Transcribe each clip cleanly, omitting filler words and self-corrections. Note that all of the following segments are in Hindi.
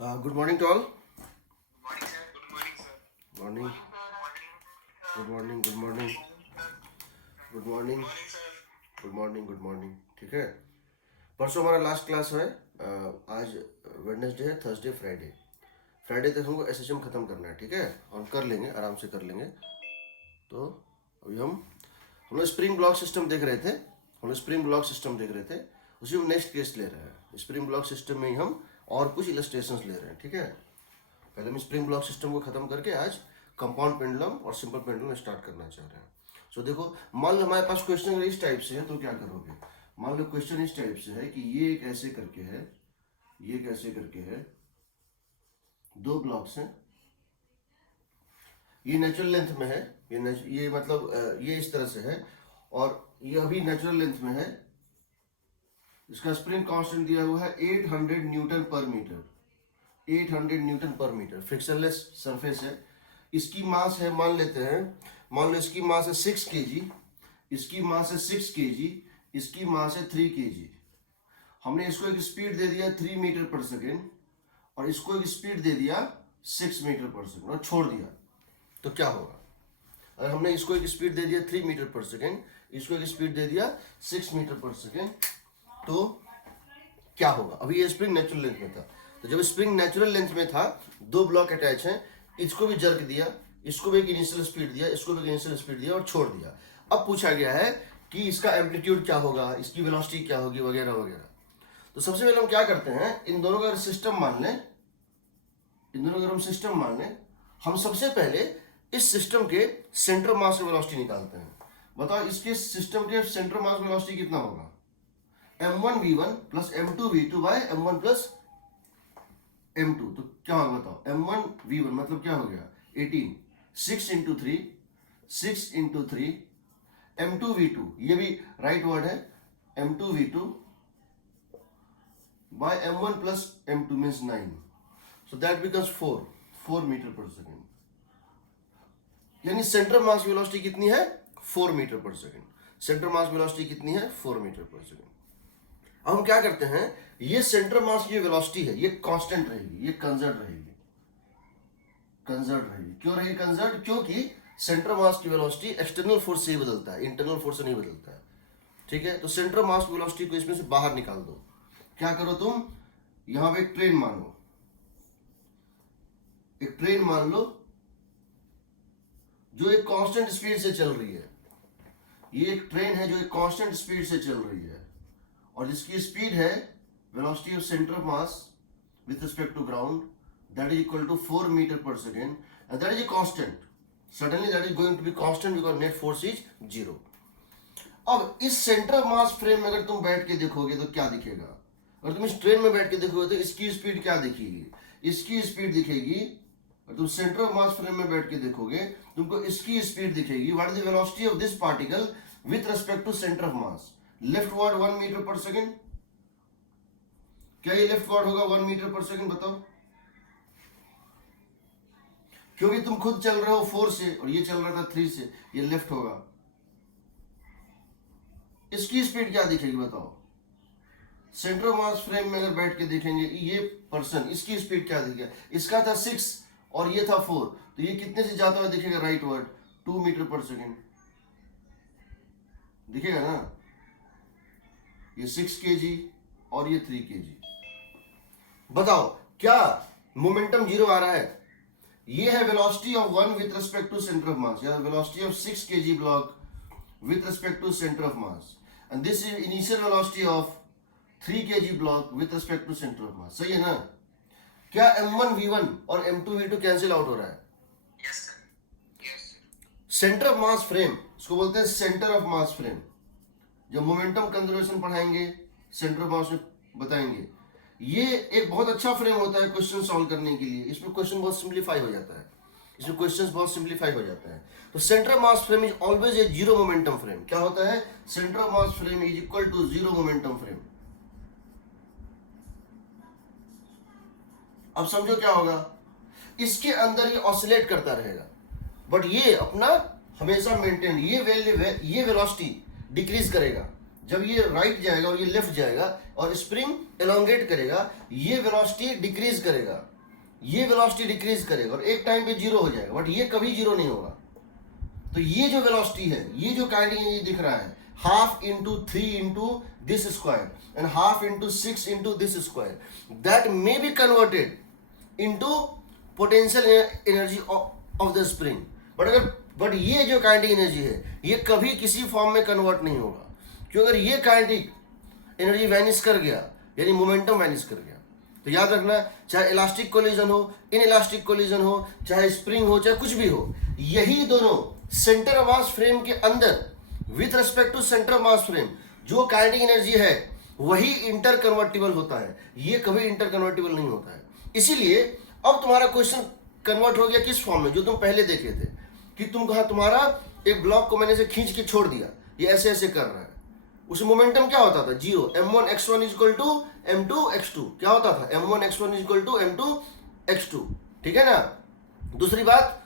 Good morning to all. Morning, sir. Good morning, sir. Morning. Good morning. Good morning. Good morning. Morning, sir. Good morning. Good morning. ठीक है. परसों हमारा लास्ट क्लास है. आज वेडनेसडे है, थर्सडे, फ्राइडे तक हमको एसएचएम खत्म करना है. ठीक है, हम कर लेंगे, आराम से कर लेंगे. तो अभी हम लोग स्प्रिंग ब्लॉक सिस्टम देख रहे थे. उसी में नेक्स्ट केस ले रहे हैं. स्प्रिंग ब्लॉक सिस्टम में ही हम और कुछ इलस्ट्रेशंस ले रहे हैं. ठीक है, पहले हम स्प्रिंग ब्लॉक सिस्टम को खत्म करके आज कंपाउंड पेंडुलम और सिंपल पेंडुलम स्टार्ट करना चाह रहे हैं. सो देखो, मान लो हमारे पास क्वेश्चन इस टाइप से है, तो क्या करोगे. मान लो क्वेश्चन इस टाइप से है कि ये एक ऐसे करके है, ये कैसे करके है, दो ब्लॉक्स हैं, ये नेचुरल लेंथ में है, ये मतलब ये इस तरह से है, और ये अभी नेचुरल लेंथ में है. इसका स्प्रिंग कांस्टेंट दिया हुआ है 800 न्यूटन पर मीटर. 800 न्यूटन पर मीटर. फ्रिक्शनलेस सरफेस है. इसकी मास है, मान लेते हैं, मान लो इसकी मास है 6 kg, इसकी मास है 6 kg, इसकी मास है 3 kg. हमने इसको एक स्पीड दे दिया 3 मीटर पर सेकेंड और इसको एक स्पीड दे दिया 6 मीटर पर सेकेंड और छोड़ दिया. तो क्या होगा. अगर हमने इसको एक स्पीड दे दिया 3 मीटर पर सेकेंड, इसको एक स्पीड दे दिया 6 मीटर पर सेकेंड, तो क्या होगा. अभी ये स्प्रिंग नेचुरल लेंथ में था. तो जब स्प्रिंग नेचुरल लेंथ में था, दो ब्लॉक अटैच हैं, इसको भी जर्क दिया, इसको भी एक इनिशियल स्पीड दिया, इसको भी एक इनिशियल स्पीड दिया और छोड़ दिया. अब पूछा गया है कि इसका एम्पलीट्यूड क्या होगा, इसकी वेलोसिटी क्या होगी, वगैरह वगैरह. तो सबसे पहले हम क्या करते हैं, इन दोनों का सिस्टम मान लें, हम सबसे पहले इस सिस्टम के सेंटर मास की वेलोसिटी निकालते हैं. बताओ इसके सिस्टम के सेंटर मास वेलोसिटी कितना होगा. m1v1 plus m2v2 by m1 plus m2. तो क्या होगा बताओ. m1v1 मतलब क्या हो गया 18, 6 इंटू 3, 6 इंटू 3, m2v2 ये भी राइट वर्ड है, m2v2 by m1 plus m2 means 9. So that becomes 4 metre per second. यानी सेंटर मास वेलोसिटी कितनी है 4 metre per second. Centre mass velocity कितनी है 4 मीटर पर सेकेंड. अब हम क्या करते हैं, ये सेंटर मास की वेलोसिटी है, ये कांस्टेंट रहेगी, ये कंजर्व रहेगी. क्यों रहेगी कंजर्व. क्योंकि सेंटर मास की वेलोसिटी एक्सटर्नल फोर्स से ही बदलता है, इंटरनल फोर्स से नहीं बदलता है. ठीक है, तो सेंटर मास वेलोसिटी को इसमें से बाहर निकाल दो. क्या करो तुम, यहां पे एक ट्रेन मान लो जो एक कांस्टेंट स्पीड से चल रही है. ये एक ट्रेन है जो एक कांस्टेंट स्पीड से चल रही है और जिसकी स्पीड है velocity of centre of mass with respect to ground, that is equal to 4 metre per second, and that is a constant. Suddenly that is going to be constant because net force is 0. अब इस सेंटर ऑफ मास फ्रेम में अगर तुम बैठ के देखोगे तो क्या दिखेगा. अगर तुम इस ट्रेन में बैठ के देखोगे तो इसकी स्पीड क्या दिखेगी, इसकी स्पीड दिखेगी. और तुम सेंटर ऑफ मास फ्रेम में बैठ के देखोगे, तुमको इसकी स्पीड दिखेगी. What is the velocity of this particle with respect to centre of mass. Leftward 1 metre per second. क्या ये लेफ्ट वर्ड होगा 1 मीटर पर सेकेंड, बताओ. क्योंकि तुम खुद चल रहे हो 4 से और ये चल रहा था 3 से, ये लेफ्ट होगा. इसकी स्पीड क्या दिखेगी बताओ. सेंटर मास फ्रेम में अगर बैठ के देखेंगे, ये पर्सन, इसकी स्पीड क्या दिखेगा. इसका था 6 और ये था 4, तो ये कितने से जाता हुआ दिखेगा right word 2 metre per second दिखेगा ना. ये 6 kg और ये 3 kg. बताओ क्या मोमेंटम 0 आ रहा है. ये है velocity of 1 with respect to centre of mass, या velocity of 6 kg block with respect to centre of mass, and this is initial velocity of 3 kg block with respect to centre of mass. सही है ना. क्या m1v1 और m2v2 कैंसिल आउट हो रहा है. Yes, sir. Yes, sir. Centre of mass frame, इसको बोलते हैं सेंटर ऑफ मास फ्रेम. जब मोमेंटम कंजर्वेशन पढ़ाएंगे, सेंटर ऑफ मास में बताएंगे. ये एक बहुत अच्छा फ्रेम होता है क्वेश्चन सॉल्व करने के लिए. इसमें क्वेश्चन बहुत सिंप्लीफाई हो जाता है. तो centre of mass frame is always a zero momentum frame. क्या होता है, centre of mass frame is equal to zero momentum frame. अब समझो क्या होगा, इसके अंदर ये ऑसिलेट करता रहेगा, बट ये अपना हमेशा मेंटेन, ये वेलोसिटी डिक्रीज करेगा. जब ये राइट जाएगा और ये लेफ्ट जाएगा और स्प्रिंग एलोंगेट करेगा, ये वेलोसिटी डिक्रीज करेगा, ये वेलोसिटी डिक्रीज करेगा और एक टाइम पे जीरो हो जाएगा, बट ये कभी जीरो नहीं होगा। तो ये जो वेलोसिटी है, ये जो काइनेटिक एनर्जी दिख रहा है, half into 3 into this square and half into 6 into this square, that may be converted into potential energy of the spring. But ये जो काइनेटिक एनर्जी है, ये कभी किसी फॉर्म में कन्वर्ट नहीं होगा, क्योंकि अगर ये काइनेटिक एनर्जी वैनिश कर गया यानी मोमेंटम वैनिश कर गया। तो याद रखना, चाहे इलास्टिक कोलिजन हो, इन इलास्टिक कोलिजन हो, चाहे स्प्रिंग हो, चाहे कुछ भी हो, यही दोनों सेंटर ऑफ मास फ्रेम के अंदर with respect to centre of mass frame जो काइनेटिक एनर्जी है वही इंटर कन्वर्टिबल होता है, ये कभी इंटर कन्वर्टिबल नहीं होता है। इसीलिए अब तुम्हारा क्वेश्चन कन्वर्ट हो गया किस फॉर्म में, जो तुम पहले देखे थे कि तुम्हारा एक ब्लॉक को मैंने से खींच के छोड़ दिया, ये ऐसे ऐसे कर रहा है, उस मोमेंटम क्या होता था, zero, m1 x1 equal to m2 x2, क्या होता था, m1 x1 equal to m2 x2, ठीक है ना। दूसरी बात,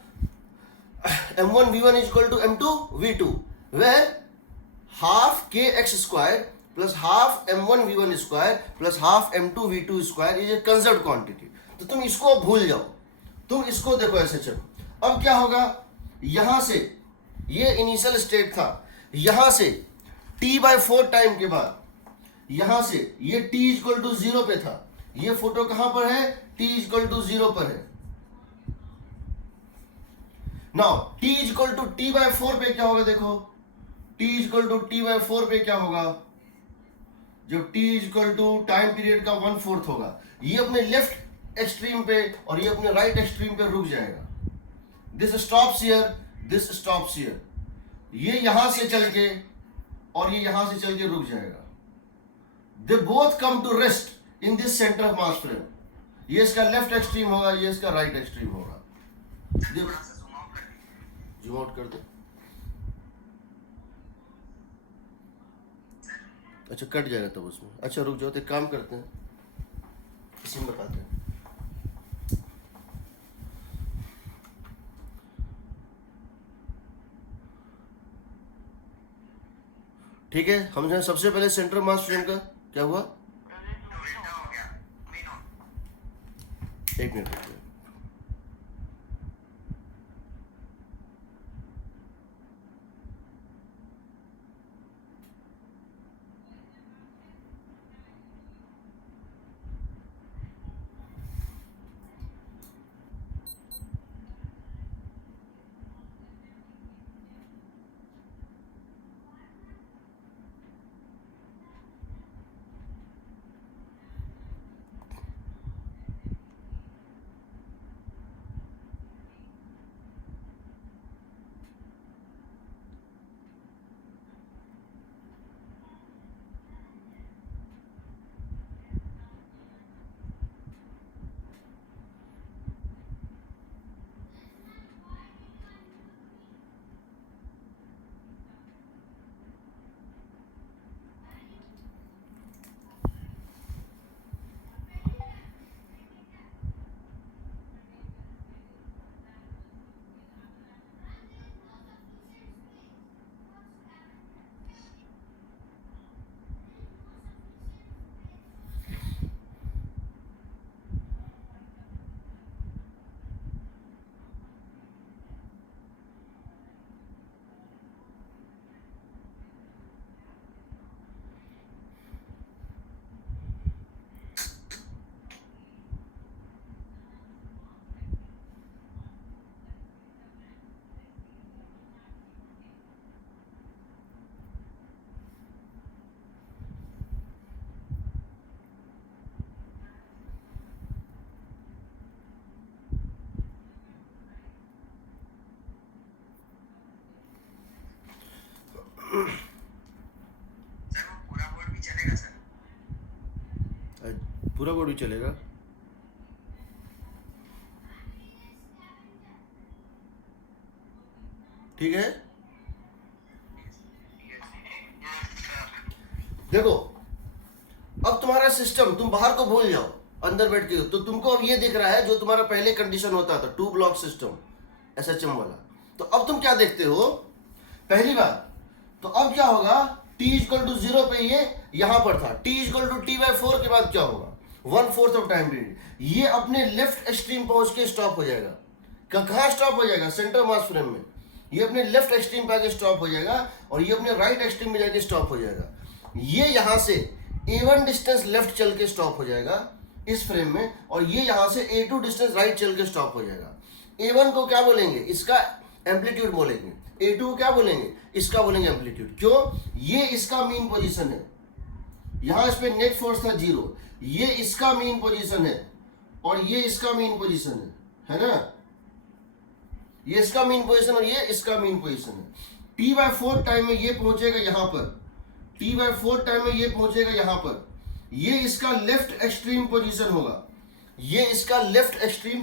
m1 v1 equal to m2 v2, where half k x square plus half m1 v1 square plus half m2 v2 square is a conserved quantity. तो तुम इसको भूल जाओ, तुम इसको देखो ऐसे चलो। अब क्या होगा, यहां से ये इनिशियल स्टेट था, यहां से t/4 टाइम के बाद यहां से ये t इक्वल टू 0 पे था, ये फोटो कहां पर है, t इक्वल टू 0 पर है। Now t equal to t/4 पे क्या होगा, देखो t इक्वल टू t/4 पे क्या होगा, जब t equal to time period का 1/4 होगा, ये अपने लेफ्ट एक्सट्रीम पे और ये अपने राइट एक्सट्रीम पे रुक जाएगा। This stops here, this stops here, ये यहां से चल के और ये यहां से चल के रुक जाएगा। They both come to rest in this centre of mass frame, ये इसका लेफ्ट एक्सट्रीम होगा, ये इसका राइट एक्सट्रीम होगा। जूम आउट कर दो। अच्छा कट जाएगा तब उसमें, अच्छा रुक जाओ, तो एक काम करते हैं, इसी में बताते हैं। ठीक है, हम जो सबसे पहले सेंटर मास फ्रेम का क्या हुआ, एक मिनट रुकिए। सर वो पूरा बोर्ड भी चलेगा सर? पूरा बोर्ड भी चलेगा। ठीक है, देखो अब तुम्हारा सिस्टम, तुम बाहर को भूल जाओ, अंदर बैठ के तो तुमको अब ये दिख रहा है जो तुम्हारा पहले कंडीशन होता था, 2 ब्लॉक सिस्टम SHM वाला। तो अब तुम क्या देखते हो, पहली बात तो अब क्या होगा, t इक्वल टू 0 पे ये यहां पर था, t इक्वल टू t/4 के बाद क्या होगा, 1/4 ऑफ टाइम पीरियड, ये अपने लेफ्ट एक्सट्रीम पहुंच के स्टॉप हो जाएगा। कहाँ स्टॉप हो जाएगा, सेंटर मास फ्रेम में, ये अपने लेफ्ट एक्सट्रीम पे आके स्टॉप हो जाएगा और ये अपने राइट एक्सट्रीम में जाके स्टॉप हो जाएगा। ये यहां से a1 डिस्टेंस लेफ्ट चल के स्टॉप हो जाएगा इस फ्रेम में, और ये यहां से a2 डिस्टेंस राइट चल के स्टॉप हो जाएगा। a1 को क्या बोलेंगे, इसका एम्पलीट्यूड बोलेंगे, a2 को क्या बोलेंगे, इसका बोलेंगे एम्पलीट्यूड। क्यों, ये इसका मीन पोजीशन है, यहां इस पे नेट फोर्स था 0, ये इसका मीन पोजीशन है और ये इसका मीन पोजीशन है ना, ये इसका मीन पोजीशन और ये इसका मीन पोजीशन है। t/4 टाइम में ये पहुंचेगा यहां पर, t/4 टाइम में ये पहुंचेगा यहां पर, ये इसका लेफ्ट एक्सट्रीम पोजीशन होगा, ये इसका लेफ्ट एक्सट्रीम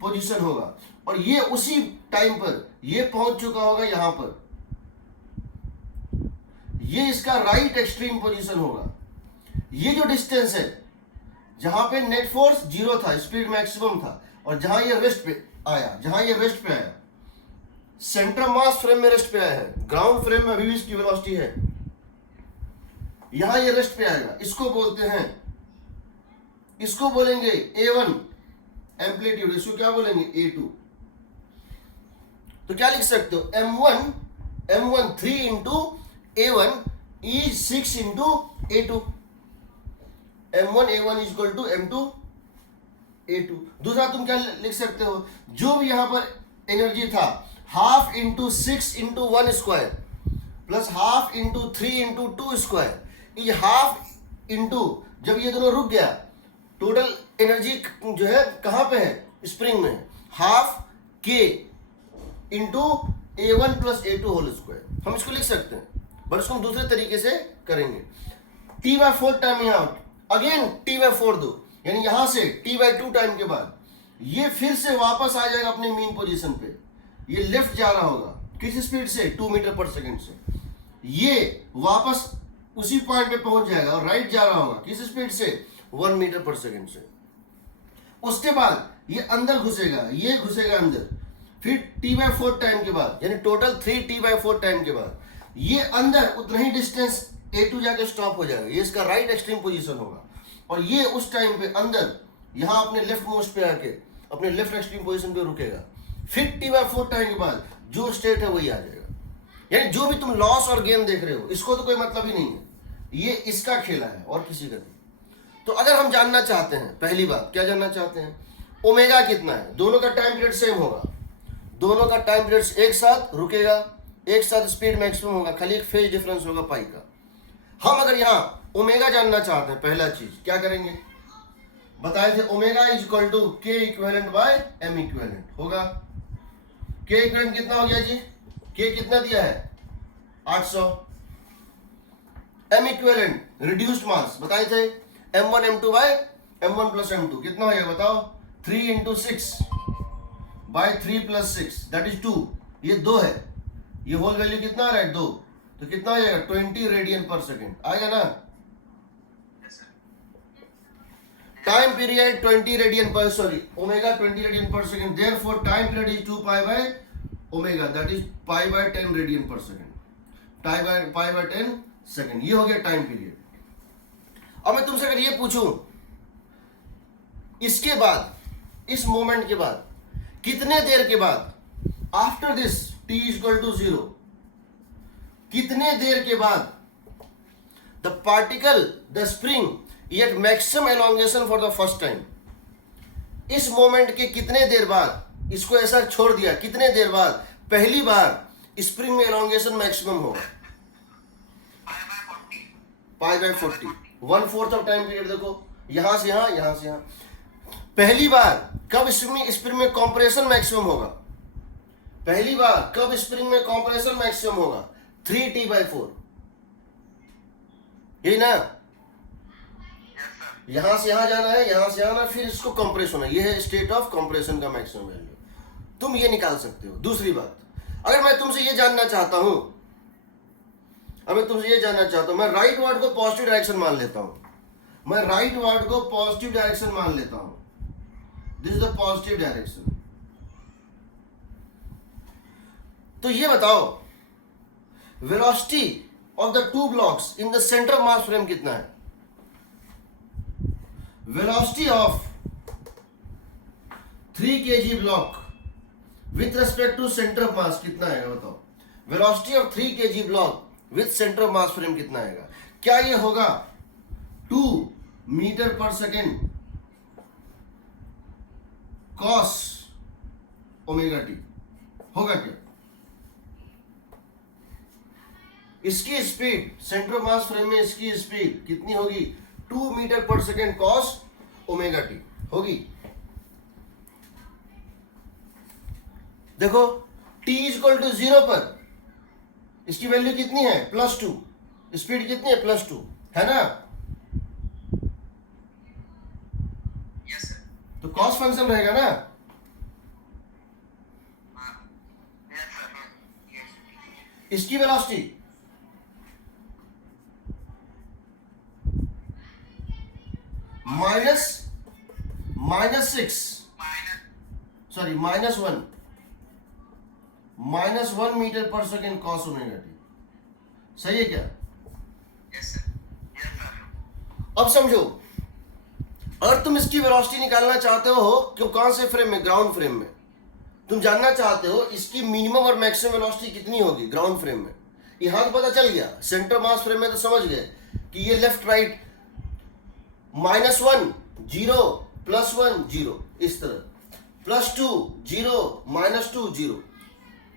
पोजीशन होगा, और ये उसी टाइम पर ये पहुंच चुका होगा यहां पर, ये इसका राइट एक्सट्रीम पोजीशन होगा। ये जो डिस्टेंस है जहां पे नेट फोर्स 0 था, स्पीड मैक्सिमम था, और जहां ये रेस्ट पे आया, जहां ये रेस्ट पे आया, सेंटर मास फ्रेम में रेस्ट पे आया है, ग्राउंड फ्रेम में अभी भी इसकी वेलोसिटी है, यहां ये रेस्ट पे आएगा, इसको बोलते हैं, इसको बोलेंगे a1 एम्पलीट्यूड, इसको क्या बोलेंगे a2। तो क्या लिख सकते हो, m1 3 into a1 is 6 into a2, m1 a1 is equal to m2 a2। दूसरा तुम क्या लिख सकते हो, जो भी यहां पर एनर्जी था, half into 6 into 1 square plus half into 3 into 2 square, ये हाफ इंटू, जब ये दोनों रुक गया, टोटल एनर्जी जो है कहां पे है, स्प्रिंग में, half k into a1 plus a2 whole square. हम इसको लिख सकते हैं, बट इसको हम दूसरे तरीके से करेंगे। t/4 टाइम यहां अगेन t/4 दो, यानी यहां से t/2 टाइम के बाद ये फिर से वापस आ जाएगा अपने मीन पोजीशन पे, ये लेफ्ट जा रहा होगा, किस स्पीड से, 2 मीटर पर सेकंड से, ये वापस उसी पॉइंट पे पहुंच जाएगा और राइट जा रहा होगा, किस स्पीड से, 1 मीटर पर सेकंड से। उसके बाद ये अंदर घुसेगा, ये घुसेगा अंदर, फिर t/4 टाइम के बाद, यानी टोटल 3 t/4 टाइम के बाद ये अंदर उतना ही डिस्टेंस a2 जाके स्टॉप हो जाएगा, ये इसका राइट एक्सट्रीम पोजीशन होगा, और ये उस टाइम पे अंदर यहां अपने लेफ्ट मोस्ट पे आके अपने लेफ्ट एक्सट्रीम पोजीशन पे रुकेगा। फिर t/4 टाइम के बाद जो स्टेट है वही आ जाएगा। यानी जो भी तुम लॉस और गेन देख रहे हो, इसको तो कोई मतलब ही नहीं है, ये इसका खेला है और किसी का नहीं। तो अगर हम जानना चाहते हैं, पहली बात क्या जानना चाहते हैं, ओमेगा कितना है, दोनों का टाइम पीरियड सेम होगा, दोनों का टाइम पीरियड एक साथ रुकेगा, एक साथ स्पीड मैक्सिमम होगा, खाली एक फेज डिफरेंस होगा पाई का। हम अगर यहाँ ओमेगा जानना चाहते हैं, पहला चीज क्या करेंगे, बताए थे ओमेगा इज इक्वल टू के इक्विवेलेंट बाय एम इक्विवेलेंट होगा। के इक्विवेलेंट कितना हो गया जी, के कितना दिया है 800, एम इक्विवेलेंट रिड्यूस्ड मास बताए थे m1 m2 bye m1 plus m2 कितना हो गया बताओ, 3 into 6 by 3 plus 6 that is 2, ये 2 है, ये होल वैल्यू कितना आ रहा है 2, तो कितना हो जाएगा 20 रेडियन पर सेकेंड आएगा ना। टाइम पीरियड 20 रेडियन पर, सॉरी ओमेगा 20 रेडियन पर second, therefore time period is 2 pi by omega that is pi by 10 radian पर सेकेंड, पाई बाय 10 सेकेंड, ये हो गया टाइम पीरियड। अब मैं तुमसे अगर ये पूछूं, इसके बाद, इस मोमेंट के बाद, कितने देर के बाद, after this t is equal to 0, कितने देर के बाद the particle, the spring at maximum elongation for the first time, इस मोमेंट के कितने देर बाद, इसको ऐसा छोड़ दिया, कितने देर बाद पहली बार स्प्रिंग में एलोंगेशन मैक्सिमम होगा, pi by 40, 1/4 of time period. देखो यहां से यहां, यहां से यहां, पहली बार कब स्प्रिंग में कॉम्प्रेशन मैक्सिमम होगा, पहली बार कब स्प्रिंग में कॉम्प्रेशन मैक्सिमम होगा, 3t/4, यही ना, यहां से यहां जाना है, यहां से आना, फिर इसको कंप्रेस होना, ये है स्टेट ऑफ कंप्रेशन का मैक्सिमम वैल्यू, तुम ये निकाल सकते हो। दूसरी बात, अगर मैं तुमसे ये जानना चाहता हूं, मैं राइट वर्ड को पॉजिटिव डायरेक्शन मान लेता हूं, मैं राइट वर्ड को पॉजिटिव डायरेक्शन मान लेता हूं, this is the positive direction. तो ये बताओ velocity of the two blocks in the centre of mass frame कितना है? Velocity of 3 kg block with respect to centre of mass कितना आएगा बताओ? Velocity of 3 kg block with centre of mass frame कितना आएगा? क्या ये होगा 2 metre per second cos omega T होगा क्या? इसकी speed centre of mass frame में इसकी स्पीड कितनी होगी? 2 metre per second cos omega T होगी। देखो t इक्वल टू 0 पर इसकी वैल्यू कितनी है? +2। स्पीड कितनी है? +2 है ना? Yes sir. तो कॉस फंक्शन रहेगा ना? Yes sir. यस। इसकी velocity -6 sorry -1 metre per second cos omega T. सही है क्या? Yes sir. Yes sir. अब समझो, अगर तुम इसकी वेलोसिटी निकालना चाहते हो क्यों, कौन से फ्रेम में? ग्राउंड फ्रेम में। तुम जानना चाहते हो इसकी मिनिमम और मैक्सिमम वेलोसिटी कितनी होगी ग्राउंड फ्रेम में। यहां तो पता चल गया, सेंटर मास फ्रेम में तो समझ गए कि ये लेफ्ट राइट -1 0 +1 0 इस तरह, +2 0 -2 0।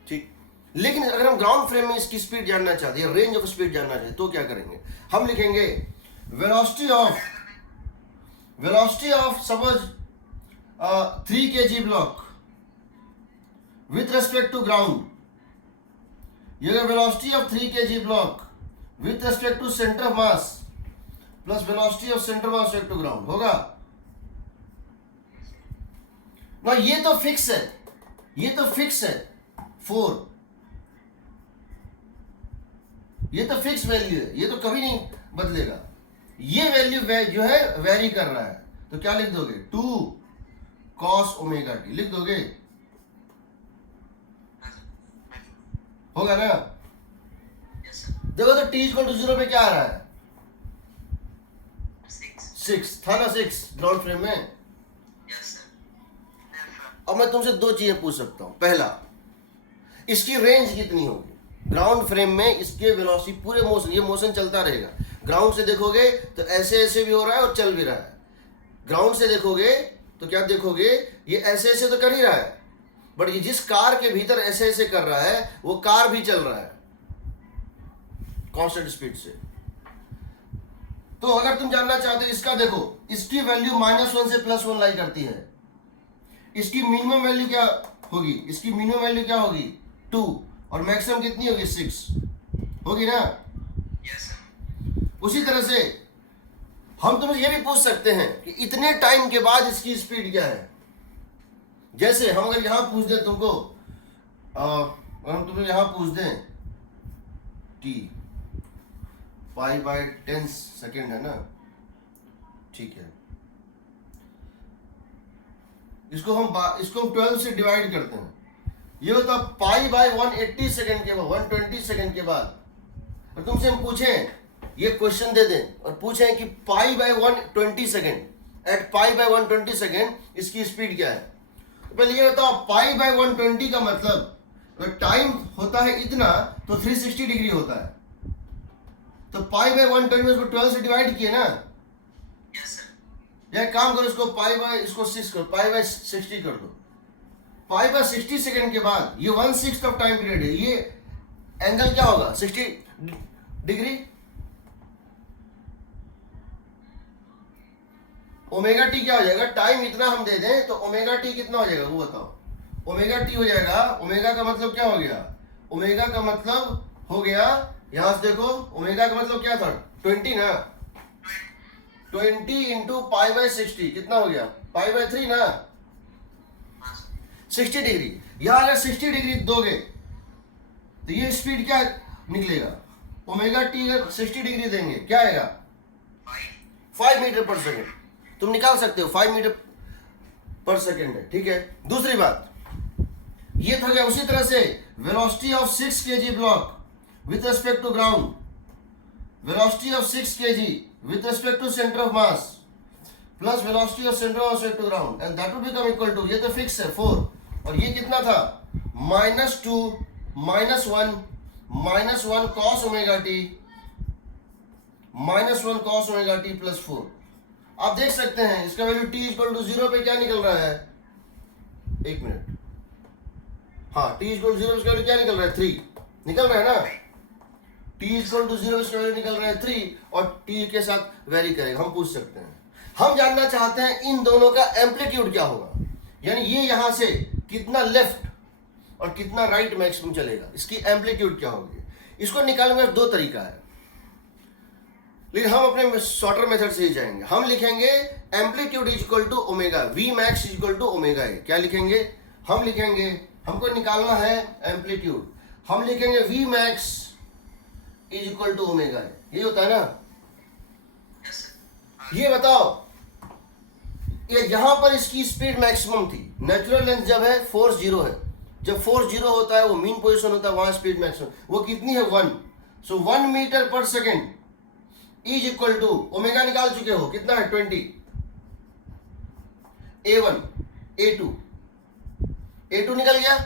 ठीक, लेकिन अगर हम ग्राउंड फ्रेम में इसकी स्पीड जानना चाहते हैं, रेंज ऑफ स्पीड जानना चाहते हैं, तो क्या करेंगे? हम लिखेंगे velocity of suppose 3 kg block with respect to ground. ये velocity of 3 kg block with respect to centre of mass plus velocity of centre mass respect to ground होगा ना? ये तो फिक्स है, ये तो फिक्स है 4, ये तो फिक्स वैल्यू है, ये तो कभी नहीं बदलेगा। ये वैल्यू जो है वेरी कर रहा है, तो क्या लिख दोगे? 2 cos ओमेगा टी लिख दोगे, होगा ना? Yes sir. देखो तो t इक्वल टू 0 पे क्या आ रहा है? 6। 6 था ना? 6 ग्राउंड फ्रेम में। Yes sir. Yes sir. अब मैं तुमसे दो चीजें पूछ सकता हूं। पहला, इसकी रेंज कितनी होगी ग्राउंड फ्रेम में? इसके वेलोसिटी पूरे मोशन, ये मोशन चलता रहेगा। ग्राउंड से देखोगे तो ऐसे ऐसे भी हो रहा है और चल भी रहा है। ग्राउंड से देखोगे तो क्या देखोगे? ये ऐसे ऐसे तो कर ही रहा है, बट ये जिस कार के भीतर ऐसे ऐसे कर रहा है वो कार भी चल रहा है कांस्टेंट स्पीड से। तो अगर तुम जानना चाहते हो इसका, देखो इसकी वैल्यू -1 से +1 लाई करती है। इसकी मिनिमम वैल्यू क्या होगी? इसकी मिनिमम वैल्यू क्या होगी? 2, और मैक्सिमम कितनी होगी? 6 होगी ना? Yes sir. उसी तरह से हम तुमसे ये भी पूछ सकते हैं कि इतने टाइम के बाद इसकी स्पीड क्या है। जैसे हम अगर यहां पूछ दें तुमको, अगर हम तुम्हें यहां पूछ दें t π/10 सेकेंड है ना? ठीक है, इसको हम 12 से डिवाइड करते हैं। ये होता π/180 सेकेंड के बाद, 120 सेकेंड के बाद। और तुमसे हम पूछें, ये क्वेश्चन दे दें और पूछें कि π/120 सेकेंड, एट π/120 सेकेंड इसकी स्पीड क्या है? तो पहले ये बताओ, π/120 का मतलब अगर टाइम होता है इतना तो 360 डिग्री होता है। तो π/120 में इसको 12 से डिवाइड किए ना? Yes sir. या काम करो, इसको इसको 6 करो, π/60 कर दो। π/60 सेकेंड के बाद ये 1/6 ऑफ टाइम पीरियड है। ये एंगल क्या होगा? 60 डिग्री। ओमेगा टी क्या हो जाएगा? टाइम इतना हम दे दें तो ओमेगा टी कितना हो जाएगा वो बताओ? ओमेगा टी हो जाएगा, ओमेगा का मतलब क्या हो गया? ओमेगा का मतलब हो गया, यहां से देखो, ओमेगा का मतलब क्या था? 20 ना? 20 इंटू π/60 कितना हो गया? π/3 ना? 60 डिग्री। यहां अगर 60 डिग्री दोगे तो ये स्पीड क्या निकलेगा? ओमेगा टी अगर 60 डिग्री देंगे क्या आएगा? 5 मीटर पर सेकेंड। तुम निकाल सकते हो, 5 मीटर पर सेकेंड है। ठीक है, दूसरी बात ये था गया। उसी तरह से velocity of 6 kg block with respect to ground velocity of 6 kg with respect to center of mass plus velocity of center of mass to ground and that will become equal to, ये तो फिक्स है 4 और ये कितना था -2 -1 cos omega t -1 cos omega t plus 4। आप देख सकते हैं इसका वैल्यू t इक्वल टू 0 पे क्या निकल रहा है, एक मिनट, हाँ t इक्वल टू 0 इसका वैल्यू क्या निकल रहा है 3 निकल रहा है ना, t इक्वल टू 0 इसका वैल्यू निकल रहा है 3 और t के साथ वेरी करेगा। हम पूछ सकते हैं, हम जानना चाहते हैं इन दोनों का एम्पलीट्यूड क्या होगा, यानी ये यहां से कितना लेफ्ट और कितना राइट मैक्सिमम चलेगा, इसकी एम्पलीट्यूड क्या होगी। इसको निकालने का दो तरीका है, लेकिन हम अपने शॉर्टर मेथड से ही जाएंगे। हम लिखेंगे amplitude is equal to omega, V max is equal to omega A. क्या लिखेंगे, हम लिखेंगे, हमको निकालना है एम्पलीट्यूड, हम लिखेंगे V max is equal to omega A. ये होता है ना, Yes, sir. ये बताओ, ये यहां पर इसकी स्पीड मैक्सिमम थी, नेचुरल लेंथ जब है फोर्स 0 है, जब फोर्स 0 होता है वो मीन पोजीशन होता है, वहां स्पीड मैक्सिमम वो कितनी है 1। So 1 metre per second is equal to, omega निकाल चुके हो कितना है 20, A1 A2 निकल गया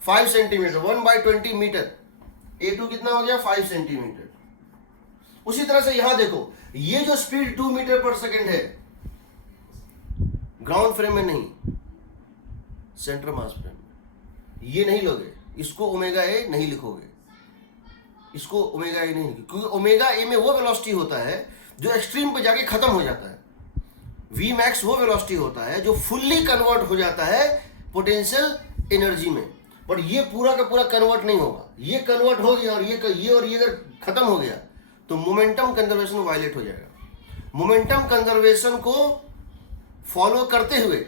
5 सेंटीमीटर, 1/20 मीटर, A2 कितना हो गया 5 सेंटीमीटर। उसी तरह से यहां देखो, ये जो स्पीड 2 मीटर पर सेकेंड है ग्राउंड फ्रेम में नहीं, सेंटर मास फ्रेम में, ये नहीं लोगे, इसको ओमेगा ए नहीं लिखोगे, इसको ओमेगा ए नहीं, क्योंकि ओमेगा ए में वो वेलोसिटी होता है जो एक्सट्रीम पे जाके खत्म हो जाता है, वी मैक्स वो वेलोसिटी होता है जो फुल्ली कन्वर्ट हो जाता है पोटेंशियल एनर्जी में, बट ये पूरा का पूरा कन्वर्ट नहीं होगा, ये कन्वर्ट हो गया और ये अगर खत्म हो गया तो मोमेंटम कंजर्वेशन वायलेट हो जाएगा। मोमेंटम कंजर्वेशन को फॉलो करते हुए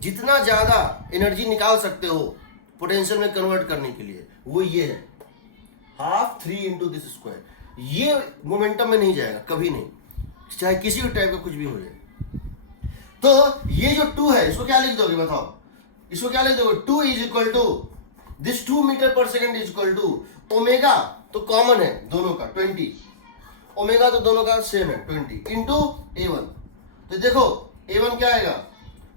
जितना ज्यादा एनर्जी निकाल सकते हो पोटेंशियल में कन्वर्ट करने के लिए, वो ये है हाफ 3 इंटू दिस स्क्वायर, ये मोमेंटम में नहीं जाएगा कभी नहीं, चाहे किसी भी टाइप का कुछ भी हो जाए। तो ये जो 2 है इसको क्या लिख दोगे बताओ, इसको क्या लिख दोगे, 2 is equal to this 2 metre per second is equal to omega, तो कॉमन है दोनों का 20, ओमेगा तो दोनों का सेम है 20 इंटू A1। तो देखो A1 क्या आएगा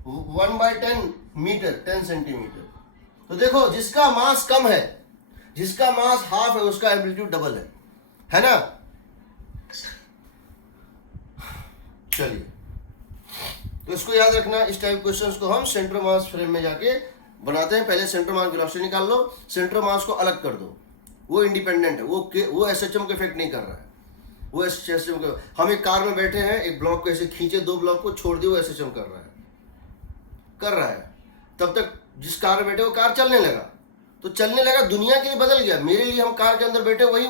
1/10 मीटर 10 सेंटीमीटर। तो देखो जिसका मास कम है, जिसका मास हाफ है, उसका एम्पलीट्यूड डबल है ना। Yes, sir. चलिए, तो इसको याद रखना, इस टाइप क्वेश्चंस को हम सेंटर मास फ्रेम में जाके बनाते हैं। पहले सेंटर मास वेलोसिटी निकाल लो, सेंटर मास को अलग कर दो, वो इंडिपेंडेंट है, वो एसएचएम के इफेक्ट नहीं कर रहा है, वो एसएचएम के, हम एक कार में बैठे हैं, एक ब्लॉक को ऐसे खींचे, 2 ब्लॉक को छोड़ दिए, वो एसएचएम कर रहा है, तब तक जिस कार में बैठे वो कार चलने लगा, तो चलने लगा, दुनिया के लिए बदल गया, मेरे लिए हम कार के अंदर बैठे वही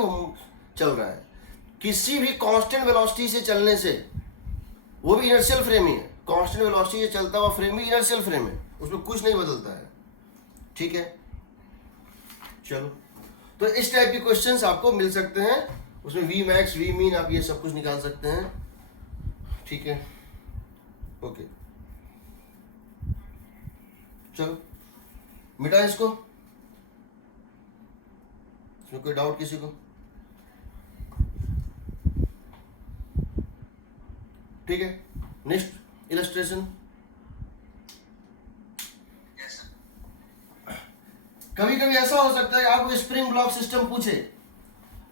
चल रहा है। किसी भी कांस्टेंट वेलोसिटी से चलने से, वो भी इनर्शियल फ्रेम ही है, कांस्टेंट वेलोसिटी से चलता हुआ फ्रेम भी इनर्शियल फ्रेम है, उसमें कुछ नहीं बदलता है, ठीक है। चलो, तो इस टाइप के क्वेश्चंस आपको मिल सकते हैं, उसमें वी मैक्स वी मीन आप ये सब कुछ निकाल सकते हैं, ठीक है, ओके। चलो मिटा इसको, इसमें कोई डाउट किसी को, ठीक है। Next illustration, Yes, sir. कभी कभी ऐसा हो सकता है आपको स्प्रिंग ब्लॉक सिस्टम पूछे,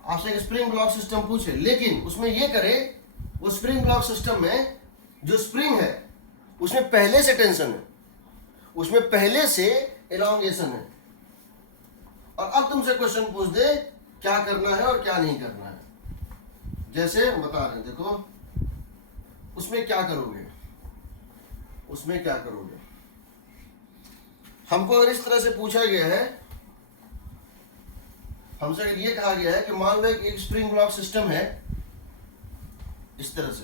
आपसे एक स्प्रिंग ब्लॉक सिस्टम पूछे, लेकिन उसमें ये करे, वो स्प्रिंग ब्लॉक सिस्टम में जो स्प्रिंग है उसमें पहले से टेंशन है, उसमें पहले से एलोंगेशन है, और अब तुमसे क्वेश्चन पूछ दे क्या करना है और क्या नहीं करना है। जैसे हम बता रहे हैं, देखो उसमें क्या करोगे, उसमें क्या करोगे, हमको अगर इस तरह से पूछा गया है, हमसे अगर ये कहा गया है कि मान लो एक स्प्रिंग ब्लॉक सिस्टम है इस तरह से,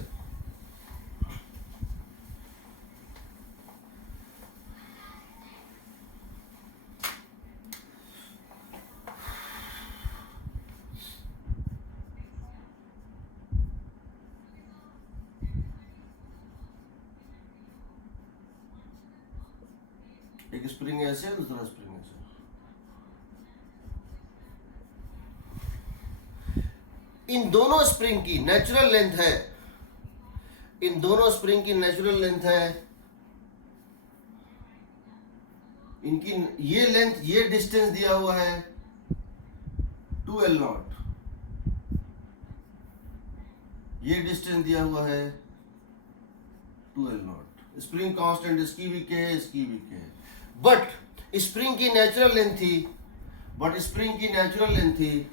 एक स्प्रिंग ऐसे, दूसरा स्प्रिंग ऐसे, इन दोनों स्प्रिंग की नेचुरल लेंथ है, इन दोनों स्प्रिंग की नेचुरल लेंथ है, इनकी ये लेंथ, ये डिस्टेंस दिया हुआ है 2L0, ये डिस्टेंस दिया हुआ है 2L0। स्प्रिंग कांस्टेंट इसकी भी के, इसकी भी के, बट स्प्रिंग की नेचुरल लेंथ थी, बट स्प्रिंग की नेचुरल लेंथ थी,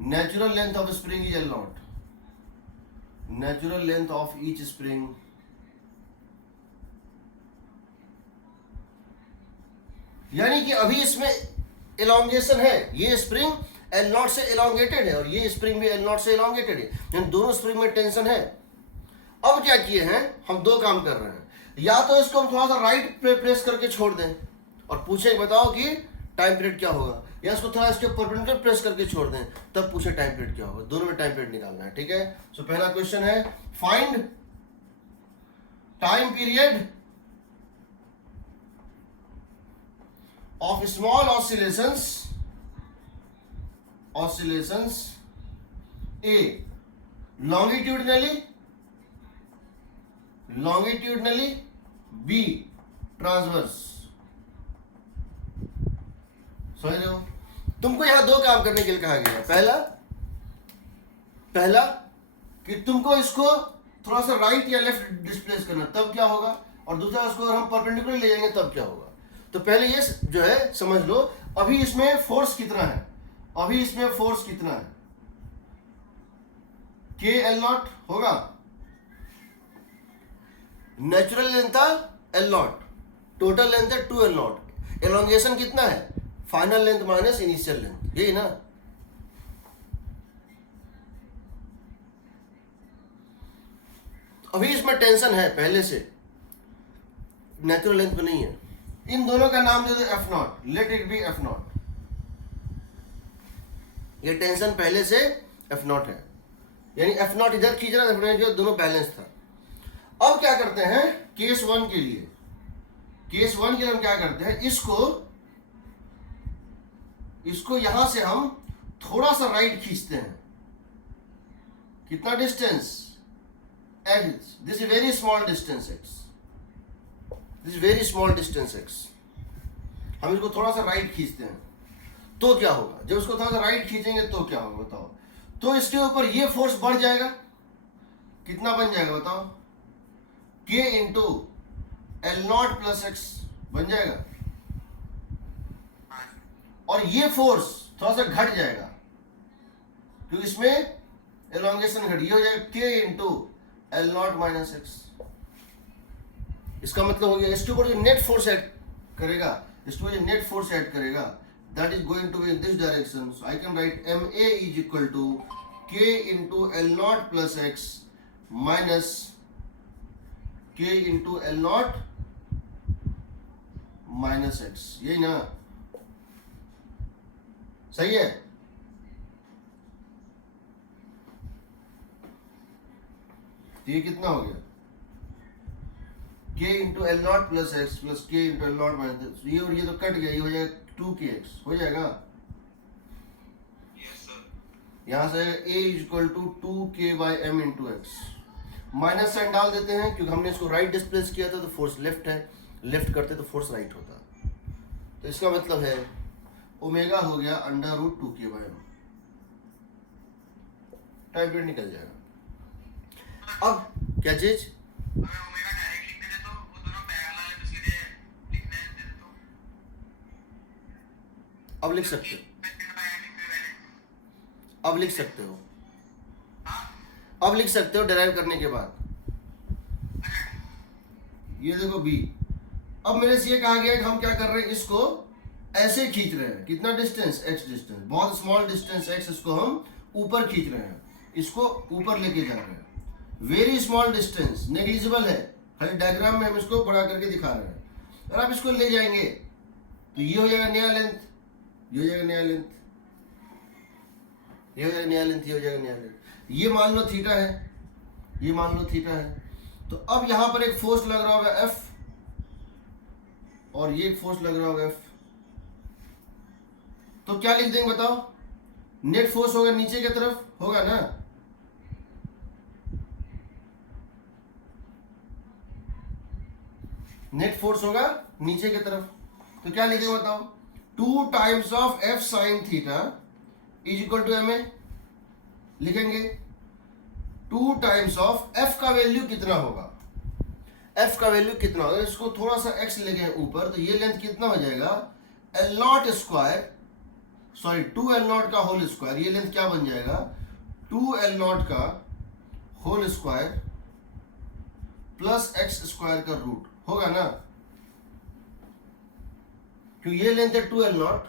natural length of spring is L0, natural length of each spring यानी कि अभी इसमें एलोंगेशन है, ये स्प्रिंग L0 से एलोंगेटेड है और ये स्प्रिंग भी L0 से एलोंगेटेड है, यानी दोनों स्प्रिंग में टेंशन है। अब क्या किए हैं हम, दो काम कर रहे हैं, या तो इसको हम थोड़ा सा राइट पे प्रेस करके छोड़ दें और पूछें बताओ कि टाइम पीरियड क्या होगा, या इसको थोड़ा इसके परपेंडिकुलर प्रेस करके छोड़ दें तब पूछे टाइम पीरियड क्या होगा। दोनों में टाइम पीरियड निकालना है, ठीक है। सो पहला क्वेश्चन है find time period of small oscillations A longitudinally B transverse। समझ रहे हो? तुमको यहां दो काम करने के लिए कहा गया है। पहला कि तुमको इसको थोड़ा सा राइट या लेफ्ट डिस्प्लेस करना, तब क्या होगा, और दूसरा उसको अगर हम परपेंडिकुलर ले जाएंगे तब क्या होगा। तो पहले ये जो है समझ लो, अभी इसमें फोर्स कितना है, अभी इसमें फोर्स कितना है, KL0 होगा, नेचुरल लेंथ था L0, टोटल लेंथ है 2L0, एलोंगेशन कितना है, final length minus initial length, यही ना। अभी इसमें टेंशन है पहले से, नेचुरल लेंथ पे नहीं है। इन दोनों का नाम दे दो F0, let it be F0, ये टेंशन पहले से F0 है, यानी F0 इधर खींच रहा है, F0 जो दोनों बैलेंस था। अब क्या करते हैं केस 1 के लिए, केस 1 के लिए हम क्या करते हैं, इसको यहां से हम थोड़ा सा राइट खींचते हैं, कितना distance x, this is very small distance x, this is very small distance x, हम इसको थोड़ा सा राइट खींचते हैं तो क्या होगा, जब इसको थोड़ा सा राइट खींचेंगे तो क्या होगा बताओ। तो इसके ऊपर ये फोर्स बढ़ जाएगा, कितना बन जाएगा बताओ, K into L0 plus x बन जाएगा, और ये फोर्स थोड़ा सा घट जाएगा क्योंकि इसमें एलोंगेशन घटी, हो जाएगा K into L0 minus x। इसका मतलब हो गया इसके ऊपर जो नेट फोर्स ऐड करेगा, इसके ऊपर जो नेट फोर्स ऐड करेगा, that is going to be in this direction. So I can write MA is equal to K into L0 plus x minus K into L0 minus x, यही ना, सही है। तो ये कितना हो गया, K into L0 plus x plus K into L0 minus, ये और ये तो कट गया, ये हो जाएगा 2kx हो जाएगा। Yes, sir. यहां से A is equal to 2k by m into X, minus sign डाल देते हैं क्योंकि हमने इसको राइट डिस्प्लेस किया था तो फोर्स लेफ्ट है, लेफ्ट करते तो फोर्स राइट होता। तो इसका मतलब है ओमेगा हो गया under root 2k by m, time period निकल जाएगा। अब क्या चीज, अगर ओमेगा डायरेक्ट लिख देते तो वो दोनों पैरेलल है तो सीधे लिखने दे दे तो अब लिख सकते हो, अब लिख सकते हो, अब लिख सकते हो डिराइव करने के बाद। ये देखो B, अब मेरे से ये कहा गया कि हम क्या कर रहे हैं, इसको ऐसे खींच रहे हैं, कितना डिस्टेंस x डिस्टेंस, बहुत स्मॉल डिस्टेंस x, इसको हम ऊपर खींच रहे हैं, इसको ऊपर लेके जा रहे हैं, वेरी स्मॉल डिस्टेंस, नेग्लिजिबल है, खाली डायग्राम में हम इसको बड़ा करके दिखा रहे हैं। और आप इसको ले जाएंगे तो ये हो जाएगा नया लेंथ, ये हो जाएगा नया लेंथ, ये हो जाएगा नया लेंथ, ये हो जाएगा नया लेंथ। ये मान लो थीटा है, ये मान लो थीटा है। तो अब यहां पर एक फोर्स लग रहा होगा F और ये एक फोर्स लग रहा होगा F, तो क्या लिख देंगे बताओ, नेट फोर्स होगा नीचे की तरफ, होगा ना? नेट फोर्स होगा नीचे की तरफ, तो क्या लिखेंगे बताओ? 2 times of F sine theta is equal to M A लिखेंगे। 2 टाइम्स ऑफ एफ का वैल्यू कितना होगा? एफ का वैल्यू कितना होगा? इसको थोड़ा सा एक्स लेके ऊपर, तो ये लेंथ कितना हो जाएगा? L nought square, sorry 2 L nought का होल स्क्वायर, ये लेंथ क्या बन जाएगा? 2 एल नॉट का whole square plus X square का रूट, होगा ना? क्यों ये लेंथ है 2 एल नॉट,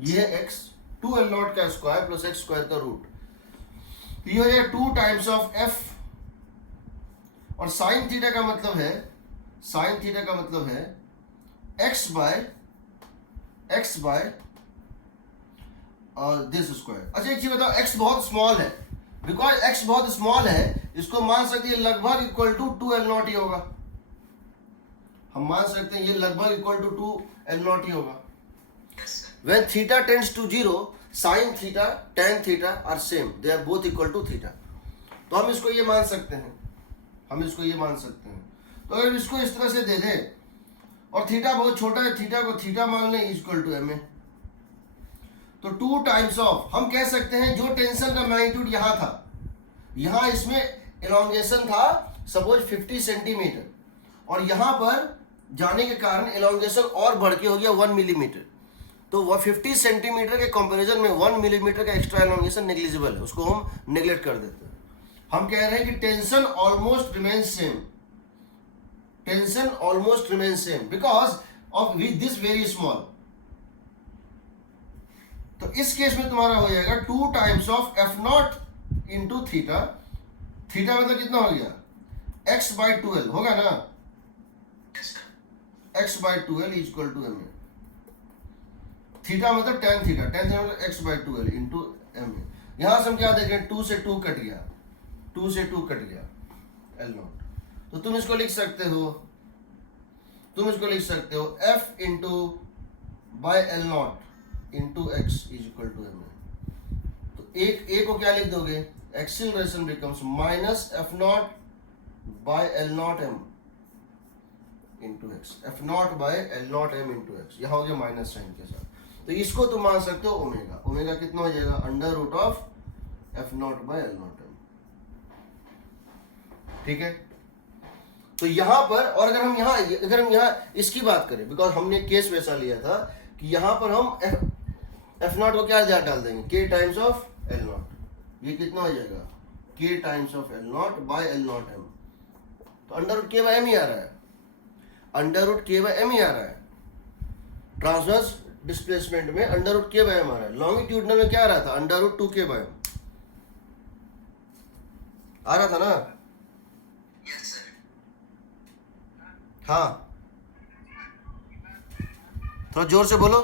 ये है एक्स, 2 एल नॉट का स्क्वायर प्लस एक्स स्क्वायर का रूट, तो ये हो जाएगा 2 टाइम्स ऑफ एफ। और साइन थीटा का मतलब है, साइन थीटा का मतलब है एक्स बाय और दिस स्क्वायर। अच्छा एक चीज बताओ, एक्स बहुत स्मॉल है, बिकॉज एक्स बहुत स्मॉल है, इसको मान सकते हैं लगभग इक्वल टू 2 एल नॉट ही होगा। हम मान सकते हैं ये लगभग इक्वल टू 2 एल नॉट ही होगा। When theta tends to 0, sin theta, tan theta are same. They are both equal to theta. तो हम इसको ये मान सकते हैं, हम इसको ये मान सकते हैं। तो अगर इसको इस तरह से दे दें और थीटा बहुत छोटा है, थीटा को थीटा मान लें इक्वल टू एम ए, तो 2 टाइम्स ऑफ, हम कह सकते हैं जो टेंशन का मैग्नीट्यूड यहाँ था, यहाँ इसमें एलोंगेशन था सपोज 50 सेंटीमीटर, और यहाँ पर जाने के कारण एलोंगेशन और बढ़ के हो गया 1 मिलीमीटर, तो वह 50 सेंटीमीटर के कंपैरिजन में 1 मिलीमीटर का एक्स्ट्रा एलोंगेशन नेग्लिजिबल है, उसको हम नेग्लेक्ट कर देते हैं। हम कह रहे हैं कि tension almost remain same, tension almost remain same because of this very small. तो इस केस में तुम्हारा हो जाएगा 2 times of F nought into theta, theta मतलब कितना हो गया? एक्स बाई 12 होगा ना? X by 12 is equal to M A. Theta मतलब टेन थीटा, टेन थीटा मतलब X by 12 into M A. यहां से हम क्या देखें, 2 से 2 कट गया, 2 से 2 कट गया एल नॉट, तो तुम इसको लिख सकते हो, तुम इसको लिख सकते हो F into by L nought into X is equal to M A. तो एक ए को क्या लिख दोगे? Acceleration becomes minus F nought by L nought M into X, F nought by L nought M into X, यहां हो गया माइनस साइन के साथ। तो इसको तुम मान सकते हो ओमेगा, ओमेगा कितना हो जाएगा? Under root of F nought by L nought M, ठीक है? तो यहां पर, और अगर हम यहां इसकी बात करें, बिकॉज हमने केस वैसा लिया था कि यहां पर हम एफ नॉट को क्या डाल देंगे? के टाइम्स ऑफ एल नॉट, ये कितना हो जाएगा? K times of L nought by L nought M, तो अंडर रूट के बाय एम ही आ रहा है, अंडर रूट के बाय एम ही आ रहा है। ट्रांसवर्स डिस्प्लेसमेंट में अंडर रूट के बाय एम आ रहा है, लॉन्गिट्यूडनल में क्या आ रहा था? अंडर रूट 2 के बाय एम आ रहा था ना? हाँ, थोड़ा जोर से बोलो।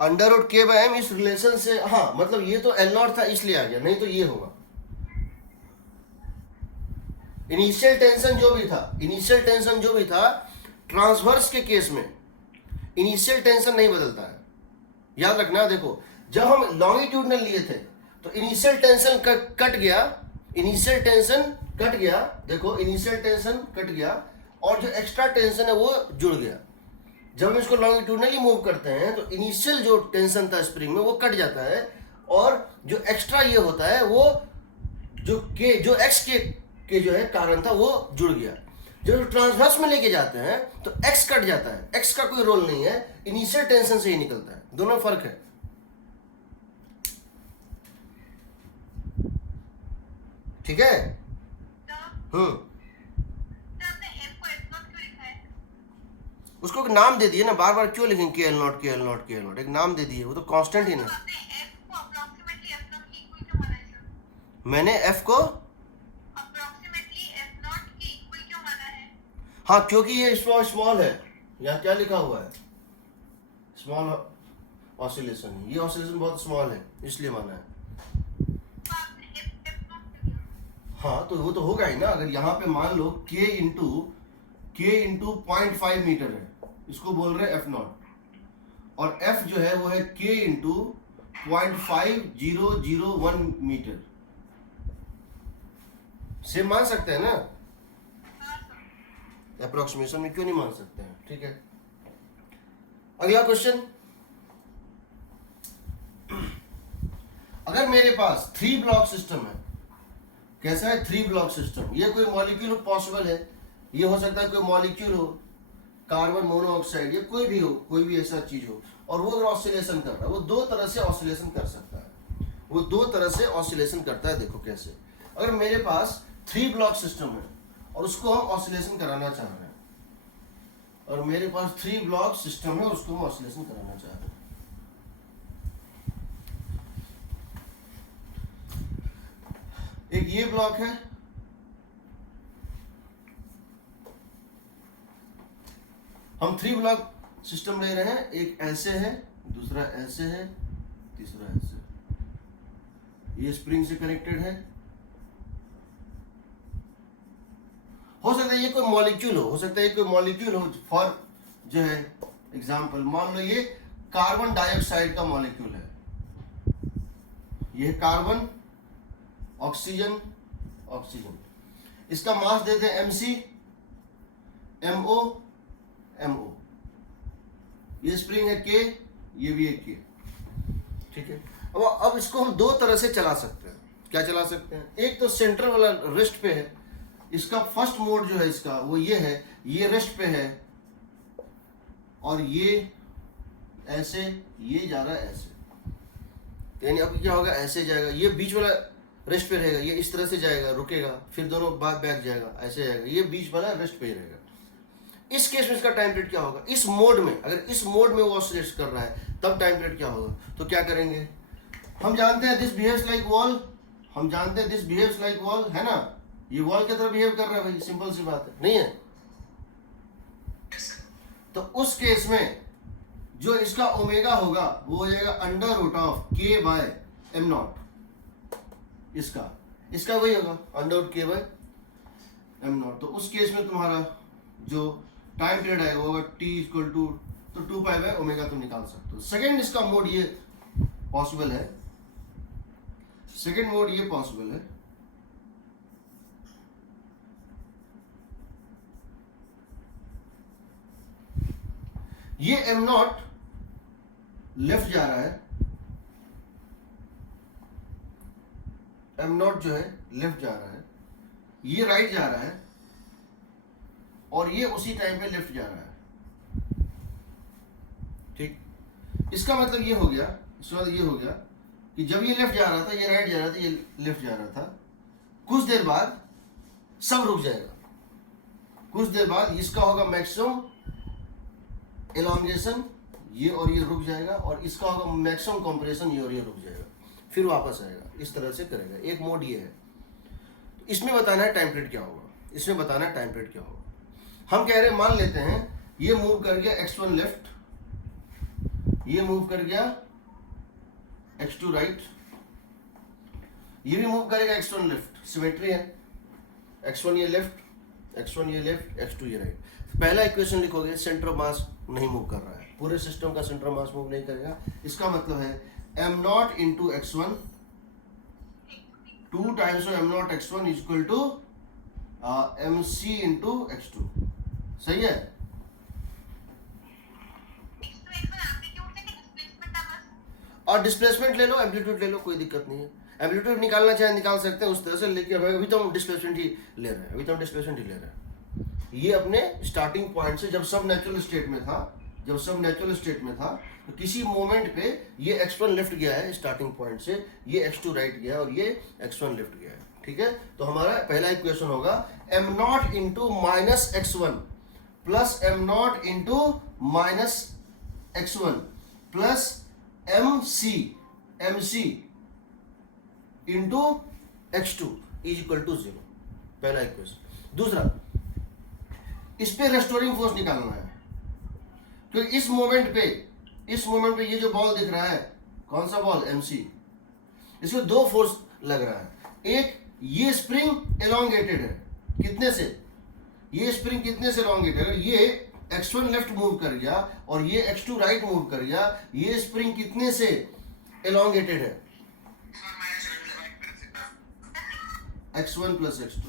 अंडर रूट के बाय एम इस रिलेशन से, हाँ मतलब ये तो एल नॉट था इसलिए आ गया, नहीं तो ये होगा। इनिशियल टेंशन जो भी था, इनिशियल टेंशन जो भी था, ट्रांसवर्स के केस में इनिशियल टेंशन नहीं बदलता है, याद रखना। देखो जब हम लॉन्गिट्यूडनल लिए थे तो इनिशियल टेंशन कट गया, इनिशियल टेंशन कट गया, देखो इनिशियल टेंशन कट गया और जो एक्स्ट्रा टेंशन है वो जुड़ गया। जब हम इसको लॉन्गिट्यूडनली मूव करते हैं तो इनिशियल जो टेंशन था स्प्रिंग में वो कट जाता है, और जो एक्स्ट्रा ये होता है वो जो एक्स के जो है कारण था वो जुड़ गया। जब ट्रांसवर्स में लेके जाते हैं तो एक्स कट जाता है, एक्स का कोई रोल नहीं है, इनिशियल टेंशन से ही निकलता है, दोनों फर्क है। ठीक है? उसको एक नाम दे दिए ना, बार बार क्यों लिखेंगे के एल नॉट के एल नॉट के एल नॉट, एक नाम दे दिए, वो तो कांस्टेंट ही ना। मैंने एफ को हाँ, क्योंकि ये स्मॉल है, यहाँ क्या लिखा हुआ है? स्मॉल ऑसिलेशन, ये ऑसिलेशन बहुत स्मॉल है इसलिए माना है। हाँ तो वो तो होगा ही ना, अगर यहाँ पे मान लो k into K into 0.5 metre है, इसको बोल रहे हैं F नॉट, और F जो है वो है K इंटू 0.5001 मीटर। सेम मान सकते हैं ना, अप्रोक्सीमेशन में क्यों नहीं मान सकते हैं? ठीक है, अगला क्वेश्चन। अगर मेरे पास 3 ब्लॉक सिस्टम है, कैसा है 3 ब्लॉक सिस्टम, ये कोई मॉलिक्यूल पॉसिबल है, ये हो सकता है कोई मॉलिक्यूल हो, कार्बन मोनोऑक्साइड, ये कोई भी हो, कोई भी ऐसा चीज हो, और वो अगर ऑसिलेशन कर रहा है, वो दो तरह से ऑसिलेशन कर सकता है, वो दो तरह से ऑसिलेशन करता है। देखो कैसे, अगर मेरे पास 3 ब्लॉक सिस्टम है और उसको हम ऑसिलेशन कराना चाह रहे हैं, और मेरे पास 3 ब्लॉक सिस्टम है, उसको हम ऑसिलेशन कराना चाह रहे हैं। एक ये ब्लॉक है, हम 3 ब्लॉक सिस्टम ले रहे हैं, एक ऐसे है, दूसरा ऐसे है, तीसरा ऐसे, ये स्प्रिंग से कनेक्टेड है। हो सकता है ये कोई मॉलिक्यूल हो सकता है ये कोई मॉलिक्यूल हो, फॉर जो है एग्जांपल, मान लो ये कार्बन डाइऑक्साइड का मॉलिक्यूल है, ये है कार्बन, ऑक्सीजन, ऑक्सीजन, इसका मास देते हैं mc, mo, mo, ये स्प्रिंग है K, ये भी है K। ठीक है, अब इसको हम दो तरह से चला सकते हैं। क्या चला सकते हैं? एक तो सेंटर वाला रेस्ट पे है, इसका फर्स्ट मोड जो है इसका वो ये है, ये रेस्ट पे है, और ये ऐसे, ये जा रहा है ऐसे, यानी अब क्या होगा, ऐसे जाएगा, ये बीच वाला रेस्ट पे रहेगा, ये इस तरह से जाएगा, रुकेगा, फिर दोनों बाद बैक जाएगा, ऐसे जाएगा, ये बीच वाला रेस्ट पे ही रहेगा। इस केस में इसका टाइम पीरियड क्या होगा? इस मोड में, अगर इस मोड में वो ऑसिलेट कर रहा है तब टाइम पीरियड क्या होगा? तो क्या करेंगे, हम जानते हैं दिस बिहेव्स लाइक वॉल, हम जानते हैं दिस बिहेव्स लाइक वॉल, है ना, ये वॉल की तरह बिहेव कर रहा है भाई, सिंपल सी बात है, नहीं है? तो उस केस में जो इसका ओमेगा होगा वो हो जाएगा under root of K by m nought, इसका वही होगा under root K by m nought. तो उस केस में तुम्हारा जो टाइम पीरियड आएगा वो होगा t इक्वल टू, तो 2 पाई बाय ओमेगा तुम निकाल सकते हो। सेकेंड इसका मोड ये पॉसिबल है, सेकेंड मोड ये पॉसिबल है, ये m नॉट लेफ्ट जा रहा है, m नॉट जो है लेफ्ट जा रहा है, ये राइट जा रहा है, और ये उसी टाइम पे लेफ्ट जा रहा है। ठीक, इसका मतलब ये हो गया, इसका मतलब ये हो गया कि जब ये लेफ्ट जा रहा था, ये राइट जा रहा था, ये लेफ्ट जा रहा था, कुछ देर बाद सब रुक जाएगा, कुछ देर बाद इसका होगा मैक्सिमम एलोंगेशन, ये और ये रुक जाएगा, और इसका होगा मैक्सिमम कंप्रेशन, ये और ये रुक जाएगा, फिर वापस आएगा, इस तरह से करेगा। एक मोड ये है, इसमें बताना है टाइम पीरियड क्या होगा, इसमें बताना है टाइम पीरियड क्या होगा। हम कह रहे हैं, मान लेते हैं ये मूव कर गया x1 लेफ्ट, ये मूव कर गया x2 राइट, ये भी मूव करेगा x1 लेफ्ट, सिमेट्री है, x1 ये लेफ्ट, x1 ये लेफ्ट, x2 ये राइट। पहला इक्वेशन लिखोगे, सेंटर ऑफ मास नहीं मूव कर रहा है, पूरे सिस्टम का सेंटर ऑफ मास मूव नहीं करेगा, इसका मतलब है m nought into x1, 2 times of m nought x1 is equal to mc into x2, सही है? और डिस्प्लेसमेंट ले लो, एम्पलीट्यूड ले लो, कोई दिक्कत नहीं है, एम्पलीट्यूड निकालना चाहे निकाल सकते हैं उस तरह से, लेकिन अभी तो हम डिस्प्लेसमेंट ही ले रहे हैं, अभी तो हम डिस्प्लेसमेंट ही ले रहे हैं। ये अपने स्टार्टिंग पॉइंट से, जब सब नेचुरल स्टेट में था, जब सब नेचुरल स्टेट में था, तो किसी मोमेंट पे ये x1 लेफ्ट गया है स्टार्टिंग पॉइंट से, ये x2 राइट गया है, और ये x1 लेफ्ट गया है। ठीक है, तो हमारा पहला इक्वेशन होगा m nought into minus x1 plus m nought into minus x1 plus mc into x2 is equal to 0, पहला इक्वेशन। दूसरा, इस पे रेस्टोरिंग फोर्स निकालना है, क्योंकि इस मोमेंट पे ये जो बॉल दिख रहा है, कौन सा बॉल, mc, इसमें दो फोर्स लग रहा है, एक ये स्प्रिंग एलोंगेटेड है, कितने से, ये स्प्रिंग कितने से एलोंगेट है? अगर ये x1 लेफ्ट मूव कर गया और ये x2 राइट मूव कर गया, ये स्प्रिंग कितने से एलोंगेटेड है? x1 plus x2।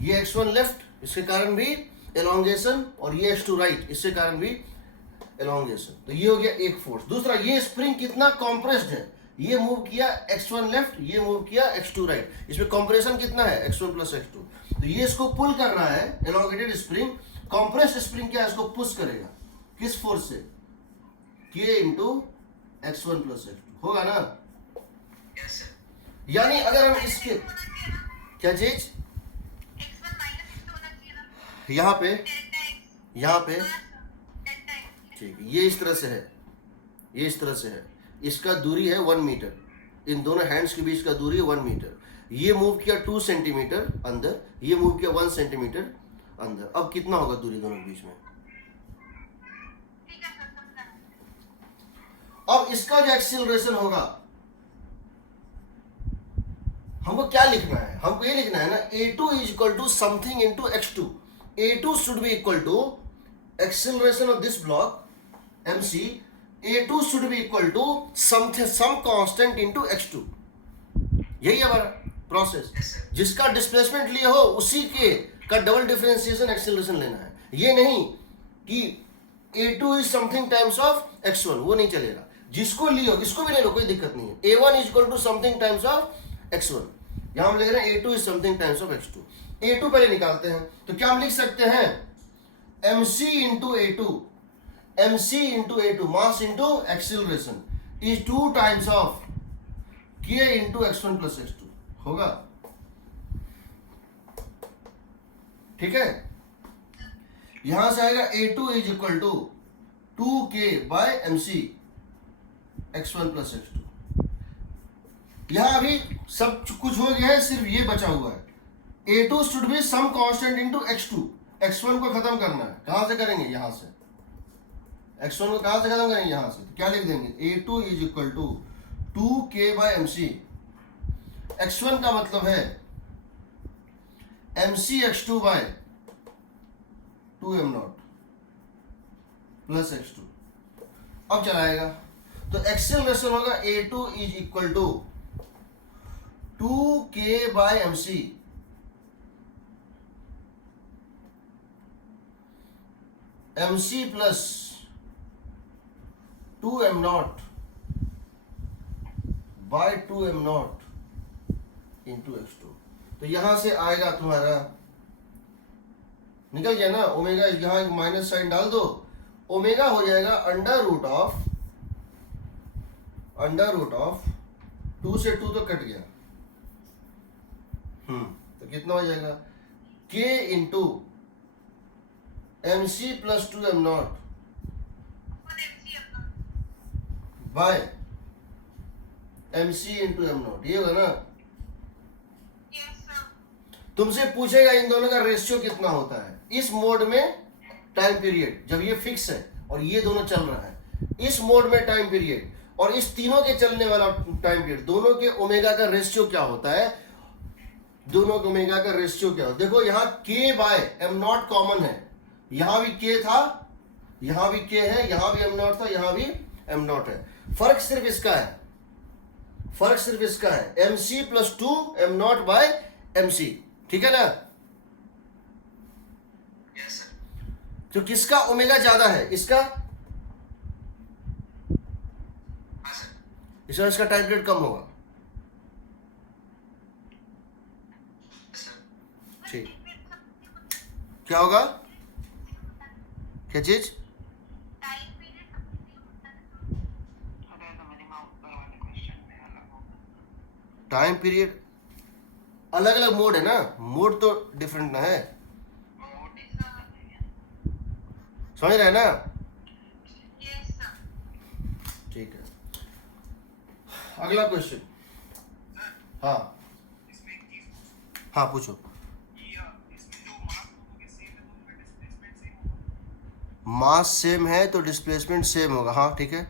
ये x1 लेफ्ट, इसके कारण भी एलोंगेशन, और ये x2 राइट, इसके कारण भी एलोंगेशन। तो ये हो गया एक फोर्स। दूसरा, ये स्प्रिंग कितना कॉम्प्रेस्ड है? ये मूव किया x1 लेफ्ट, ये मूव किया x2 राइट, इसमें कंप्रेशन कितना है? x1 plus x2। तो ये इसको पुल कर रहा है, एलोंगेटेड स्प्रिंग। कॉम्प्रेस्ड स्प्रिंग क्या है? इसको पुश करेगा, किस फोर्स से? k into x1 plus x2, होगा ना? Yes sir. यानी अगर हम इसके, क्या चीज यहाँ पे, यहाँ पे, ठीक है, ये इस तरह से है, ये इस तरह से है, इसका दूरी है 1 मीटर, इन दोनों हैंड्स के बीच का दूरी है 1 मीटर। ये मूव किया 2 सेंटीमीटर अंदर, ये मूव किया 1 सेंटीमीटर अंदर। अब कितना होगा दूरी दोनों के बीच में? अब इसका जो एक्सीलरेशन होगा, हमको क्या लिखना है? हमको ये लिखना है ना, a2 is equal to something into x2। a2 should be equal to acceleration of this block mc, a2 should be equal to some constant into x2। यही हमारा प्रोसेस, जिसका डिस्प्लेसमेंट लिए हो उसी के का डबल डिफरेंशिएशन एक्सीलरेशन लेना है। ये नहीं कि a2 is something times of x1, वो नहीं चलेगा। जिसको लियो, इसको भी ले लो, कोई दिक्कत नहीं है। a1 is equal to something times of x1, यहां हम लिख रहे हैं a2 is something times of x2। a2 पहले निकालते हैं, तो क्या हम लिख सकते हैं? mc into a2, mc into a2, mass into acceleration, is 2 times of k into x1 plus x2, होगा? ठीक है, यहां से आएगा a2 is equal to 2k by mc x1 plus x2। यहां अभी सब कुछ हो गया है, सिर्फ ये बचा हुआ है। a2 should be some constant into x2, x1 को खत्म करना है। कहां से करेंगे? यहां से। x1 को कहां से खत्म करेंगे? यहां से। तो क्या लिख देंगे? a2 is equal to 2k by mc, x1 का मतलब है mc x2 bye 2m0 plus x2। अब चलाएगा तो एक्सेलरेशन होगा a2 is equal to 2k by mc, mc plus 2m0 by 2m0 into x2। तो यहां से आएगा तुम्हारा, निकल गया ना ओमेगा, यहां एक माइनस साइन डाल दो, ओमेगा हो जाएगा अंडर रूट ऑफ 2 से 2 तो कट गया, तो कितना हो जाएगा? k into mc plus 2m0 by mc into m0, ये होगा ना? तुमसे पूछेगा इन दोनों का रेशियो कितना होता है। इस मोड में टाइम पीरियड, जब ये फिक्स है और ये दोनों चल रहा है, इस मोड में टाइम पीरियड और इस तीनों के चलने वाला टाइम पीरियड, दोनों के ओमेगा का रेशियो क्या होता है? दोनों के ओमेगा का रेशियो क्या होता है? देखो यहाँ k बाय m0 कॉमन है, यहां भी k था, यहां भी k है, यहां भी m0 था, यहां भी m0 है। फर्क सिर्फ इसका है, mc plus 2 m0 bye mc, ठीक है ना? Yes sir. तो किसका ओमेगा ज्यादा है? इसका। हाँ सर। इसका टाइम पीरियड कम होगा। सर ठीक, क्या होगा? क्या चीज? टाइम पीरियड अलग अलग मोड है ना, मोड तो डिफरेंट ना है, समझ रहे हैं ना? ठीक है, अगला क्वेश्चन। हाँ हाँ पूछो। मास सेम है तो डिस्प्लेसमेंट सेम होगा, हाँ ठीक है,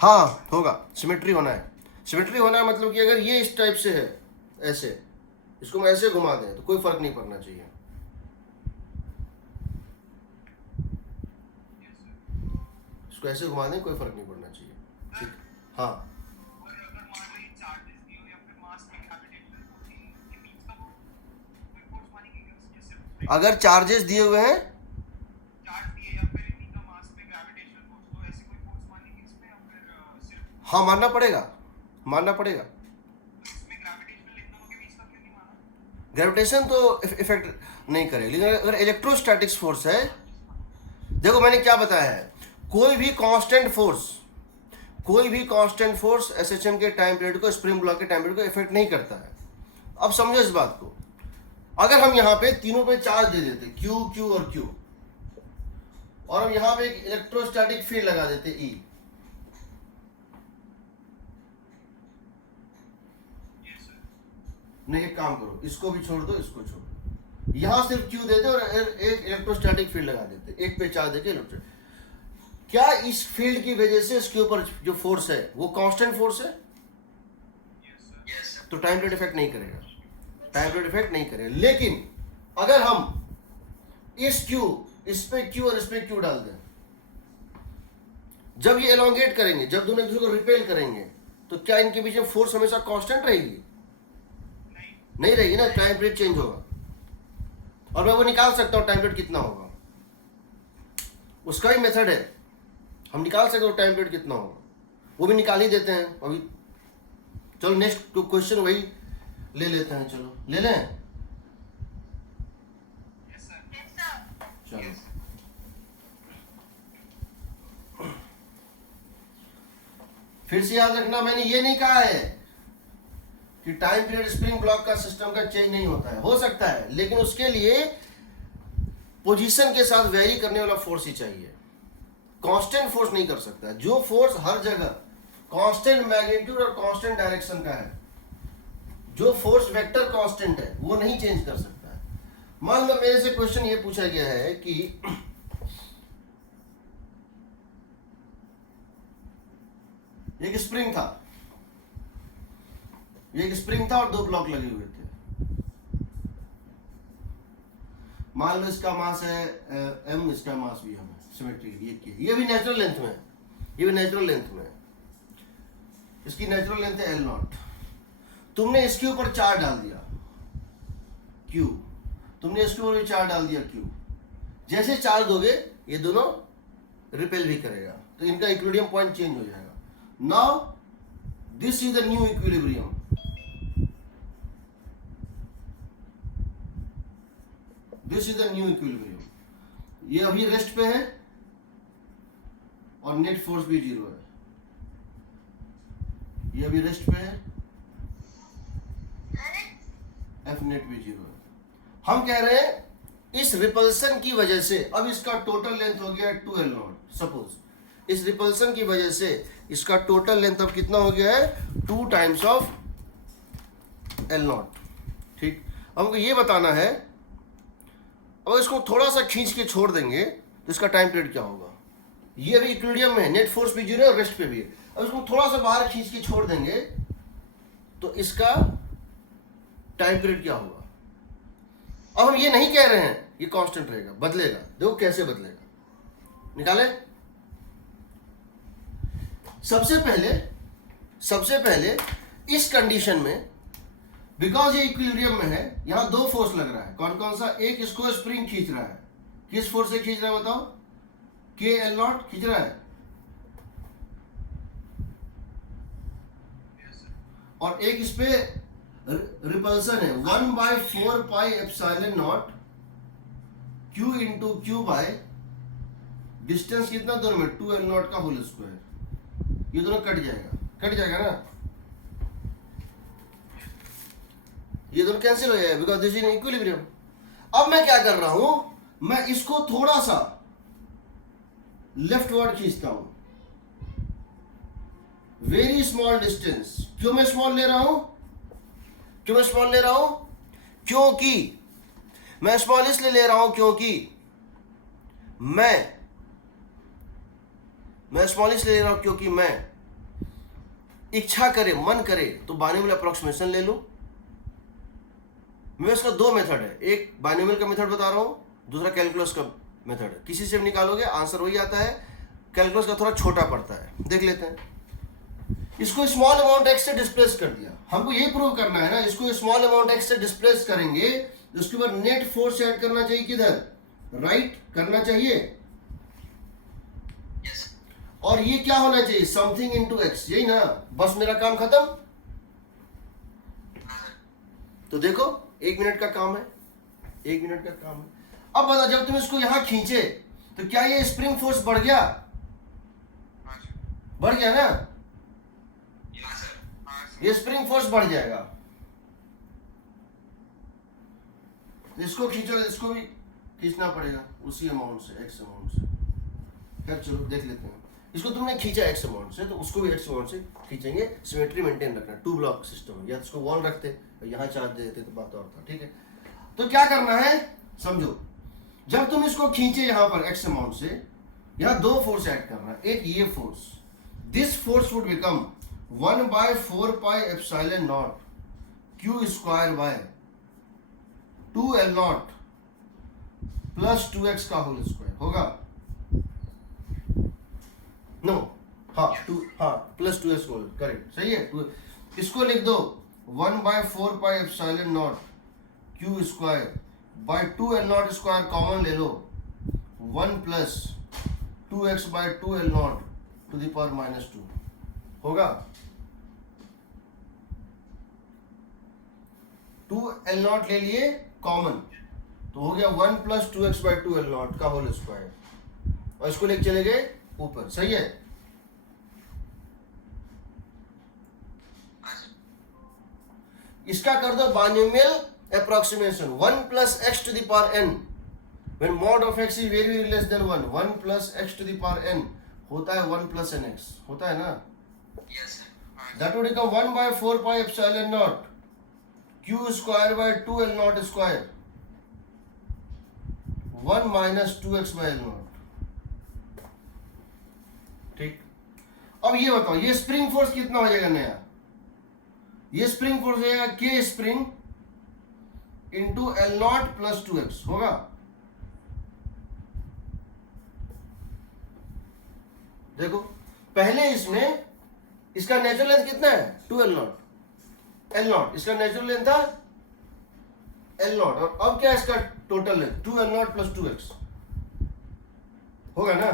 हाँ होगा। सिमेट्री होना है, सिमेट्री होना है मतलब कि अगर ये इस टाइप से है, ऐसे इसको मैं ऐसे घुमा दें तो कोई फर्क नहीं पड़ना चाहिए। इसको ऐसे घुमा दें, कोई फर्क नहीं पड़ना चाहिए। ठीक, हाँ। और अगर मान लो ये चार्जेस दिए हो या फिर मास में ग्रेविटेशनल फोर्स के बीच का कोई फोर्स मानेंगे क्या जैसे अगर चार्जेस दिए हुए हैं, चार्ज दिए या फिर इन्हीं का मास में ग्रेविटेशनल फोर्स, तो ऐसे कोई फोर्स मानेंगे इसमें या फिर सिर्फ हाँ मानना पड़ेगा, मानना पड़ेगा। इसमें ग्रेविटेशनल इन दोनों के बीच का क्यों नहीं माना? ग्रेविटेशन तो इफेक्ट नहीं करे, लेकिन अगर इलेक्ट्रोस्टैटिक्स फोर्स है, देखो मैंने क्या बताया है, कोई भी कांस्टेंट फोर्स एसएचएम के टाइम पीरियड को, स्प्रिंग ब्लॉक के टाइम पीरियड को इफेक्ट नहीं करता है। अब समझो इस बात को, अगर हम यहाँ पे तीनों पे चार्ज दे देते Q, Q और Q, और हम यहाँ पे एक इलेक्ट्रोस्टैटिक फील्ड लगा देते E, नहीं एक काम करो, इसको भी छोड़ दो, इसको छोड़ दो, यहां सिर्फ Q देते और एक इलेक्ट्रोस्टैटिक फील्ड लगा देते, एक पे चार्ज देके इलेक्ट्रो, क्या इस फील्ड की वजह से इसके ऊपर जो फोर्स है वो कांस्टेंट फोर्स है? तो टाइम पीरियड इफेक्ट नहीं करेगा, टाइम पीरियड इफेक्ट नहीं करेगा। लेकिन अगर हम इस Q, इस पे Q और इस पे Q डाल दें, जब ये एलोंगेट करेंगे, जब दोनों एक दूसरे को रिपेल करेंगे, तो क्या इनके बीच में फोर्स हमेशा कांस्टेंट रहेगी? नहीं रहेगी ना, टाइम पीरियड चेंज होगा। और मैं वो निकाल सकता हूँ टाइम पीरियड कितना होगा, उसका ही मेथड है, हम निकाल सकते हो टाइम पीरियड कितना होगा, वो भी निकाल ही देते हैं अभी। चलो नेक्स्ट क्वेश्चन वही ले लेते हैं, चलो ले लें। चलो फिर से याद रखना, मैंने ये नहीं कहा है कि टाइम पीरियड स्प्रिंग ब्लॉक का सिस्टम का चेंज नहीं होता है, हो सकता है, लेकिन उसके लिए पोजीशन के साथ वेरी करने वाला फोर्स ही चाहिए, कांस्टेंट फोर्स नहीं कर सकता। जो फोर्स हर जगह कांस्टेंट मैग्नीट्यूड और कांस्टेंट डायरेक्शन का है, जो फोर्स वेक्टर कांस्टेंट है, वो नहीं चेंज कर सकता है। मान लो मेरे से क्वेश्चन ये पूछा गया है कि एक स्प्रिंग था, एक स्प्रिंग था और दो ब्लॉक लगे हुए थे। मान लो इसका मास है m, इसका मास भी हम है, सिमेट्रिकली ये भी नेचुरल लेंथ में है, ये भी नेचुरल लेंथ में है, इसकी नेचुरल लेंथ है L0। तुमने इसके ऊपर चार्ज डाल दिया Q, तुमने इसके ऊपर भी चार्ज डाल दिया Q, जैसे चार्ज दोगे ये दोनों रिपेल भी करेगा, तो इनका इक्विलिब्रियम पॉइंट चेंज हो जाएगा। Now this is the new equilibrium, this is the new equilibrium. ये अभी रेस्ट पे है और नेट फोर्स भी 0 है, ये अभी रेस्ट पे है, एफ नेट भी 0 है। हम कह रहे हैं इस रिपल्सन की वजह से, अब इसका टोटल लेंथ हो गया 2L0, सपोज इस रिपल्सन की वजह से इसका टोटल लेंथ अब कितना हो गया है 2 टाइम्स ऑफ L0। ठीक, हमको ये बताना है, अब इसको थोड़ा सा खींच के छोड़ देंगे तो इसका टाइम पीरियड क्या होगा। ये भी इक्विलिब्रियम में है, नेट फोर्स भी 0 है और रेस्ट पे भी है। अब इसको थोड़ा सा बाहर खींच के छोड़ देंगे तो इसका टाइम पीरियड क्या होगा। अब हम ये नहीं कह रहे हैं ये कांस्टेंट रहेगा, बदलेगा। देखो कैसे बदलेगा, निकाले। सबसे पहले इस कंडीशन में, बिकॉज ये इक्विलिब्रियम में है, यहां दो फोर्स लग रहा है। कौन कौन सा? एक इसको स्प्रिंग खींच रहा है, किस फोर्स से खींच रहा है बताओ? KL0 खींच रहा है, और एक इस पे रिपल्सन है 1/4 pi epsilon not Q into Q by distance कितना दोनों में 2L0 का होल स्क्वायर। ये दोनों कट जाएगा ना, ये दोनों कैंसिल हो जाएगा बिकॉज दिस इज इक्विलिब्रियम। अब मैं क्या कर रहा हूं, मैं इसको थोड़ा सा लेफ्टवर्ड खींचता हूं, वेरी स्मॉल डिस्टेंस। क्यों मैं स्मॉल ले रहा हूं? क्योंकि मैं स्मॉल इसलिए ले रहा हूं क्योंकि मैं स्मॉल इसलिए ले रहा हूं क्योंकि मैं इच्छा करे, मन करे तो बाइनोमियल अप्रोक्सीमेशन ले लूं, मैं इसका दो मेथड है, एक बाइनोमियल का मेथड बता रहा हूँ, दूसरा कैलकुलस का मेथड है। किसी से भी निकालोगे आंसर वही आता है, कैलकुलस का थोड़ा छोटा पड़ता है। देख लेते हैं। इसको स्मॉल अमाउंट एक्स से डिस्प्लेस कर दिया, हमको यही प्रूव करना है ना। इसको स्मॉल अमाउंट एक्स से डिस्प्लेस करेंगे, उसके बाद नेट फोर्स ऐड करना चाहिए किधर, राइट करना चाहिए। और ये क्या होना चाहिए, समथिंग इनटू एक्स, यही ना, बस मेरा काम खत्म। तो देखो 1 मिनट का काम है, 1 मिनट का काम है। अब बता, जब तुम इसको यहां खींचे तो क्या ये स्प्रिंग फोर्स बढ़ गया, बढ़ गया ना, ये स्प्रिंग फोर्स बढ़ जाएगा। इसको खींचो, इसको भी खींचना पड़ेगा उसी अमाउंट से, एक्स अमाउंट से। खैर चलो देख लेते हैं। इसको तुमने खींचा एक्स अमाउंट से, तो उसको भी एक्स अमाउंट से खींचेंगे। सिमेट्री मेंटेन रखना, 2 ब्लॉक सिस्टम है, या तो इसको वॉल रखते यहाँ चार्ज दे देते तो बात और था। ठीक है, तो क्या करना है समझो। जब तुम इसको खींचे यहाँ पर एक्स अमाउंट से, यहाँ दो फोर्स ऐड करना है। एक ये force, this force would become 1/4πε0 q square by 2L0 plus 2x का होल स्क्वायर होगा। नो हाँ प्लस 2x होल, करेक्ट, सही है। इसको लिख दो 1/4πε0 q square by 2L0 square common ले लो, 1 plus 2x by 2L0 to the power -2 होगा। 2L0 ले लिए कॉमन, तो हो गया 1 प्लस 2x बाय 2L0 का होल स्क्वायर, और इसको लेके चले गए ऊपर, सही है। इसका कर दो binomial approximation, 1 plus x to the power n, when mod of x is very less than 1, 1 plus x to the power n होता है 1 प्लस nx, होता है ना। That would become 1/4πε0 q square by 2L0 square 1 minus 2x by L0। ठीक, अब ये बताओ, ये स्प्रिंग फोर्स कितना हो जाएगा नया, ये स्प्रिंग फोर्स हो जाएगा k spring into L0 plus 2x होगा। देखो पहले इसमें इसका नेचुरल लेंथ कितना है 2L0, L0 इसका नेचुरल लेंथ था L0, और अब क्या है इसका total length 2L0 plus 2x होगा ना।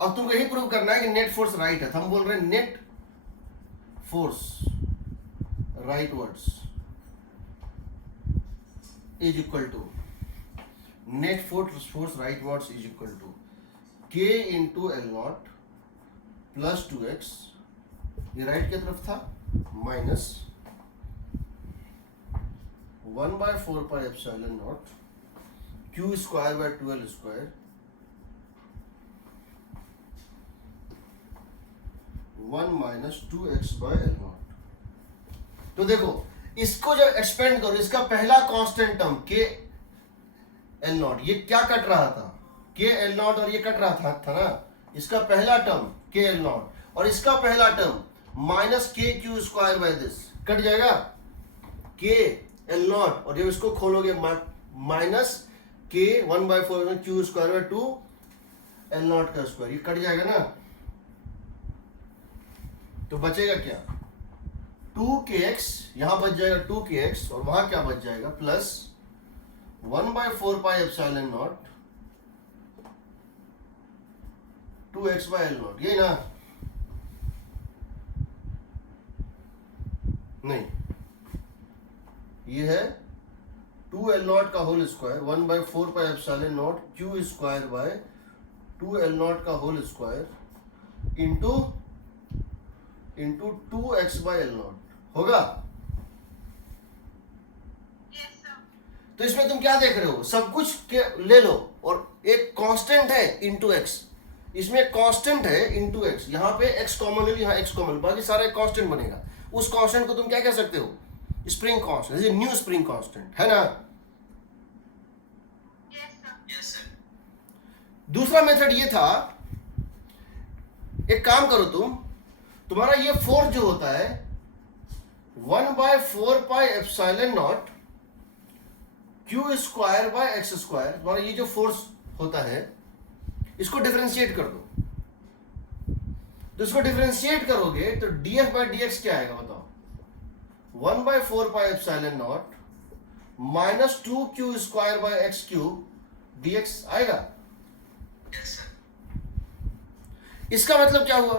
अब तुमको यही प्रूव करना है कि नेट फोर्स राइट है, तो हम बोल रहे हैं net force rightwards is equal to, net force rightwards is equal to k into L0 plus 2x, ये राइट की तरफ था, minus 1/4πε0 q square by 2L square 1 minus 2x by L0। तो देखो इसको जब एक्सपेंड करो, इसका पहला कांस्टेंट टर्म k L0, ये क्या कट रहा था k L0, और ये कट रहा था ना, इसका पहला टर्म k L0 और इसका पहला term minus k q square by this cut जाएगा, k L0, और जब इसको खोलोगे minus k 1/4 q square by 2 L0 का स्क्वायर, ये कट जाएगा ना। तो बचेगा क्या, 2kx, यहां बच जाएगा 2kx, और वहां क्या बच जाएगा प्लस 1/4πε0 2x बाय L0, ये ना, नहीं ये है 2L0 का whole square 1/4πε0 q square by 2L0 का whole square into 2x by L0 होगा। तो इसमें तुम क्या देख रहे हो, सब कुछ ले लो और एक कांस्टेंट है इंटू एक्स, इसमें कांस्टेंट है इंटू एक्स, यहाँ पे x कॉमन है, यहाँ x कॉमन, बाकी सारा एक कांस्टेंट बनेगा। उस कांस्टेंट को तुम क्या कह सकते हो, spring constant, new spring constant है ना। Yes, sir. दूसरा मेथड ये था, एक काम करो तुम्हारा ये फोर्स जो होता है 1/4πε0 q square by x square, तुम्हारा ये जो फोर्स होता है इसको डिफरेंशिएट कर दो। तो इसको डिफरेंशिएट करोगे तो df बाई dx क्या आएगा बताओ? 1/4πε0 minus 2q square by x cube dx आएगा। Yes, sir. इसका मतलब क्या हुआ?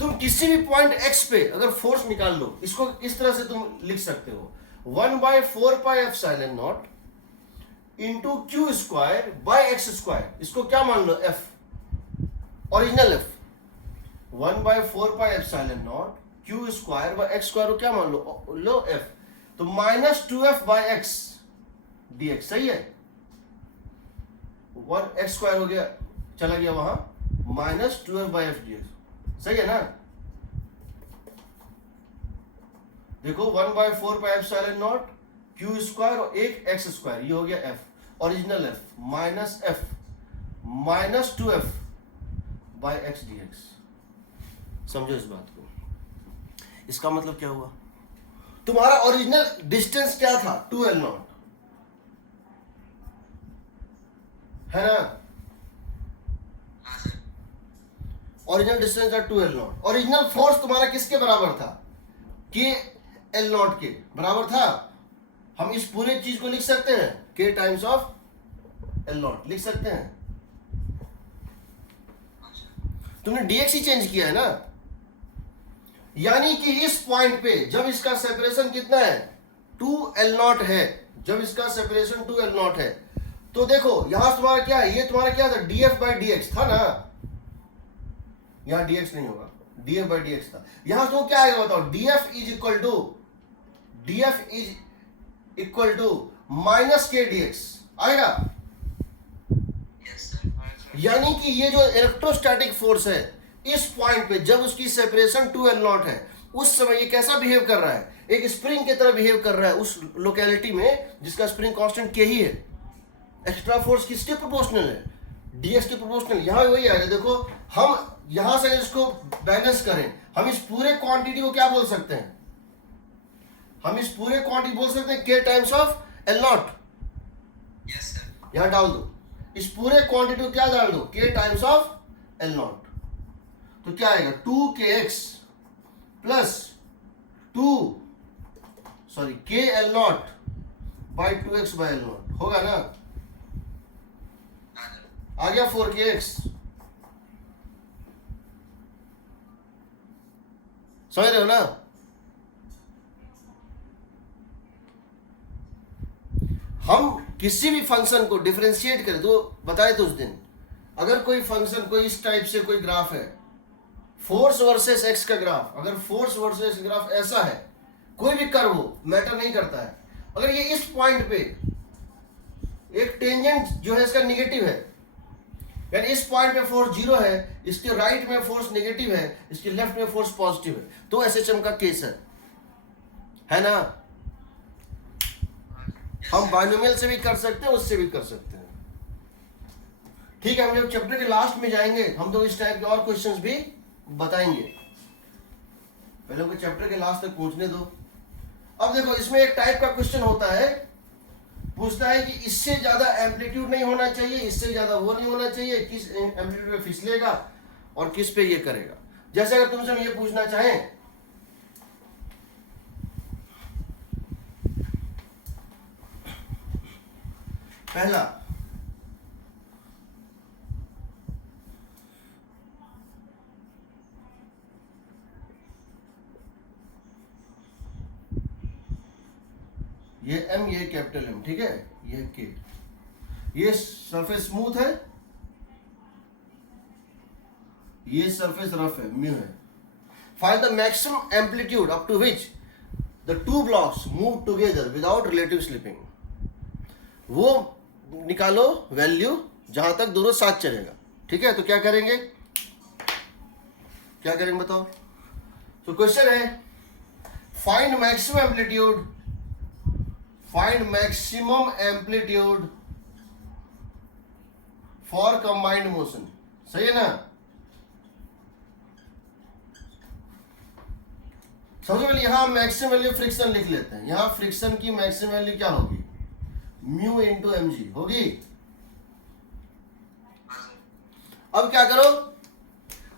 तुम किसी भी पॉइंट x पे अगर फोर्स निकाल लो, इसको इस तरह से तुम लिख सकते हो 1/4πε0 into q square by x square. इसको क्या मान लो? f, original f। 1/4πε0 q square by x square को क्या मान लो f। तो minus 2f by x dx, सही है। 1x स्क्वायर हो गया, चला गया वहां, minus 2f bye F dx, सही है ना। देखो 1/4πε0 क्यू स्क्वायर और एक एक्स स्क्वायर, ये हो गया f, original f, minus f minus 2f by x dx। समझो इस बात को। इसका मतलब क्या हुआ? तुम्हारा ओरिजिनल डिस्टेंस क्या था? 2L0 है ना। हाँ सर। ओरिजिनल डिस्टेंस था 2L0। ओरिजिनल फोर्स तुम्हारा किसके बराबर था? के L0 के बराबर था। हम इस पूरे चीज को लिख सकते हैं के टाइम्स ऑफ L0 लिख सकते हैं। हाँ सर। तुमने dx ही चेंज किया है ना। यानी कि इस पॉइंट पे जब इसका सेपरेशन कितना है? 2L0 है। जब इसका सेपरेशन 2L0 है तो देखो यहां तुम्हारा क्या है? ये तुम्हारा क्या था? df बाई dx था ना। यहां dx नहीं होगा, df बाई dx था। यहां तो क्या आएगा बताओ? df is equal to minus K dx आएगा। Yes, sir. हाँ सर। यानी कि ये जो इलेक्ट्रोस्टैटिक फोर्स है इस पॉइंट पे जब उसकी सेपरेशन 2L0 है उस समय ये कैसा बिहेव कर रहा है? एक स्प्रिंग की तरह बिहेव कर रहा है उस लोकेलिटी में जिसका स्प्रिंग कांस्टेंट के ही है। एक्स्ट्रा फोर्स किसके प्रोपोर्शनल है? dx के प्रोपोर्शनल। यहां वही आएगा। देखो हम यहां से इसको बैलेंस करें, हम इस पूरे क्वांटिटी को क्या बोल सकते हैं? हम इस पूरे क्वांटिटी बोल सकते हैं k times of L0। Yes, sir. यहां डाल दो, इस पूरे क्वांटिटी को क्या डाल दो? k times of L0। तो क्या आएगा? 2kx plus k L0 by 2x by L0 होगा ना। हाँ सर। आ गया 4kx। समझ रहे हो ना। हम किसी भी फंक्शन को डिफरेंशिएट करें तो बताए तो उस दिन, अगर कोई फंक्शन कोई इस टाइप से कोई ग्राफ है, फोर्स वर्सेस एक्स का ग्राफ, अगर फोर्स वर्सेस ग्राफ ऐसा है, कोई भी कर्व हो मैटर नहीं करता है, अगर ये इस पॉइंट पे एक टेंजेंट जो है इसका नेगेटिव है, यानी इस पॉइंट पे फोर्स 0 है, इसके राइट में फोर्स नेगेटिव है, इसके लेफ्ट में फोर्स पॉजिटिव है, तो एसएचएम का केस है ना। हम बाइनोमियल से भी कर सकते हैं, उससे भी कर सकते हैं। ठीक है, हम जब चैप्टर के लास्ट में जाएंगे हम तो इस टाइप के और क्वेश्चंस भी बताएंगे। पहले हमको चैप्टर के लास्ट तक पहुंचने दो। अब देखो इसमें एक टाइप का क्वेश्चन होता है, पूछता है कि इससे ज्यादा एम्पलीट्यूड नहीं होना चाहिए, इससे ज्यादा वो नहीं होना चाहिए, किस एम्पलीट्यूड पे फिसलेगा और किस पे ये करेगा। जैसे अगर तुमसे हम ये पूछना चाहें, पहला ये M, ये कैपिटल M, ठीक है, ये K, ये सरफेस स्मूथ है, ये सरफेस रफ है, म्यू है। Find the maximum amplitude up to which the two blocks move together without relative slipping. वो निकालो वैल्यू जहां तक दोनों साथ चलेगा। ठीक है, तो क्या करेंगे बताओ। तो क्वेश्चन है find maximum amplitude for combined motion. सही है ना। सबसे पहले यहाँ मैक्सिमम वैल्यू फ्रिक्शन लिख लेते हैं। यहाँ फ्रिक्शन की मैक्सिमम वैल्यू क्या होगी? म्यू इंटू एम जी होगी। अब क्या करो,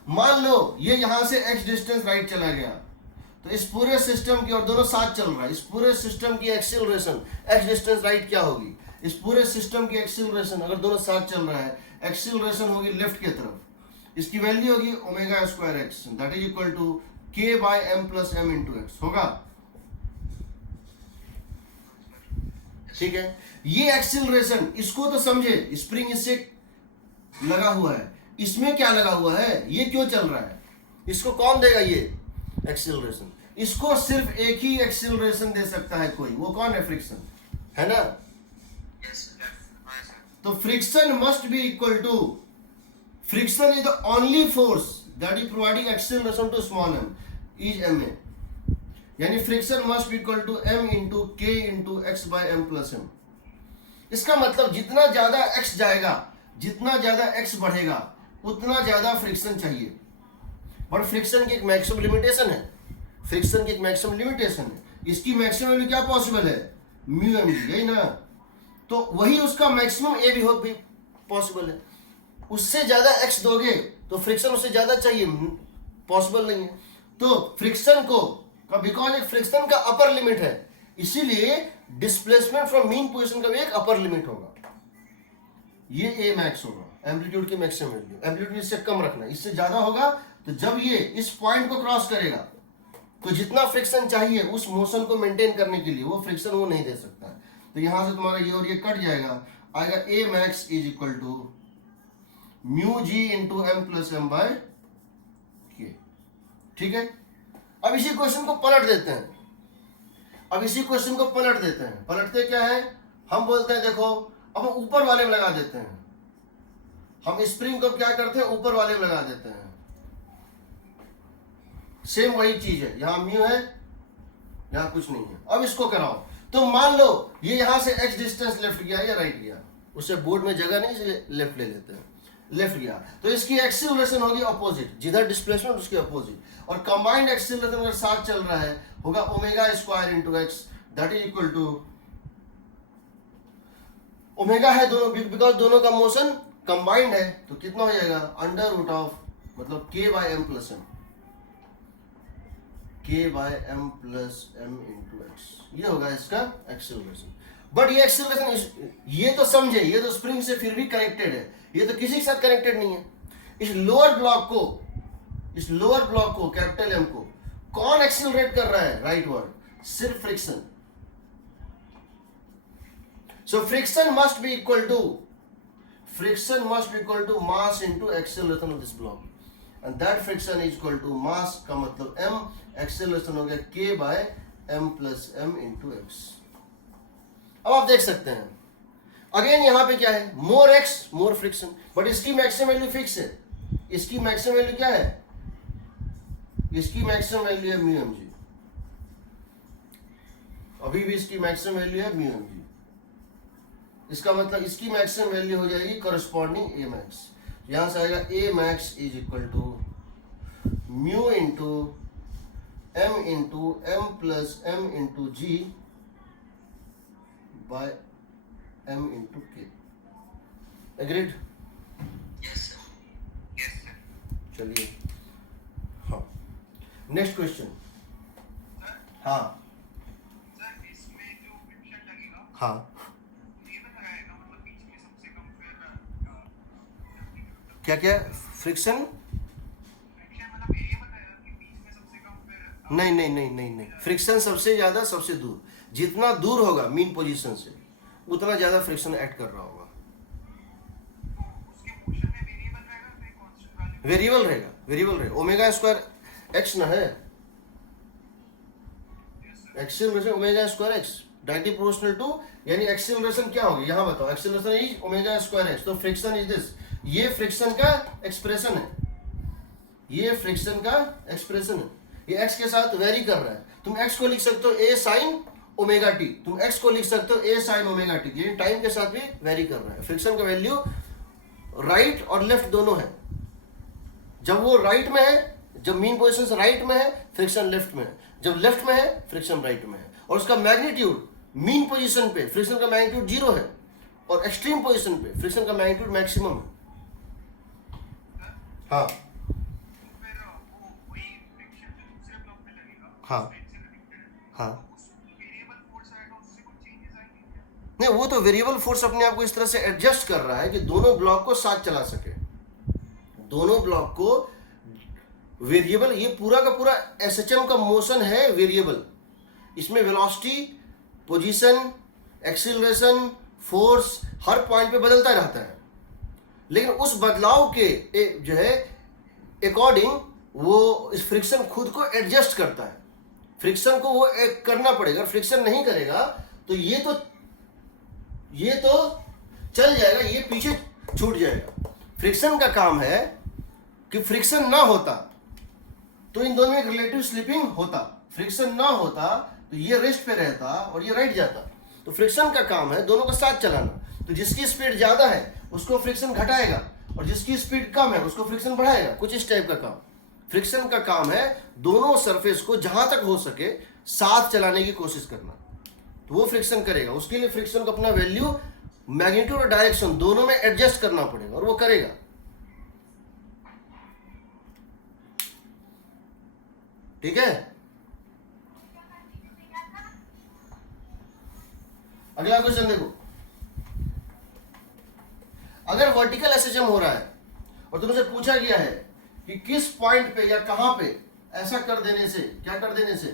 मान लो ये यहां से x डिस्टेंस राइट चला गया, तो इस पूरे सिस्टम की, और दोनों साथ चल रहा है, इस पूरे सिस्टम की एक्सीलरेशन x डिस्टेंस राइट क्या होगी? इस पूरे सिस्टम की एक्सीलरेशन अगर दोनों साथ चल रहा है, एक्सीलरेशन होगी लेफ्ट की तरफ, इसकी वैल्यू होगी omega square x, that is equal to k by M plus M into x होगा। ठीक है, ये एक्सीलरेशन, इसको तो समझे, स्प्रिंग इससे लगा हुआ है, इसमें क्या लगा हुआ है, ये क्यों चल रहा है, इसको कौन देगा ये एक्सीलरेशन? इसको सिर्फ एक ही एक्सीलरेशन दे सकता है कोई, वो कौन है? फ्रिक्शन, है ना? तो friction must be equal to, friction is the only force that is providing acceleration to small m is m a, यानी friction must be equal to m into k into x by M plus m. इसका मतलब जितना ज्यादा एक्स जाएगा, जितना ज्यादा एक्स बढ़ेगा, उतना ज्यादा फ्रिक्शन चाहिए। बट फ्रिक्शन की एक मैक्सिमम लिमिटेशन है, फ्रिक्शन की एक मैक्सिमम लिमिटेशन है। इसकी मैक्सिमम वैल्यू क्या पॉसिबल है? म्यू एम जी, यही ना? तो वही उसका मैक्सिमम ए भी हो भी पॉसिबल है। उससे ज्यादा एक्स दोगे तो फ्रिक्शन उससे ज्यादा चाहिए, पॉसिबल नहीं है। तो फ्रिक्शन को, बिकॉज एक फ्रिक्शन का अपर लिमिट है, इसीलिए डिस्प्लेसमेंट फ्रॉम मीन पोजीशन का भी एक अपर लिमिट होगा, ये ए मैक्स होगा, एम्पलीट्यूड की मैक्सिमम वैल्यू। एम्पलीट्यूड इससे कम रखना, इससे ज्यादा होगा तो जब ये इस पॉइंट को क्रॉस करेगा तो जितना फ्रिक्शन चाहिए उस मोशन को मेंटेन करने के लिए, वो फ्रिक्शन वो नहीं दे सकता है। तो यहां से तुम्हारा ये और ये कट जाएगा, आएगा a max is equal to mu g into m plus m by k. ठीक है, अब इसी क्वेश्चन को पलट देते हैं, अब इसी क्वेश्चन को पलट देते हैं। पलटते क्या है, हम बोलते हैं देखो, अब हम ऊपर वाले में लगा देते हैं, हम स्प्रिंग को क्या करते हैं, ऊपर वाले में लगा देते हैं। सेम वही चीज है, यहां म्यू है, यहां कुछ नहीं है। अब इसको कराओ, तो मान लो ये यहां से x डिस्टेंस लेफ्ट गया या राइट गया, उससे बोर्ड में जगह नहीं, इसलिए लेफ्ट ले लेते हैं, लेफ्ट गया, तो इसकी एक्सीलरेशन होगी अपोजिट, जिधर डिस्प्लेसमेंट उसके अपोजिट, और कंबाइंड एक्सीलरेशन अगर साथ चल रहा है होगा omega square into X, that is equal to, omega है दोनों, बिकॉज दोनों का मोशन कंबाइंड है, तो कितना हो जाएगा, अंडर रूट ऑफ, मतलब K by M plus M, K by M plus M into X, ये होगा इसका एक्सीलरेशन। बट ये एक्सीलरेशन, ये तो समझे, ये तो स्प्रिंग से फिर भी कनेक्टेड है, ये तो किसी के साथ कनेक्टेड नहीं है। इस लोअर ब्लॉक को, इस लोअर ब्लॉक को, कैपिटल एम को कौन एक्सीलरेट कर रहा है, राइट वर्ड, सिर्फ friction. So friction must be equal to mass into acceleration of this block, and that friction is equal to mass का मतलब m, acceleration हो गया k by m plus m into x। अब आप देख सकते हैं अगेन यहाँ पे क्या है, मोर x मोर फ्रिक्शन, बट इसकी मैक्सिमम वैल्यू फिक्स है। इसकी मैक्सिमम वैल्यू क्या है, इसकी मैक्सिमम वैल्यू है म्यू एम जी, अभी भी इसकी मैक्सिमम वैल्यू है म्यू एम जी। इसका मतलब इसकी मैक्सिमम वैल्यू हो जाएगी करस्पॉन्डिंग ए मैक्स, यहां से आएगा a max is equal to mu into m plus M into g by m into k. Agreed? Yes, sir. Yes, sir. चलिए, हाँ, नेक्स्ट क्वेश्चन। Sir, हाँ sir, इसमें जो friction लगेगा, हाँ, ये बताएगा, मतलब बीच में सबसे कम फिर क्या क्या फ्रिक्शन? फ्रिक्शन मतलब एरिया बताएगा कि बीच में सबसे कम फिर नहीं नहीं नहीं नहीं नहीं, फ्रिक्शन सबसे ज्यादा सबसे दूर, जितना दूर होगा मीन पोजीशन से उतना ज्यादा फ्रिक्शन ऐड कर रहा होगा। उसके मोशन में वेरिएबल रहेगा, फिर कांस्टेंट वैल्यू वेरिएबल रहेगा, वेरिएबल रहेगा, ओमेगा स्क्वायर एक्स ना है, acceleration omega square X directly proportional to, यानी एक्सीलरेशन क्या होगी, यहां बताओ, acceleration is omega square X, तो फ्रिक्शन इज दिस, ये फ्रिक्शन का एक्सप्रेशन है, ये फ्रिक्शन का एक्सप्रेशन है, ये एक्स के साथ वेरी कर रहा है। तुम एक्स को लिख सकते हो ए साइन ओमेगा टी, तुम एक्स को लिख सकते हो ए साइन ओमेगा टी, यानी टाइम के साथ भी वेरी कर रहा है। फ्रिक्शन का वैल्यू राइट और लेफ्ट दोनों है, जब वो राइट में है, जब मीन पोजीशन राइट में है फ्रिक्शन लेफ्ट में है, जब लेफ्ट में है फ्रिक्शन राइट में है, और उसका मैग्नीट्यूड मीन पोजीशन पे फ्रिक्शन का मैग्नीट्यूड 0 है, और एक्सट्रीम पोजीशन पे फ्रिक्शन का मैग्नीट्यूड मैक्सिमम है। हाँ तो फिर वो वही फ्रिक्शन जो दूसरे ब्लॉक पे लगेगा हाँ स्प्रिंग से कनेक्टेड है, हाँ। तो उस वेरिएबल फोर्स आएगा, उससे कुछ चेंजेस आएंगे क्या? नहीं, वो तो वेरिएबल फोर्स अपने आप को इस तरह से एडजस्ट कर रहा है कि दोनों ब्लॉक को साथ चला सके, दोनों ब्लॉक को वेरिएबल, ये पूरा का पूरा एसएचएम का मोशन है वेरिएबल। इसमें velocity, position, acceleration, force her point पे बदलता रहता है, लेकिन उस बदलाव के जो है अकॉर्डिंग वो इस फ्रिक्शन खुद को एडजस्ट करता है। फ्रिक्शन को वो करना पड़ेगा, फ्रिक्शन नहीं करेगा तो ये तो चल जाएगा, ये पीछे छूट जाएगा। फ्रिक्शन का काम है कि फ्रिक्शन ना होता तो इन दोनों में एक रिलेटिव स्लिपिंग होता, फ्रिक्शन ना होता तो ये रेस्ट पे रहता और ये राइट जाता। तो फ्रिक्शन का काम है दोनों को साथ चलाना। तो जिसकी स्पीड ज्यादा है उसको फ्रिक्शन घटाएगा, और जिसकी स्पीड कम है उसको फ्रिक्शन बढ़ाएगा, कुछ इस टाइप का काम। फ्रिक्शन का काम है दोनों सरफेस को जहां तक हो सके साथ चलाने की कोशिश करना, तो वो फ्रिक्शन करेगा। उसके लिए फ्रिक्शन को अपना वैल्यू, मैग्नीट्यूड और डायरेक्शन दोनों में एडजस्ट करना पड़ेगा, और वो करेगा। ठीक है, अगला क्वेश्चन देखो। अगर वर्टिकल एसएचएम हो रहा है और तुमसे पूछा गया है कि किस पॉइंट पे या कहां पे ऐसा कर देने से, क्या कर देने से,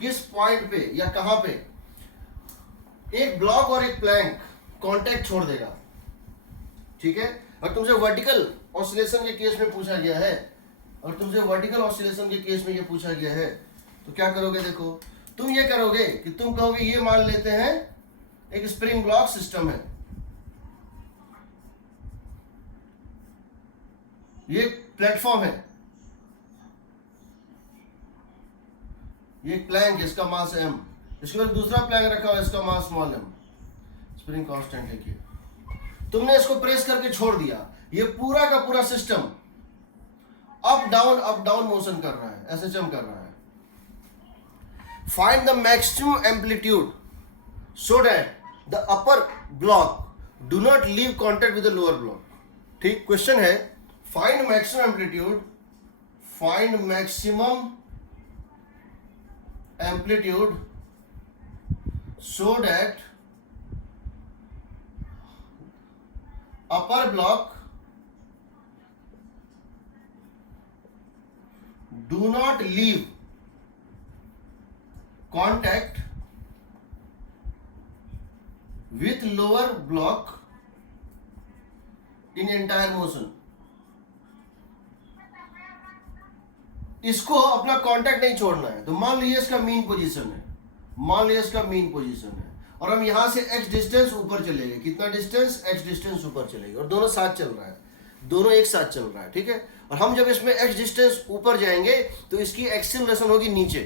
किस पॉइंट पे या कहां पे एक ब्लॉक और एक प्लैंक कांटेक्ट छोड़ देगा। ठीक है, और तुमसे वर्टिकल ऑसिलेशन के केस में पूछा गया है, और तुमसे वर्टिकल ऑसिलेशन के केस में ये पूछा गया है, तो क्या करोगे? देखो, तुम ये करोगे कि तुम कहोगे ये मान लेते हैं एक स्प्रिंग ब्लॉक सिस्टम है, ये प्लेटफॉर्म है, ये प्लैंक, इसका मास m, इसके बाद दूसरा प्लैंक रखा हुआ है, इसका mass small m, spring constant है कि तुमने इसको प्रेस करके छोड़ दिया, ये पूरा का पूरा सिस्टम अप डाउन मोशन कर रहा है, एसएचएम कर रहा है। Find the maximum amplitude so that the upper block do not leave contact with the lower block. ठीक, क्वेश्चन है find maximum amplitude, find maximum amplitude so that upper block do not leave contact with lower block in entire motion। इसको अपना कांटेक्ट नहीं छोड़ना है। तो मान लीजिए इसका मीन पोजीशन है, मान लीजिए इसका मीन पोजीशन है, और हम यहां से x डिस्टेंस ऊपर चले गए, कितना डिस्टेंस? x डिस्टेंस ऊपर चले गए, और दोनों साथ चल रहा है, दोनों एक साथ चल रहा है। ठीक है, और हम जब इसमें x डिस्टेंस ऊपर जाएंगे तो इसकी एक्सीलरेशन होगी नीचे,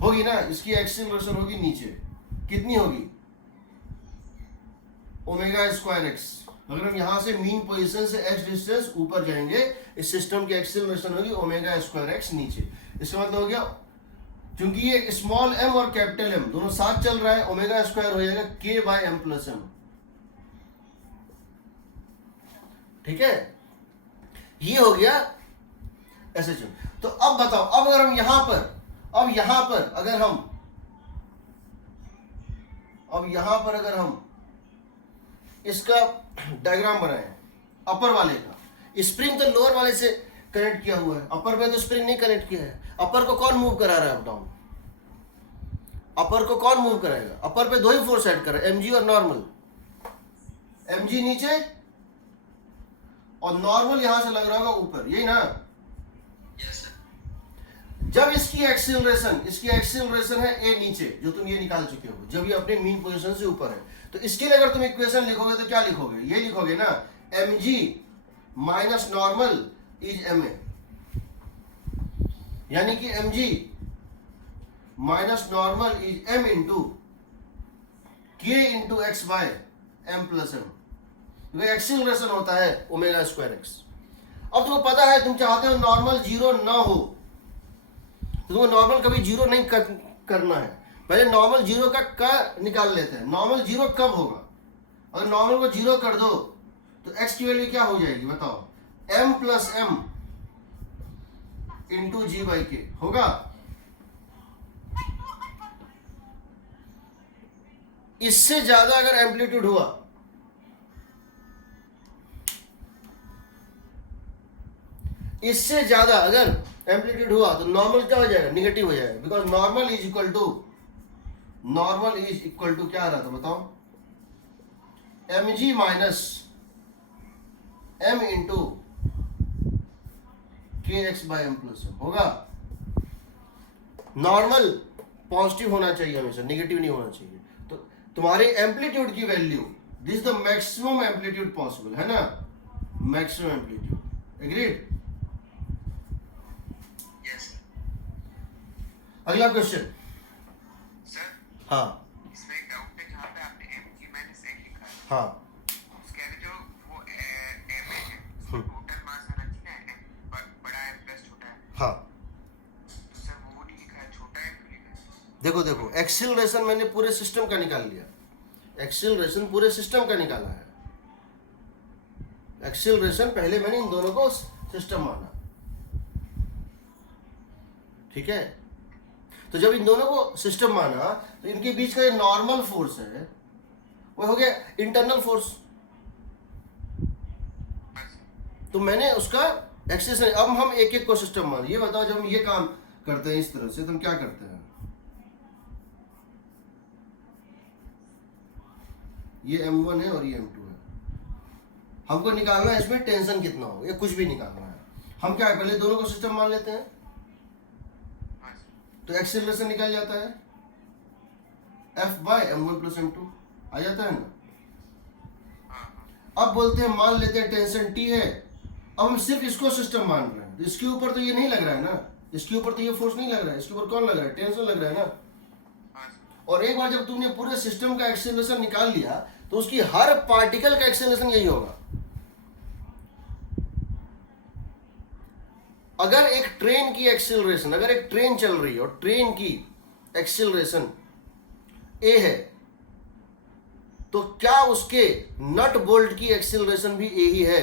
होगी ना, इसकी एक्सीलरेशन होगी नीचे, कितनी होगी? Omega square x। अगर हम यहां से मीन पोजीशन से x डिस्टेंस ऊपर जाएंगे, इस सिस्टम की एक्सीलरेशन होगी ओमेगा स्क्वायर x नीचे। इसका मतलब हो गया, क्योंकि ये स्मॉल m और कैपिटल M दोनों साथ चल रहा है, ओमेगा स्क्वायर हो जाएगा k by m plus m। ठीक है, ये हो गया एसएचएम। तो अब बताओ, अब अगर हम यहां पर, अब यहां पर अगर हम, अब यहां पर अगर हम इसका डायग्राम बनाए अपर वाले का, स्प्रिंग तो लोअर वाले से कनेक्ट किया हुआ है, अपर पे तो स्प्रिंग नहीं कनेक्ट किया है। अपर को कौन मूव करा रहा है अप डाउन? अपर को कौन मूव कराएगा? अपर पे दो ही फोर्स ऐड कर रहा है, mg और नॉर्मल। mg नीचे और नॉर्मल यहां से लग रहा होगा ऊपर, यही ना? जब इसकी एक्सीलरेशन है a नीचे, जो तुम ये निकाल चुके हो, जब ये अपने मीन पोजीशन से ऊपर है, तो इसके लिए अगर तुम इक्वेशन लिखोगे तो क्या लिखोगे? ये लिखोगे ना, mg minus normal is ma, यानी कि mg minus normal is m into k into x by m plus m। Acceleration होता है ओमेगा स्क्वायर एक्स। अब तुमको पता है, तुम चाहते हो नॉर्मल जीरो ना हो, तो तुमको नॉर्मल कभी जीरो नहीं करना है। पहले नॉर्मल जीरो का निकाल लेते हैं। नॉर्मल जीरो कब होगा? अगर नॉर्मल को जीरो कर दो तो x की वैल्यू क्या हो जाएगी बताओ? m plus M into g by k होगा। इससे ज्यादा अगर एम्पलीट्यूड हुआ, इससे ज्यादा अगर एम्पलीट्यूड हुआ तो नॉर्मल क्या हो जाएगा? निगेटिव हो जाएगा। Because normal is equal to क्या आ रहा था बताओ? mg minus m into k x by m plus m होगा। नॉर्मल पॉजिटिव होना चाहिए हमेशा, निगेटिव नहीं होना चाहिए। तो तुम्हारे एम्पलीट्यूड की value, this the maximum amplitude possible है ना, मैक्सिमम एम्पलीट्यूड। एग्रीड? यस अगला क्वेश्चन। सर, हाँ इसमें एक डाउट है जहाँ पे आपने mg माइनस n लिखा है, हाँ उसके आगे जो वो m है उसको टोटल मास आना चाहिए m बड़ा m प्लस छोटा m, हाँ। तो सर वो नहीं लिखा है, छोटा m क्यों लिखा है? देखो एक्सीलरेशन मैंने पूरे सिस्टम का निकाल लिया। एक्सीलरेशन पूरे सिस्टम का निकाला है। एक्सीलरेशन पहले मैंने इन दोनों को सिस्टम माना, ठीक है? तो जब इन दोनों को सिस्टम माना तो इनके बीच का ये नॉर्मल फोर्स है वो हो गया इंटरनल फोर्स। तो मैंने उसका एक्सीलरेशन, अब हम एक एक को सिस्टम मान। ये बताओ जब हम ये काम करते हैं इस तरह से तो हम क्या करते हैं? ये m1 है और ये m2 है। हमको निकालना है इसमें टेंशन कितना होगा, ये कुछ भी निकालना है। हम क्या है, पहले दोनों को सिस्टम मान लेते हैं तो एक्सीलरेशन निकल जाता है F bye m1 plus m2 आ जाता है ना। अब बोलते हैं मान लेते हैं टेंशन T है। अब हम सिर्फ इसको सिस्टम मान रहे हैं, तो इसके ऊपर तो ये नहीं लग रहा है ना, इसके ऊपर तो ये फोर्स नहीं लग रहा है, इसके ऊपर कौन लग रहा है? टेंशन लग रहा है ना। और एक बार जब तुमने पूरे सिस्टम का एक्सीलरेशन निकाल लिया तो उसकी हर पार्टिकल का एक्सीलरेशन यही होगा। अगर एक ट्रेन की एक्सीलरेशन, अगर एक ट्रेन चल रही है और ट्रेन की एक्सीलरेशन a है तो क्या उसके नट बोल्ट की एक्सीलरेशन भी a ही है?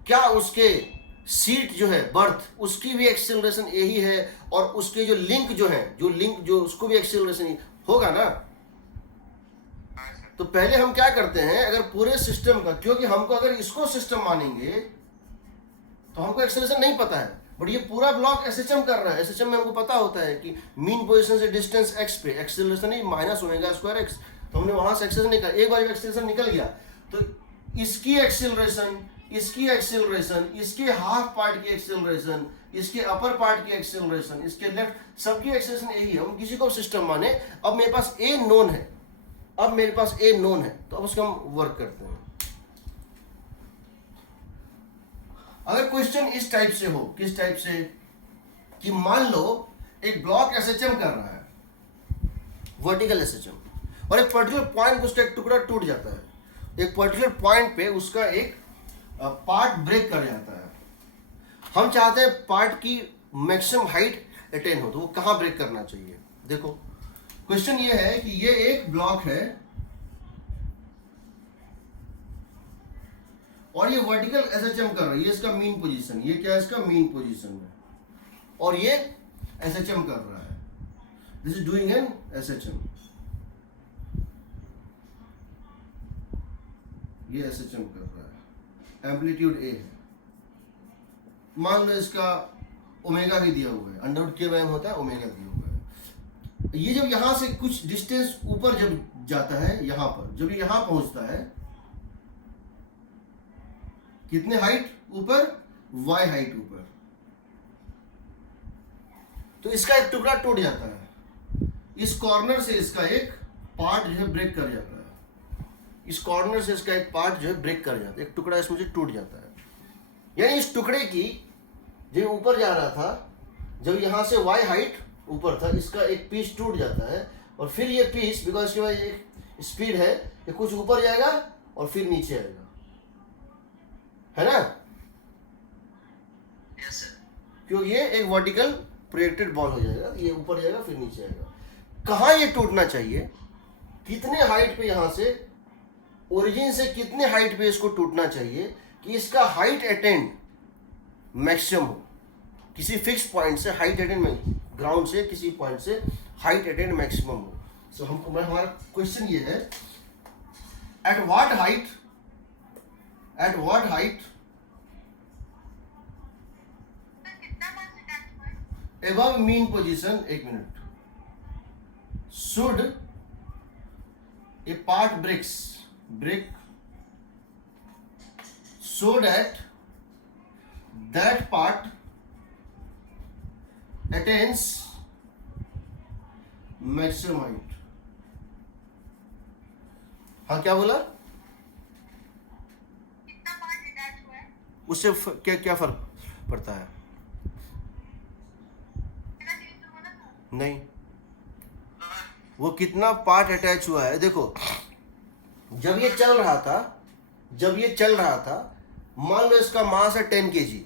क्या उसके सीट जो है बर्थ उसकी भी एक्सीलरेशन a ही है? और उसके जो लिंक जो उसको भी एक्सीलरेशन होगा ना। तो पहले हम क्या करते हैं, अगर पूरे सिस्टम का, क्योंकि हमको अगर इसको सिस्टम मानेंगे तो हमको एक्सेलरेशन नहीं पता है, बट ये पूरा ब्लॉक एसएचएम कर रहा है। एसएचएम में हमको पता होता है कि मीन पोजीशन से डिस्टेंस x पे एक्सेलरेशन ही माइनस ओमेगा स्क्वायर x। तो हमने वहां से एक्सेलरेशन निकाल, एक बार जब एक्सेलरेशन निकल गया तो इसकी एक्सेलरेशन, इसकी एक्सेलरेशन, इसके हाफ पार्ट की एक्सेलरेशन, इसके अपर पार्ट की एक्सेलरेशन, इसके लेफ्ट, सबकी एक्सेलरेशन यही है। हम किसी को सिस्टम माने। अब मेरे पास a नोन है, तो अब उसका हम वर्क करते हैं। अगर क्वेश्चन इस टाइप से हो, किस टाइप से, कि मान लो एक ब्लॉक एसएचएम कर रहा है, वर्टिकल एसएचएम, और एक पर्टिकुलर पॉइंट पे उसका एक टुकड़ा टूट जाता है। एक पर्टिकुलर पॉइंट पे उसका एक पार्ट ब्रेक कर जाता है। हम चाहते हैं पार्ट की मैक्सिमम हाइट अटेन हो, तो वो कहाँ ब्रेक करना चाहिए? देखो क्वेश्चन ये है कि ये एक ब्लॉक है और ये वर्टिकल एसएचएम कर रहा है, ये इसका मीन पोजीशन, ये क्या है इसका मीन पोजीशन है, और ये एसएचएम कर रहा है। This is doing an SHM, ये एसएचएम कर रहा है, एम्पलीट्यूड ए है। मान लो इसका ओमेगा भी दिया हुआ है, अंडर के बाय होता है, ओमेगा दिया हुआ है। ये जब यहां से कुछ डिस्टेंस ऊपर जब जाता है, यहां पर जब ये यहां पहुंचता है, कितने हाइट ऊपर? y हाइट ऊपर, तो इसका एक टुकड़ा टूट जाता है। इस कॉर्नर से इसका एक पार्ट जो है ब्रेक कर जाता है, इस कॉर्नर से इसका एक पार्ट जो है ब्रेक कर जाता है, एक टुकड़ा इसमें से टूट जाता है। यानी इस टुकड़े की जो ऊपर जा रहा था, जब यहां से y हाइट ऊपर था, इसका एक पीस टूट जाता है, और फिर ये पीस, बिकॉज इसके बाद एक स्पीड है, ये कुछ ऊपर जाएगा और फिर नीचे आएगा, है ना। Yes sir. क्योंकि ये एक वर्टिकल प्रोजेक्टेड बॉल हो जाएगा, ये ऊपर जाएगा फिर नीचे आएगा। कहाँ ये टूटना चाहिए, कितने हाइट पे, यहाँ से ओरिजिन से कितने हाइट पे इसको टूटना चाहिए कि इसका हाइट अटेंड मैक्सिमम हो, किसी फिक्स पॉइंट से हाइट अटेंड में, ग्राउंड से किसी पॉइंट से हाइट अटेंड मैक्सिमम हो। सो हमको हमारा क्वेश्चन ये है, at what height above mean position, एक minute, should a part break so that part attains maximum height। हाँ क्या बोला, उससे क्या फर्क पड़ता है? नहीं, वो कितना पार्ट अटैच हुआ है। देखो जब ये चल रहा था, मान लो इसका मास है 10 kg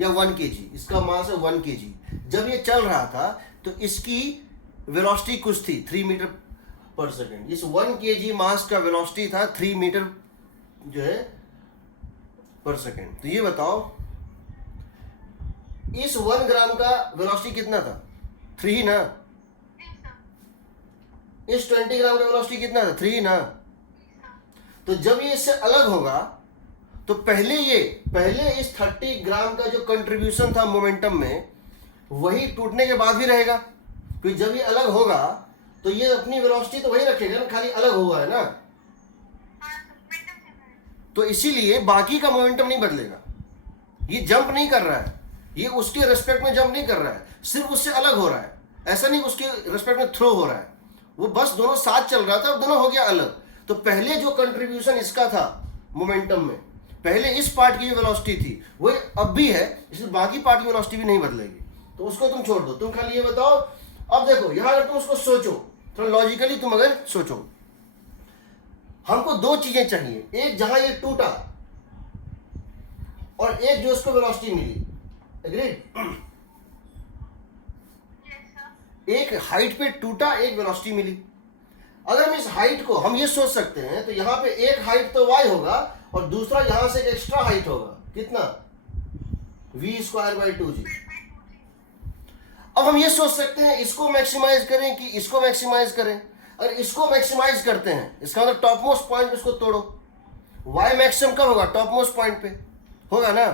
या 1 kg, इसका मास है 1 kg। जब ये चल रहा था तो इसकी वेलोसिटी कुछ थी 3 मीटर पर सेकेंड। इस 1 kg मास का वेलोसिटी था 3 मीटर जो है पर सेकेंड। तो ये बताओ इस 1 ग्राम का वेलोसिटी कितना था? 3 ना। इस 20 ग्राम का वेलोसिटी कितना था? 3 ना। तो जब ये इससे अलग होगा तो पहले इस 30 ग्राम का जो कंट्रीब्यूशन था मोमेंटम में, वही टूटने के बाद भी रहेगा। फिर जब ये अलग होगा तो ये अपनी वेलोसिटी तो वही रखेगा ना, खाली अलग हुआ है ना। तो इसीलिए बाकी का मोमेंटम नहीं बदलेगा, ये जंप नहीं कर रहा है, ये उसके रेस्पेक्ट में जंप नहीं कर रहा है, सिर्फ उससे अलग हो रहा है। ऐसा नहीं उसके रेस्पेक्ट में थ्रो हो रहा है, वो बस दोनों साथ चल रहा था और दोनों हो गया अलग। तो पहले जो कंट्रीब्यूशन इसका था मोमेंटम में, पहले इस पार्ट की जो वेलोसिटी थी वो अब भी है, इसलिए बाकी पार्ट की वेलोसिटी भी नहीं बदलेगी। तो उसको तुम छोड़ दो, तुम खाली ये बताओ। अब देखो यहां अगर तुम उसको सोचो, थोड़ा लॉजिकली तुम अगर सोचो, हमको दो चीजें चाहिए, एक जहां ये टूटा और एक जो उसको वेलोसिटी मिली। एग्रीड? एक हाइट पे टूटा, एक वेलोसिटी मिली। अगर हम इस हाइट को हम ये सोच सकते हैं तो यहाँ पे एक हाइट तो y होगा और दूसरा यहां से एक एक्स्ट्रा हाइट होगा, कितना? v²/2g। अब हम ये सोच सकते हैं इसको मैक्सिमाइज करें कि इसको मैक्सिमाइज करें। अगर इसको मैक्सिमाइज करते हैं, इसका मतलब टॉप मोस्ट पॉइंट इसको तोड़ो, y मैक्सिमम कब होगा? टॉप मोस्ट पॉइंट पे होगा ना।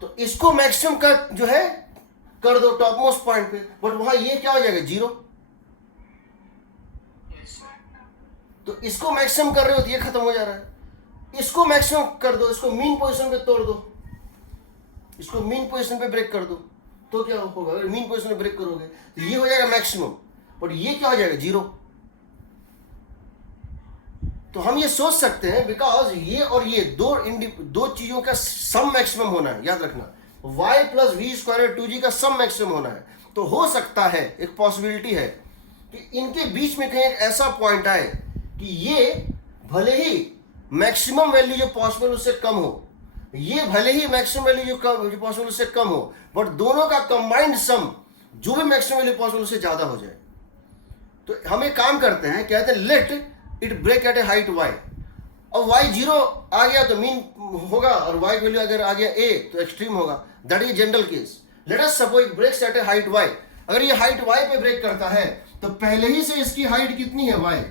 तो इसको मैक्सिमम कर जो है कर दो टॉप मोस्ट पॉइंट पे, बट वहां ये क्या हो जाएगा? 0। तो इसको मैक्सिमम कर रहे हो तो ये खत्म हो जा रहा है। इसको मैक्सिमम कर दो, इसको मीन पोजीशन पे तोड़ दो, इसको मीन पोजीशन पे ब्रेक कर दो, तो क्या होगा? अगर मीन पोजीशन पे ब्रेक करोगे तो ये हो जाएगा मैक्सिमम, बट ये क्या हो जाएगा? 0। तो हम ये सोच सकते हैं बिकॉज ये और ये दो चीजों का सम मैक्सिमम होना है, याद रखना, y + v²/2g का सम मैक्सिमम होना है। तो हो सकता है, एक पॉसिबिलिटी है कि इनके बीच में कहीं एक ऐसा पॉइंट आए कि ये भले ही मैक्सिमम वैल्यू जो पॉसिबल उससे कम हो, ये भले ही मैक्सिमम वैल्यू जो पॉसिबल उससे कम हो, बट दोनों का कंबाइंड सम जो भी मैक्सिमम वैल्यू पॉसिबल उससे ज्यादा हो जाए। तो हम एक काम करते हैं, कहते हैं let it break at a height y। अब y 0 आ गया तो मीन होगा, और y वैल्यू अगर आ गया a तो एक्सट्रीम होगा। That is general case. Let us suppose it breaks at a height y। अगर ये हाइट y पे ब्रेक करता है तो पहले ही से इसकी हाइट कितनी है? y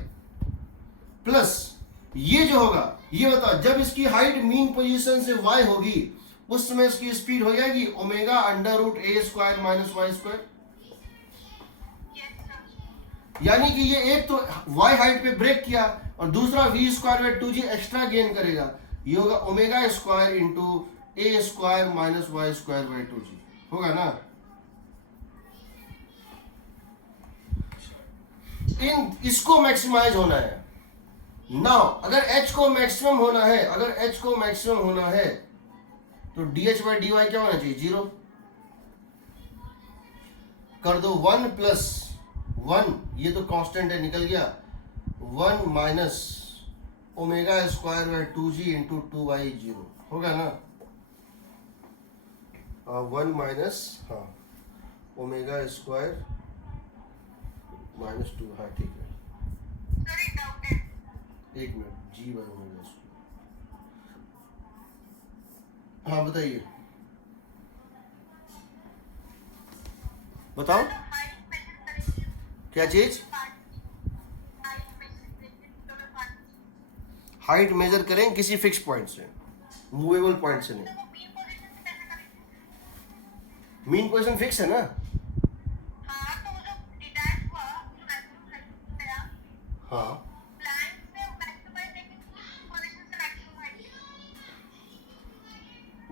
प्लस ये जो होगा, ये बताओ, जब इसकी हाइट मीन पोजीशन से y होगी उस समय इसकी स्पीड हो जाएगी ω√a² - y²। यानी कि ये एक तो y हाइट पे ब्रेक किया और दूसरा v²/2g एक्स्ट्रा गेन करेगा, ये होगा ω² × a² - y²/2g होगा ना। इसको मैक्सिमाइज होना है। नाउ अगर h को मैक्सिमम होना है, तो dh/dy क्या होना चाहिए? 0 कर दो। 1 + 1, ये तो कांस्टेंट है, निकल गया। 1 - ω²/2g × 2/0 होगा ना। 1 माइनस, हाँ, ओमेगा स्क्वायर -2, हाँ ठीक है। सर एक डाउट है, एक minute, g by omega square, हाँ बताइए, बताओ तो हाइट मेजर करेंगे, क्या चीज। हाइट मेजर करेंगे तो मैं पार्ट, हाइट मेजर करें किसी फिक्स पॉइंट से, मूवेबल पॉइंट से तो नहीं। वो मेन पोजीशन से कैसे करेंगे? मीन पोजीशन फिक्स है ना। हाँ तो वो जो डिटैच हुआ, जो मैक्सिमम हाइट गया, हाँ, प्लान से मैक्सिमाइज लेकिन पोजीशन से मैक्सिमम हाइट,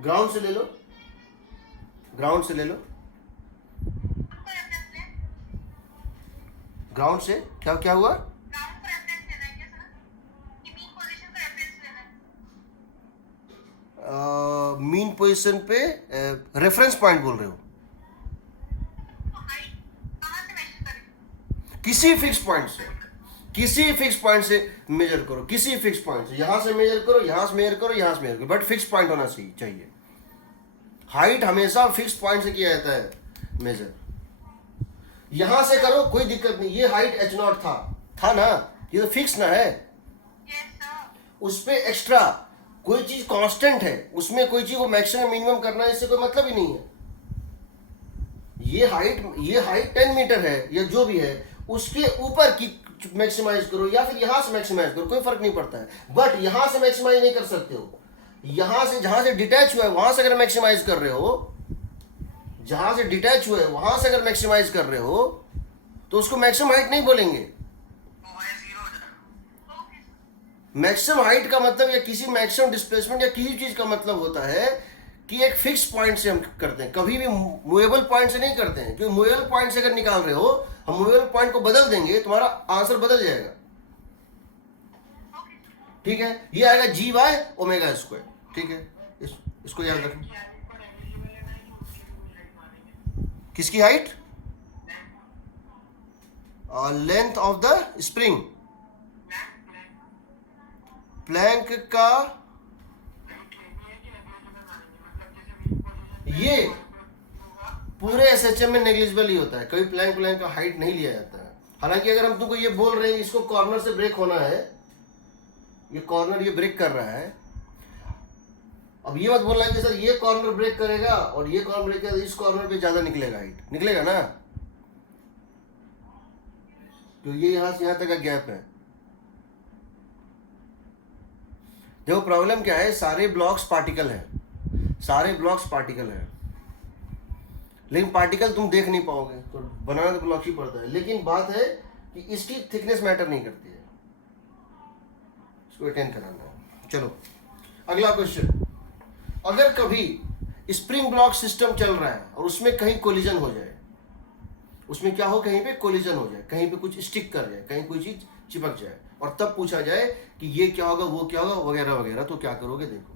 ग्राउंड से ले लो, ग्राउंड से ले लो, हमको रेफरेंस ले, ग्राउंड से क्या क्या हुआ। ग्राउंड को रेफरेंस लेना है क्या सर? कि मेन पोजीशन को रेफरेंस लेना है? मीन पोजीशन पे रेफरेंस पॉइंट बोल रहे हो। तो हाइट कहाँ से मेजर करेंगे? किसी फिक्स पॉइंट से, किसी फिक्स पॉइंट से मेजर करो, किसी फिक्स पॉइंट से, यहां से मेजर करो, यहां से मेजर करो, यहां से मेजर करो, बट फिक्स पॉइंट होना चाहिए। हाइट हमेशा फिक्स पॉइंट से किया जाता है मेजर। यहां से करो कोई दिक्कत नहीं, ये हाइट h0 था ना, ये तो फिक्स ना है। यस सर, उस पे एक्स्ट्रा कोई चीज कांस्टेंट है, उसमें कोई चीज को मैक्सिमम मिनिमम करना है, इससे कोई मतलब ही नहीं है। ये हाइट 10 मीटर है या जो भी है, उसके ऊपर की मैक्सिमाइज करो या फिर यहां से मैक्सिमाइज करो, कोई फर्क नहीं पड़ता है। बट यहां से मैक्सिमाइज नहीं कर सकते हो, यहां से जहां से डिटैच हुआ है वहां से अगर मैक्सिमाइज कर रहे हो, जहां से डिटैच हुआ है वहां से अगर मैक्सिमाइज कर रहे हो तो उसको मैक्सिमम हाइट नहीं बोलेंगे। तो वहाँ 0 हो जाएगा। ओके सर, मैक्सिमम हाइट का मतलब या किसी मैक्सिमम डिस्प्लेसमेंट या किसी चीज का मतलब होता है कि एक फिक्स पॉइंट से हम करते हैं, कभी भी मूवेबल पॉइंट से नहीं करते हैं। क्योंकि मूवेबल पॉइंट से अगर निकाल रहे हो, हम मूवेबल पॉइंट को बदल देंगे, तुम्हारा आंसर बदल जाएगा। ओके सर, ठीक है, ये आएगा जी बाय ओमेगा स्क्वायर। ठीक है, इसको याद रखना। किसकी height? Length of the spring, plank का। ये पूरे एसएचएम में नेग्लिजिबल ही होता है, कभी प्लैंक का हाइट नहीं लिया जाता है। हालांकि अगर हम तुमको ये बोल रहे हैं इसको कॉर्नर से ब्रेक होना है, ये कॉर्नर ये ब्रेक कर रहा है, अब ये मत बोलना कि सर ये कॉर्नर ब्रेक करेगा और ये कॉर्नर ब्रेक करेगा, इस कॉर्नर पे ज्यादा निकलेगा हाइट, निकलेगा ना, तो ये यहां से यहां तक का गैप है। देखो प्रॉब्लम क्या है, सारे ब्लॉक्स पार्टिकल हैं, सारे ब्लॉक्स पार्टिकल हैं, लेकिन पार्टिकल तुम देख नहीं पाओगे, तो बनाना तो ब्लॉक ही पड़ता है। लेकिन बात है कि इसकी थिकनेस मैटर नहीं करती है, इसको अटेंड कराना है। चलो अगला क्वेश्चन, अगर कभी स्प्रिंग ब्लॉक सिस्टम चल रहा है और उसमें कहीं कोलिजन हो जाए, उसमें क्या हो, कहीं पे कोलिजन हो जाए, कहीं पे कुछ स्टिक कर जाए, कहीं कोई चीज चिपक जाए, और तब पूछा जाए कि ये क्या होगा, वो क्या होगा, वगैरह वगैरह, तो क्या करोगे देखो।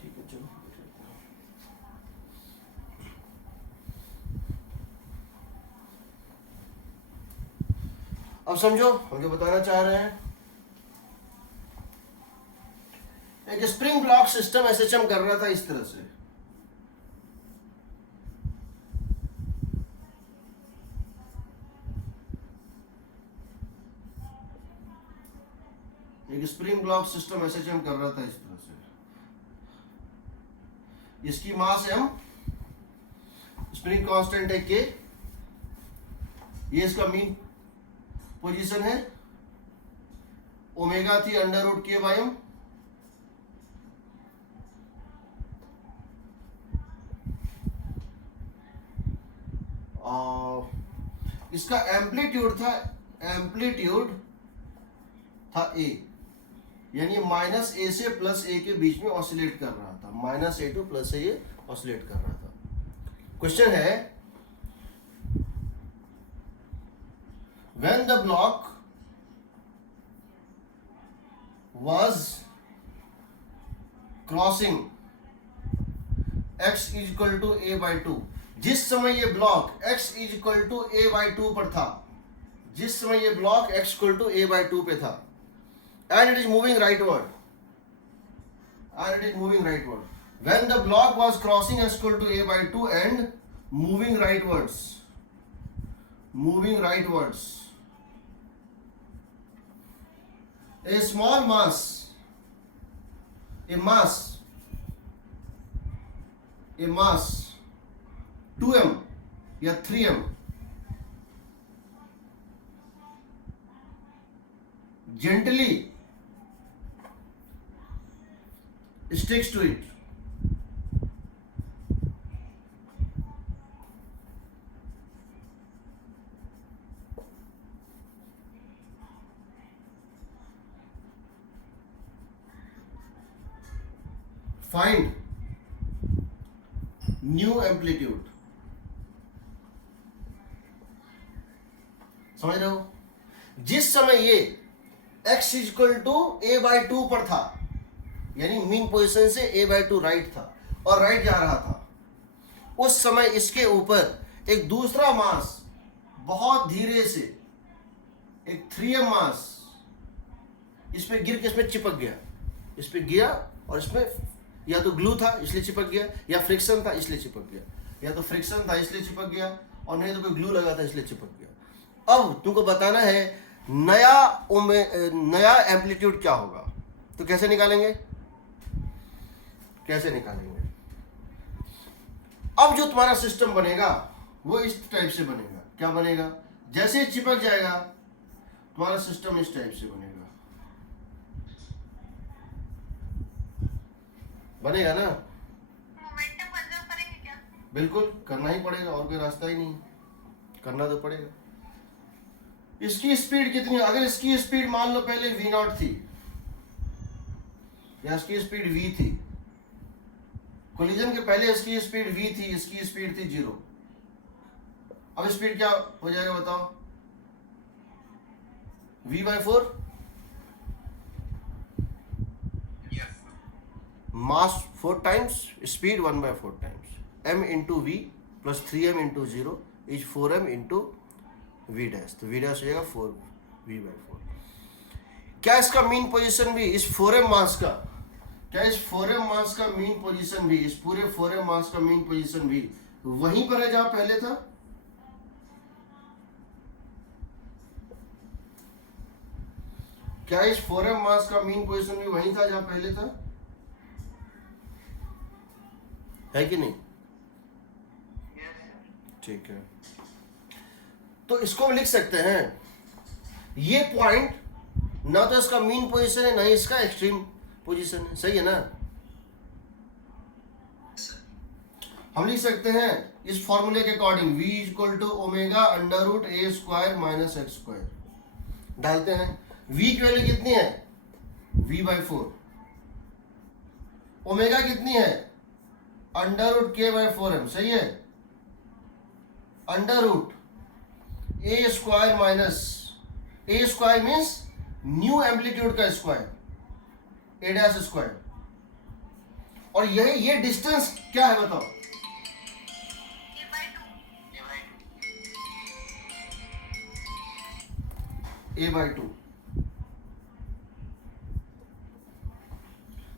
ठीक है चलो, अब समझो हम जो बताना चाह रहे हैं। एक स्प्रिंग ब्लॉक सिस्टम एसएचएम कर रहा था इस तरह से, एक स्प्रिंग ब्लॉक सिस्टम एसएचएम कर रहा था इस तरह से, इसकी मास m, स्प्रिंग कांस्टेंट है k, ये इसका मीन पोजीशन है, ओमेगा थी √k/m, इसका एम्पलीट्यूड था a, यानी -a से +a के बीच में ऑसिलेट कर रहा था, -a to +a ये ऑसिलेट कर रहा था। क्वेश्चन है, when the block was crossing x = a/2, जिस समय ये ब्लॉक x = a/2 पर था, जिस समय ये block x equal to a by 2 पे था and it is moving rightward when the block was crossing x equal to a by 2 and moving rightwards a small mass a mass 2m या 3m gently sticks to it. Find new amplitude. समझ रहे हो? जिस समय ये x equal to a by 2 पर था, यानी मीन पोजीशन से a बाई 2 राइट था और राइट जा रहा था, उस समय इसके ऊपर एक दूसरा मास बहुत धीरे से एक 3m मास इस पे गिर के इसमें चिपक गया, इस पे गया और इसमें या तो ग्लू था इसलिए चिपक गया, या फ्रिक्शन था इसलिए चिपक गया, या तो फ्रिक्शन था इसलिए चिपक गया और नहीं तो कोई ग्लू लगा था इसलिए चिपक गया। अब तुमको बताना है नया एम्पलीट्यूड क्या होगा, तो कैसे निकालेंगे? अब जो तुम्हारा सिस्टम बनेगा वो इस टाइप से बनेगा। क्या बनेगा? जैसे ही चिपक जाएगा तुम्हारा सिस्टम इस टाइप से बनेगा ना? मोमेंटम कंजर्व करेंगे क्या? बिल्कुल करना ही पड़ेगा, और कोई रास्ता ही नहीं, करना तो पड़ेगा। इसकी स्पीड कितनी है? अगर इसकी स्पीड मान लो पहले v0 थी या इसकी स्पीड v थी, कोलिजन के पहले इसकी स्पीड v थी, इसकी स्पीड थी 0। अब स्पीड क्या हो जाएगा बताओ? v by 4 mass 4 times speed 1 by 4 times m into v plus 3m into 0 is 4m into v dash, तो v डैश हो जाएगा 4v बाई 4। क्या इसका मीन पोजीशन भी इस 4m मास का, क्या इस 4m मास का मीन पोजीशन भी, इस पूरे 4m मास का मीन पोजीशन भी वहीं पर है जहां पहले था? क्या इस 4m मास का मीन पोजीशन भी वहीं था जहां पहले था? है कि नहीं? ठीक है, तो इसको लिख सकते हैं, ये पॉइंट ना तो इसका मीन पोजीशन है ना ही इसका एक्सट्रीम पोजीशन है, सही है ना? हम लिख सकते हैं इस फॉर्मूले के according v equal to omega under root a square minus x square डालते हैं। v की वैल्यू कितनी है? v by 4। ओमेगा कितनी है? Under root k by 4m, सही है? Under root a square minus, A square means new amplitude का स्क्वायर, ए डैश स्क्वायर, और ये डिस्टेंस क्या है बताओ? a by 2।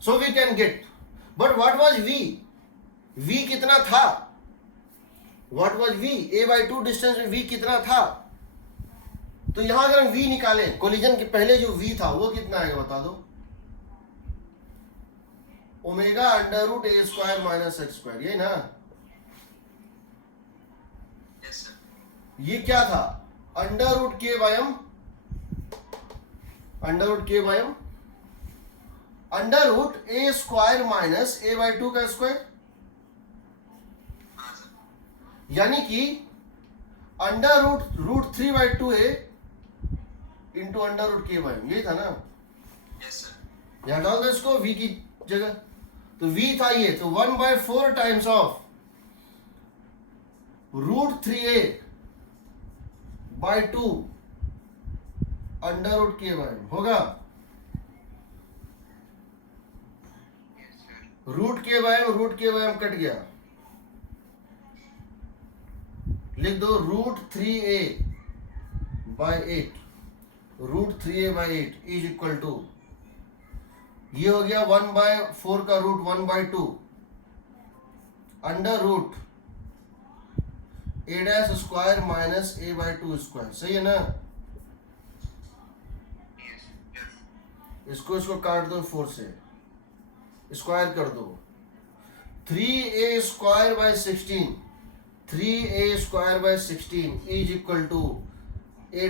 So we can get, but what was v? v कितना था? What was v? a by 2 distance में v कितना था? तो यहां अगर हम v निकालें, कोलिजन के पहले जो v था वो कितना आएगा बता दो? Omega under root a square minus x square, यही ना? Yes, sir. ये क्या था? अंडर रूट के बाय एम, अंडर रूट के by m, under root a square minus a by 2 का स्क्वायर, हाँ सर। यानी कि under root 3 by 2 a into under root k by m, यही था ना? Yes, sir. यहां डाल दो इसको v की जगह, तो v था ये, तो 1 by 4 times of root 3a by 2 under root k by m होगा। Yes, sir. रूट के बाय एम कट गया, लिख दो root 3a by 8 √3a/8 is equal to, ये हो गया 1/4 का root 1/2 under root a' minus a/2 square. सही है ना? इसको काट दो 4 से, स्क्वायर कर दो। 3a² 16 is equal to a'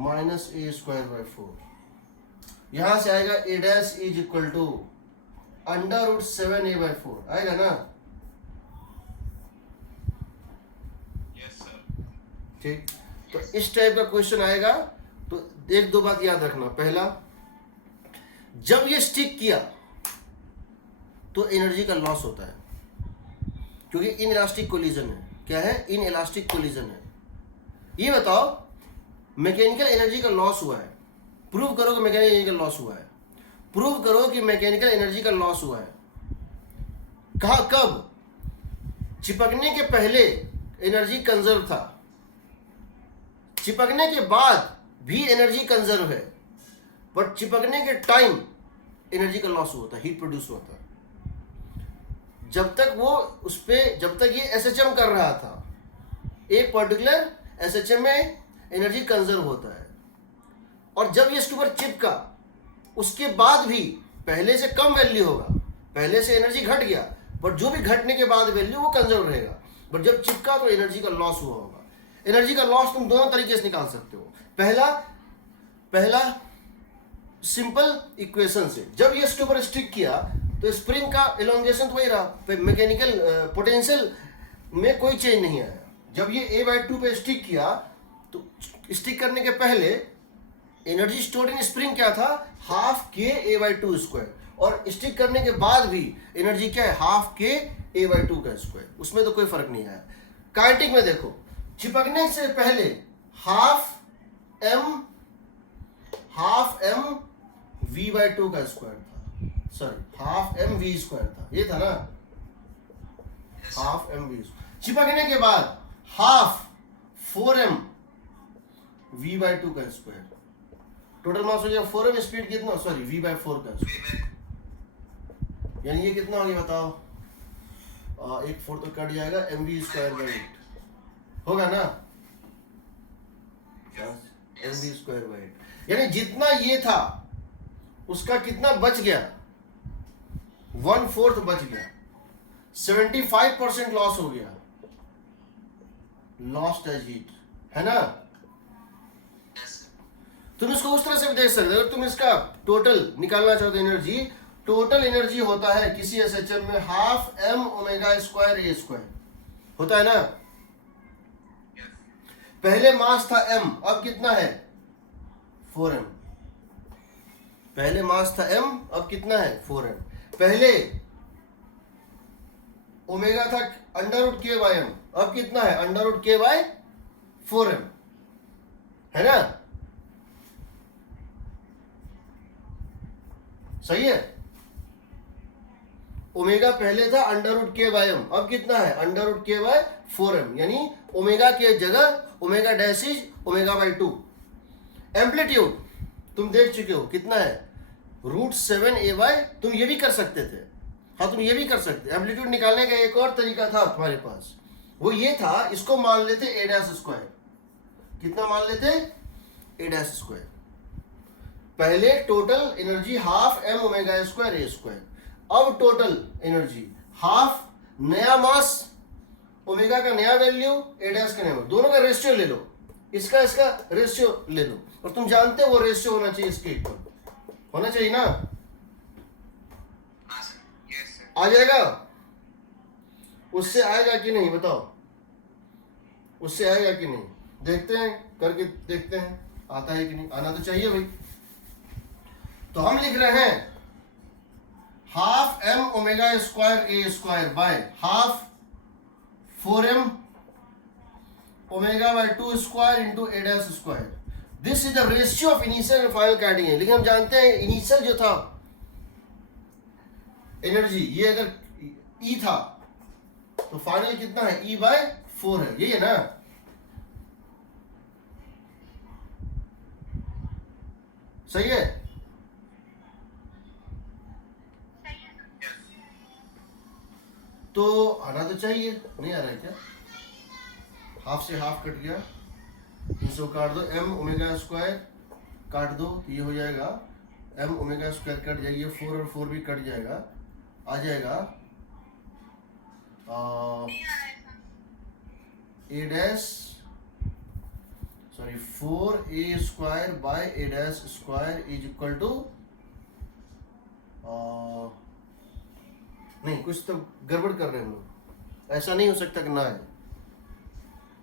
minus a²/4। यहां से आएगा a' is equal to under root 7a/4 आएगा ना? ठीक, तो इस टाइप का क्वेश्चन आएगा। तो एक दो बात याद रखना। पहला, जब ये स्टिक किया तो एनर्जी का लॉस होता है, क्योंकि इनइलास्टिक कोलिजन है। क्या है? इनइलास्टिक कोलिजन है। ये बताओ, मैकेनिकल एनर्जी का लॉस हुआ है, प्रूव करो कि मैकेनिकल एनर्जी का लॉस हुआ है। प्रूव करो कि मैकेनिकल एनर्जी का लॉस हुआ है। कहा? कब? चिपकने के पहले एनर्जी कंजर्व था, चिपकने के बाद भी एनर्जी कंजर्व है, बट चिपकने के टाइम एनर्जी का लॉस होता है, हीट प्रोड्यूस होता है। जब तक वो उस पे, जब तक ये SHM कर रहा था, एक पर्टिकुलर SHM में एनर्जी कंजर्व होता है। और जब ये इसके ऊपर चिपका, उसके बाद भी पहले से कम वैल्यू होगा, पहले से एनर्जी घट गया, बट जो भी घटने के बाद वैल्यू वो कंजर्व रहेगा। बट जब चिपका तो एनर्जी का लॉस हुआ होगा। एनर्जी का लॉस तुम दोनों तरीके से निकाल सकते हो। पहला सिंपल इक्वेशन से, जब ये इसके ऊपर स्टिक किया तो स्प्रिंग का एलोंगेशन तो वही रहा, मैकेनिकल पोटेंशियल में कोई चेंज नहीं आया। जब ये a/2 पे स्टिक किया तो स्टिक करने के पहले एनर्जी स्टोर्ड इन स्प्रिंग क्या था? Half k a/2 square. और स्टिक करने के बाद भी एनर्जी क्या है? हाफ k a/2 का स्क्वायर। उसमें तो कोई फर्क नहीं आया। काइनेटिक में देखो, चिपकने से पहले हाफ m v/2 का स्क्वायर था, sorry half m v square था, ये था ना? Half m v। चिपकने के बाद हाफ 4m v/2 का स्क्वायर। टोटल मास हो गया 4m, स्पीड कितना? सॉरी v/4 का स्क्वायर। यानी ये कितना हो गया बताओ? 1/4 तो कट जाएगा, mv²/8 होगा ना? mv²/8। यानी जितना ये था उसका कितना बच गया? 1/4 बच गया। 75% लॉस हो गया, लॉस्ट एज हीट, है ना? तुम इसको उस तरह से भी देख सकते हो। अगर तुम इसका टोटल निकालना चाहो तो एनर्जी, टोटल एनर्जी होता है किसी SHM में हाफ m⍵²a² होता है ना? पहले मास था m, अब कितना है? 4m। पहले मास था m, अब कितना है? 4m। पहले ओमेगा था √k/m, अब कितना है? √k/4m, है ना? सही है? ओमेगा पहले था √k/m, अब कितना है? √k/4m। यानी ओमेगा के जगह ओमेगा डैश इज ω/2। एम्पलीट्यूड तुम देख चुके हो कितना है? √7a/। तुम ये भी कर सकते थे, हाँ तुम ये भी कर सकते। एम्पलीट्यूड निकालने का एक और तरीका था तुम्हारे पास, वो ये था, इसको मान लेते a'²। कितना मान लेते? a'²। पहले टोटल एनर्जी हाफ m⍵²a²। अब टोटल एनर्जी हाफ नया मास, ओमेगा का नया वैल्यू, a' का नया वैल्यू, दोनों का रेशियो ले लो, इसका रेशियो ले लो। और तुम जानते हो वो रेशियो होना चाहिए इसके इक्वल होना चाहिए ना? आ जाएगा? उससे आएगा कि नहीं बताओ? उससे आएगा कि नहीं? देखते हैं, करके देखते हैं आता है कि नहीं। आना तो चाहिए भाई। तो हम लिख रहे हैं half m⍵²a² by half 4m ω/2² into a'²। This is the ratio of initial and final kinetic energy. लेकिन हम जानते हैं इनिशियल जो था एनर्जी, ये अगर E था तो फाइनल कितना है? E/4 है, यही है ना? सही है? तो आना तो चाहिए, नहीं आ रहा है क्या? हाफ से हाफ कट गया, इसको काट दो, m ओमेगा स्क्वायर काट दो तो ये हो जाएगा m ओमेगा स्क्वायर कट जाएगी, 4 और 4 भी कट जाएगा, आ जाएगा a dash sorry 4a square by a dash square is equal to, नहीं कुछ तो गड़बड़ कर रहे हैं हम लोग, ऐसा नहीं हो सकता कि ना है,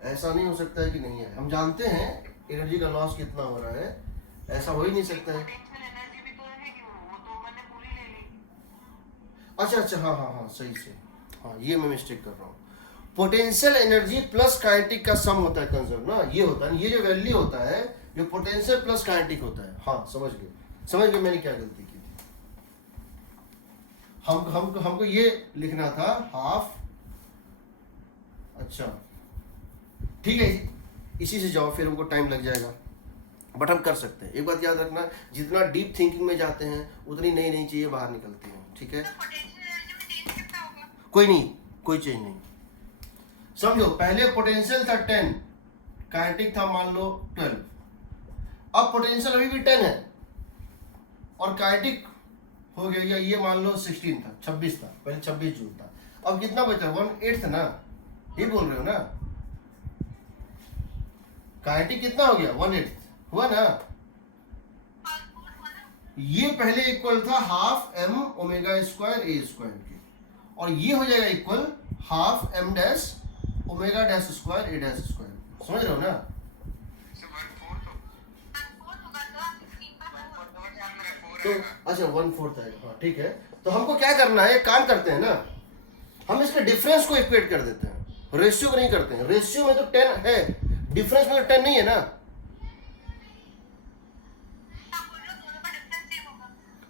ऐसा नहीं हो सकता है कि नहीं है, हम जानते हैं एनर्जी का लॉस कितना हो रहा है, ऐसा हो ही नहीं सकता है। अच्छा अच्छा, हाँ हाँ हाँ सही से, हाँ ये मैं मिस्टेक कर रहा हूँ, पोटेंशियल एनर्जी प्लस काइनेटिक का सम होता है कंजर्व ना, ये होता है, ये जो वैल्यू होता है जो पोटेंशियल प्लस काइनेटिक होता है, हाँ समझ गए मैंने क्या गलती की थी। हमको ये लिखना था हाफ, अच्छा ठीक है, इसी से जाओ, फिर हमको टाइम लग जाएगा, बट हम कर सकते हैं। एक बात याद रखना, जितना डीप थिंकिंग में जाते हैं उतनी नई नई चीजें बाहर निकलती हैं, ठीक है? कोई नहीं, कोई चेंज नहीं, समझो पहले पोटेंशियल था 10, काइनेटिक था मान लो 12, अब पोटेंशियल अभी भी 10 है और काइनेटिक हो गया ये मान लो 16 था, 26 था, पहले 26 जूल था, अब कितना बचा 1/8 ना, ये बोल रहे हो ना, काइनेटिक कितना हो गया 1/8 हुआ ना, ये पहले इक्वल था half m omega square a square के, और ये हो जाएगा equal half m dash omega dash square a dash square, समझ रहे हो ना? तो अच्छा 1/4 आएगा, हाँ ठीक है, तो हमको क्या करना है, एक काम करते हैं ना, हम इसके डिफरेंस को इक्वेट कर देते हैं, रेशियो को नहीं करते हैं, रेशियो में तो 10 है, डिफरेंस में तो 10 नहीं है ना,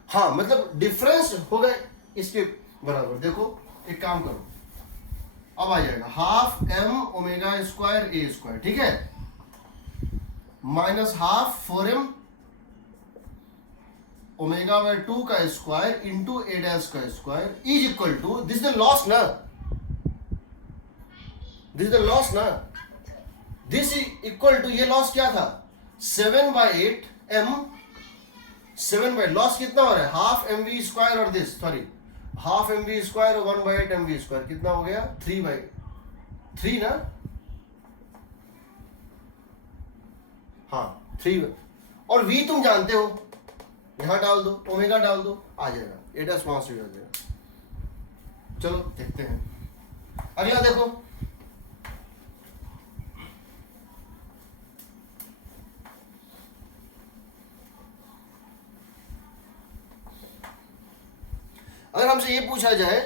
हाँ मतलब डिफरेंस होगा इसके बराबर, देखो एक काम करो, अब आ जाएगा half m omega square a square, ठीक है, minus half 4m omega by 2 का स्क्वायर इंटू a डैश का square is equal to, this is the loss ना, दिस इज द लॉस ना, दिस इज इक्वल टू, ये लॉस क्या था 7/8 m, 7 बाई लॉस कितना हो रहा है हाफ एम वी स्क्वायर और this sorry half m v square और 1/8 एम वी स्क्वायर कितना हो गया 3/3 ना, हाँ 3, और v तुम जानते हो, यहां डाल दो, ओमेगा डाल दो, आ जाएगा एडा स्मॉल से आ जाएगा। चलो देखते हैं अगला, देखो अगर हमसे ये पूछा जाए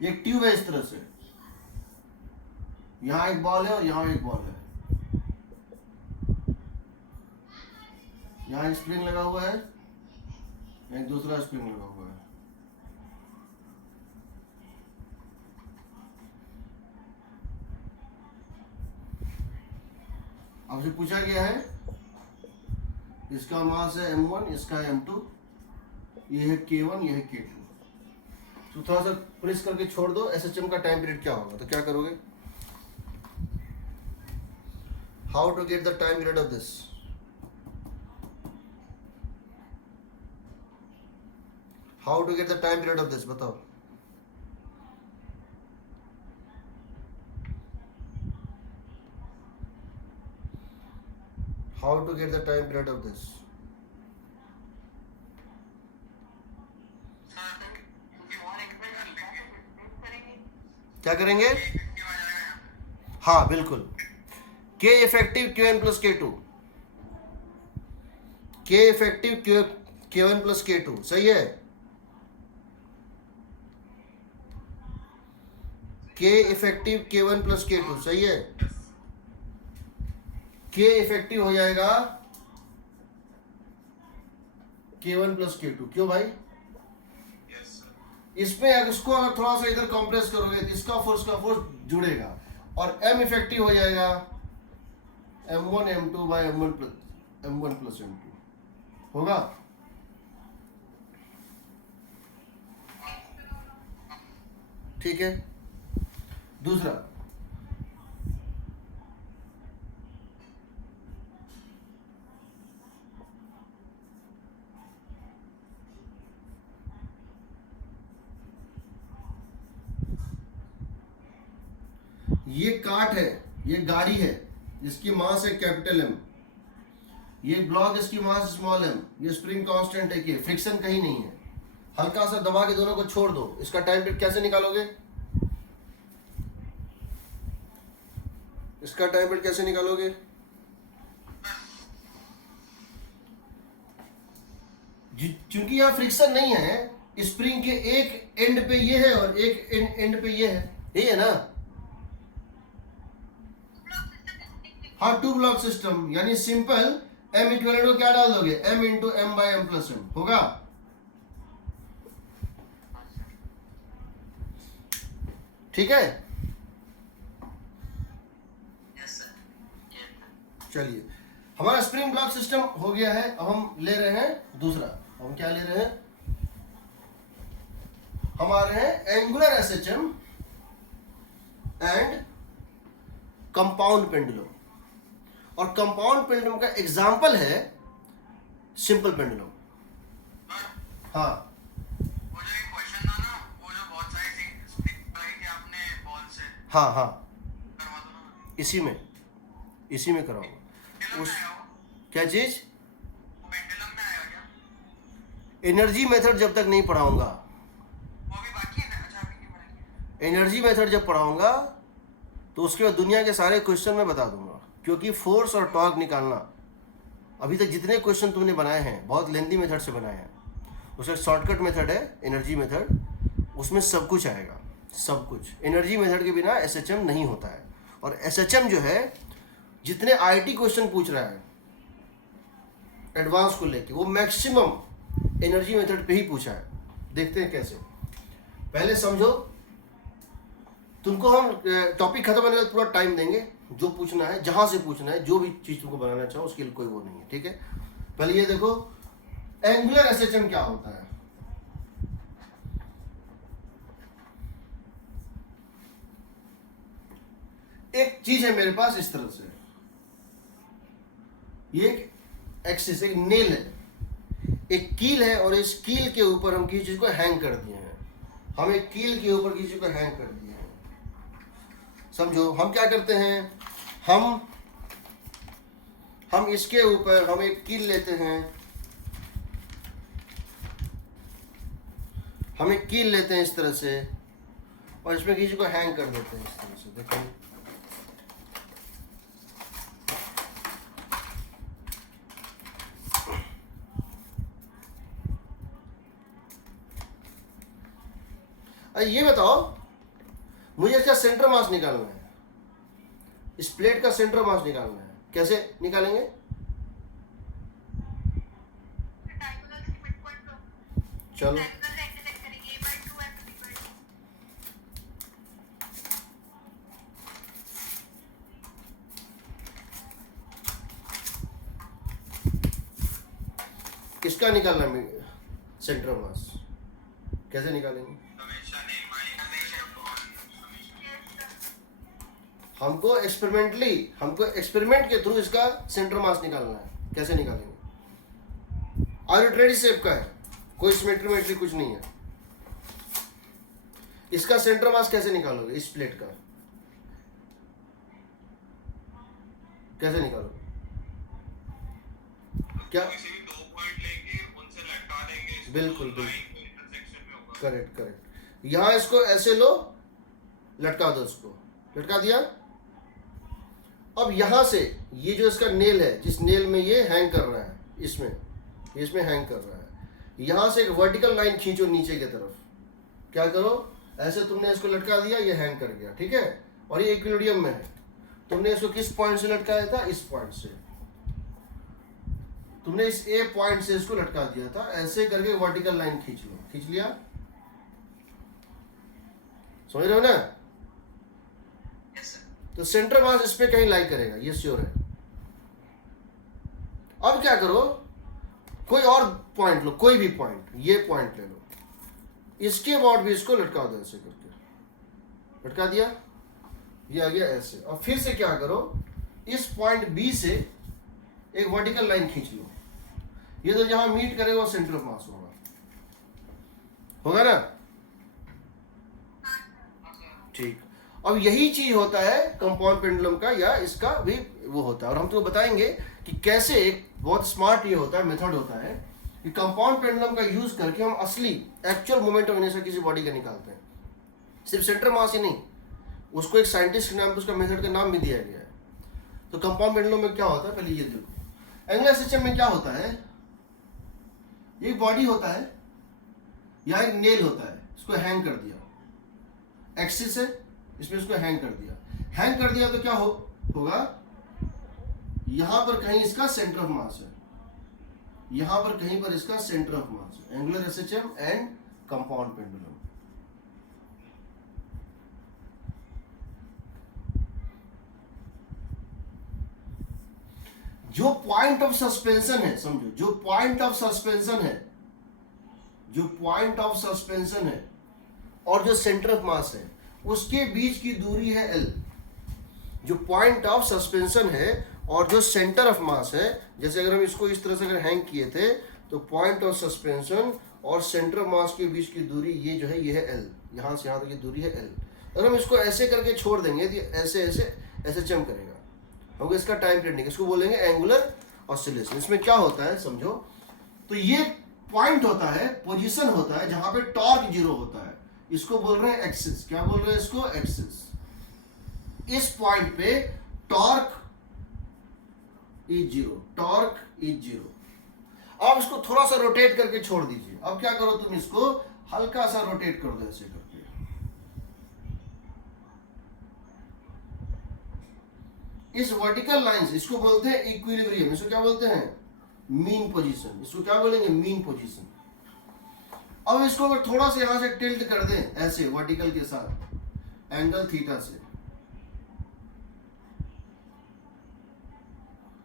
एक ट्यूब है इस तरह से, यहां एक बॉल है और यहां एक बॉल है, यहां एक स्प्रिंग लगा हुआ है, एक दूसरा स्प्रिंग लगा हुआ है, आपसे पूछा गया है इसका मास है m1, इसका है m2, ये है k1, ये है k2, तो थोड़ा सा प्रेस करके छोड़ दो, SHM का टाइम पीरियड क्या होगा, तो क्या करोगे, how to get the time period of this, how to get the time period of this बताओ, how to get the time period of this, क्या करेंगे, हाँ बिल्कुल, K effective Q1 plus K2, K effective K1 plus K2, सही है, K effective K1 plus K2 सही है, K इफेक्टिव हो जाएगा K1 प्लस K2, क्यों भाई, इसमें अगर इसको अगर थोड़ा सा इधर कंप्रेस करोगे तो इसका फोर्स जुड़ेगा और M इफेक्टिव हो जाएगा M1 M2 bye M1 plus M2 होगा। ठीक है। दूसरा, ये काट है, ये गाड़ी है जिसकी मास है कैपिटल M, ये ब्लॉक इसकी मास स्मॉल m, ये स्प्रिंग कांस्टेंट है कि फ्रिक्शन कहीं नहीं है। हल्का सा दबा के दोनों को छोड़ दो, इसका टाइम पीरियड कैसे निकालोगे? इसका टाइम पीरियड कैसे निकालोगे? क्योंकि यहाँ फ्रिक्शन नहीं है, स्प्रिंग के एक एंड पे ये है और एक एंड पे ये है, यही है ना? हाँ, टू ब्लॉक सिस्टम, यानी सिंपल M इक्विवेलेंट को क्या डाल दोगे? M into M by M plus M होगा। ठीक है, चलिए हमारा स्प्रिंग ब्लॉक सिस्टम हो गया है। अब हम ले रहे हैं दूसरा। हम क्या ले रहे हैं? हम आ रहे हैं angular SHM and compound pendulum. और कंपाउंड पेंडुलम का एग्जाम्पल है सिंपल पेंडुलम। हाँ, वो जो एक क्वेश्चन था ना, वो जो बहुत सारी स्प्रिंग बनाई थी आपने बॉल से, हाँ हाँ, करवा दो ना। इसी में कराऊंगा। पेंडुलम उस में आया क्या चीज? वो पेंडुलम में आया क्या? एनर्जी मेथड जब तक नहीं पढ़ाऊंगा, वो अभी बाकी है ना? अच्छा, अभी नहीं पढ़ाएंगे। एनर्जी मेथड जब पढ़ाऊंगा तो उसके बाद दुनिया के सारे क्वेश्चन मैं बता दूंगा। क्योंकि फोर्स और टॉर्क निकालना, अभी तक जितने क्वेश्चन तुमने बनाए हैं बहुत लेंथी मेथड से बनाए हैं, उसका शॉर्टकट मेथड है एनर्जी मेथड, उसमें सब कुछ आएगा, सब कुछ। एनर्जी मेथड के बिना SHM नहीं होता है। और SHM जो है, जितने IT क्वेश्चन पूछ रहा है एडवांस को लेके, वो मैक्सिमम एनर्जी मेथड पे ही पूछा है। देखते हैं कैसे। पहले समझो, तुमको हम टॉपिक खत्म होने के बाद पूरा टाइम देंगे, जो पूछना है, जहां से पूछना है, जो भी चीज तुमको बनाना चाहो उसके लिए कोई वो नहीं है। ठीक है, पहले ये देखो एंगुलर SHM क्या होता है। एक चीज है मेरे पास इस तरह से, ये एक एक्सिस, एक नेल है, एक कील है, और इस कील के ऊपर हम किसी चीज को हैंग कर दिए हैं। हम एक कील के ऊपर किसी चीज को हैंग कर दिए हैं। समझो, हम क्या करते हैं, हम इसके ऊपर हम एक कील लेते हैं, हम एक कील लेते हैं इस तरह से, और इसमें किसी को हैंग कर देते हैं इस तरह से। देखो, ये बताओ, मुझे इसका सेंटर मास निकालना है, इस प्लेट का सेंटर मास निकालना है। कैसे निकालेंगे? चलो, किसका निकालना है सेंटर मास? कैसे निकालेंगे? हमको एक्सपेरिमेंट के थ्रू इसका सेंटर मास निकालना है। कैसे निकालेंगे? आर्बिट्रेरी शेप का है, कोई सिमेट्री कुछ नहीं है। इसका सेंटर मास कैसे निकालोगे? इस प्लेट का कैसे निकालोगे? क्या? दो पॉइंट लेके उनसे लटका देंगे, बिल्कुल इंटरसेक्शन में होगा। करेक्ट। यहाँ इसको ऐसे लो, लटका दो, इसको लटका दिया। अब यहां से ये जो इसका नेल है, जिस नेल में ये हैंग कर रहा है, इसमें हैंग कर रहा है, यहां से एक वर्टिकल लाइन खींचो नीचे की तरफ। क्या करो, ऐसे तुमने इसको लटका दिया, ये हैंग कर गया। ठीक है, और ये इक्विलिब्रियम में है। तुमने इसको किस पॉइंट से लटकाया था? इस पॉइंट से। तुमने इस A पॉइंट से इसको लटका दिया था। ऐसे करके वर्टिकल लाइन खींच लो, खींच लिया। समझ रहे हो ना? Yes, sir. तो सेंटर मास इस पे कहीं लाई करेगा, ये श्योर है। अब क्या करो, कोई और पॉइंट लो, कोई भी पॉइंट, ये पॉइंट ले लो, इसके अबाउट भी इसको लटका दो, ऐसे करके लटका दिया, ये आ गया ऐसे। और फिर से क्या करो, इस पॉइंट बी से एक वर्टिकल लाइन खींच लो, ये तो जहां मीट करेगा वो सेंटर ऑफ मास होगा, होगा ना? ठीक। अब यही चीज होता है कंपाउंड पेंडुलम का, या इसका भी वो होता है। और हम तुमको बताएंगे कि कैसे, एक बहुत स्मार्ट ये होता है, मेथड होता है कि कंपाउंड पेंडुलम का यूज करके हम असली एक्चुअल मोमेंट ऑफ इनर्शिया किसी बॉडी का निकालते हैं। सिर्फ सेंटर मास ही नहीं, उसको एक साइंटिस्ट के नाम पे उसका मेथड का नाम भी दिया गया है। तो कंपाउंड पेंडुलम में क्या होता है, पहले ये देखो। एंगुलर सिस्टम में क्या होता है, एक बॉडी होता है, यहाँ एक नेल होता है, इसको हैंग कर दिया, एक्सिस है, इसमें इसको हैंग कर दिया। हैंग कर दिया तो क्या होगा, यहां पर कहीं इसका सेंटर ऑफ मास है, यहां पर कहीं पर इसका सेंटर ऑफ मास है। Angular SHM and compound pendulum. जो पॉइंट ऑफ सस्पेंशन है, समझो, जो पॉइंट ऑफ सस्पेंशन है, जो पॉइंट ऑफ सस्पेंशन है और जो सेंटर ऑफ मास है, उसके बीच की दूरी है L। जो पॉइंट ऑफ सस्पेंशन है और जो सेंटर ऑफ मास है, जैसे अगर हम इसको इस तरह से अगर हैंग किए थे, तो पॉइंट ऑफ सस्पेंशन और सेंटर ऑफ मास के बीच की दूरी ये जो है, ये है L, यहाँ से यहाँ तक की दूरी है L। अगर हम इसको ऐसे करके छोड़ देंगे तो ऐसे ऐसे ऐसे चम करेगा, हमको इसका टाइम पीरियड नहीं, इसको बोलेंगे एंगुलर ऑसिलेशन। इसमें क्या होता है समझो, तो ये पॉइंट होता है, पोजीशन होता है जहां पे टॉर्क जीरो होता है, इसको बोल रहे हैं एक्सिस। क्या बोल रहे हैं इसको, एक्सिस। इस पॉइंट पे torque is zero, torque is zero. अब इसको थोड़ा सा रोटेट करके छोड़ दीजिए। अब क्या करो, तुम इसको हल्का सा रोटेट कर दो ऐसे करके, इस वर्टिकल लाइंस, इसको बोलते हैं इक्विलिब्रियम, इसको क्या बोलते हैं, मीन पोजीशन, इसको क्या बोलेंगे, मीन पोजीशन। अब इसको अगर थोड़ा सा यहां से टिल्ट कर दें ऐसे वर्टिकल के साथ एंगल थीटा से,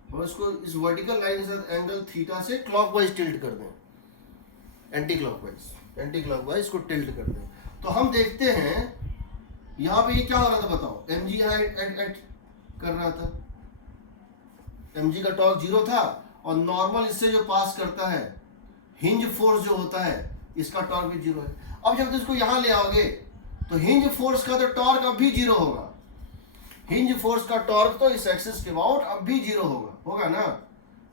और इसको इस वर्टिकल लाइन के साथ एंगल थीटा से क्लॉकवाइज टिल्ट कर दें, एंटी क्लॉकवाइज इसको टिल्ट कर दें, तो हम देखते हैं यहां पे ये क्या हो रहा था, बताओ। mg यहां एट कर रहा था, mg का टॉर्क जीरो था, और नॉर्मल इससे जो पास करता है, हिंज फोर्स जो होता है, इसका टॉर्क भी जीरो है। अब जब इसको यहां ले आओगे तो हिंज फोर्स का तो टॉर्क अब भी जीरो होगा, हिंज फोर्स का टॉर्क तो इस एक्सिस के अबाउट अब भी जीरो होगा ना,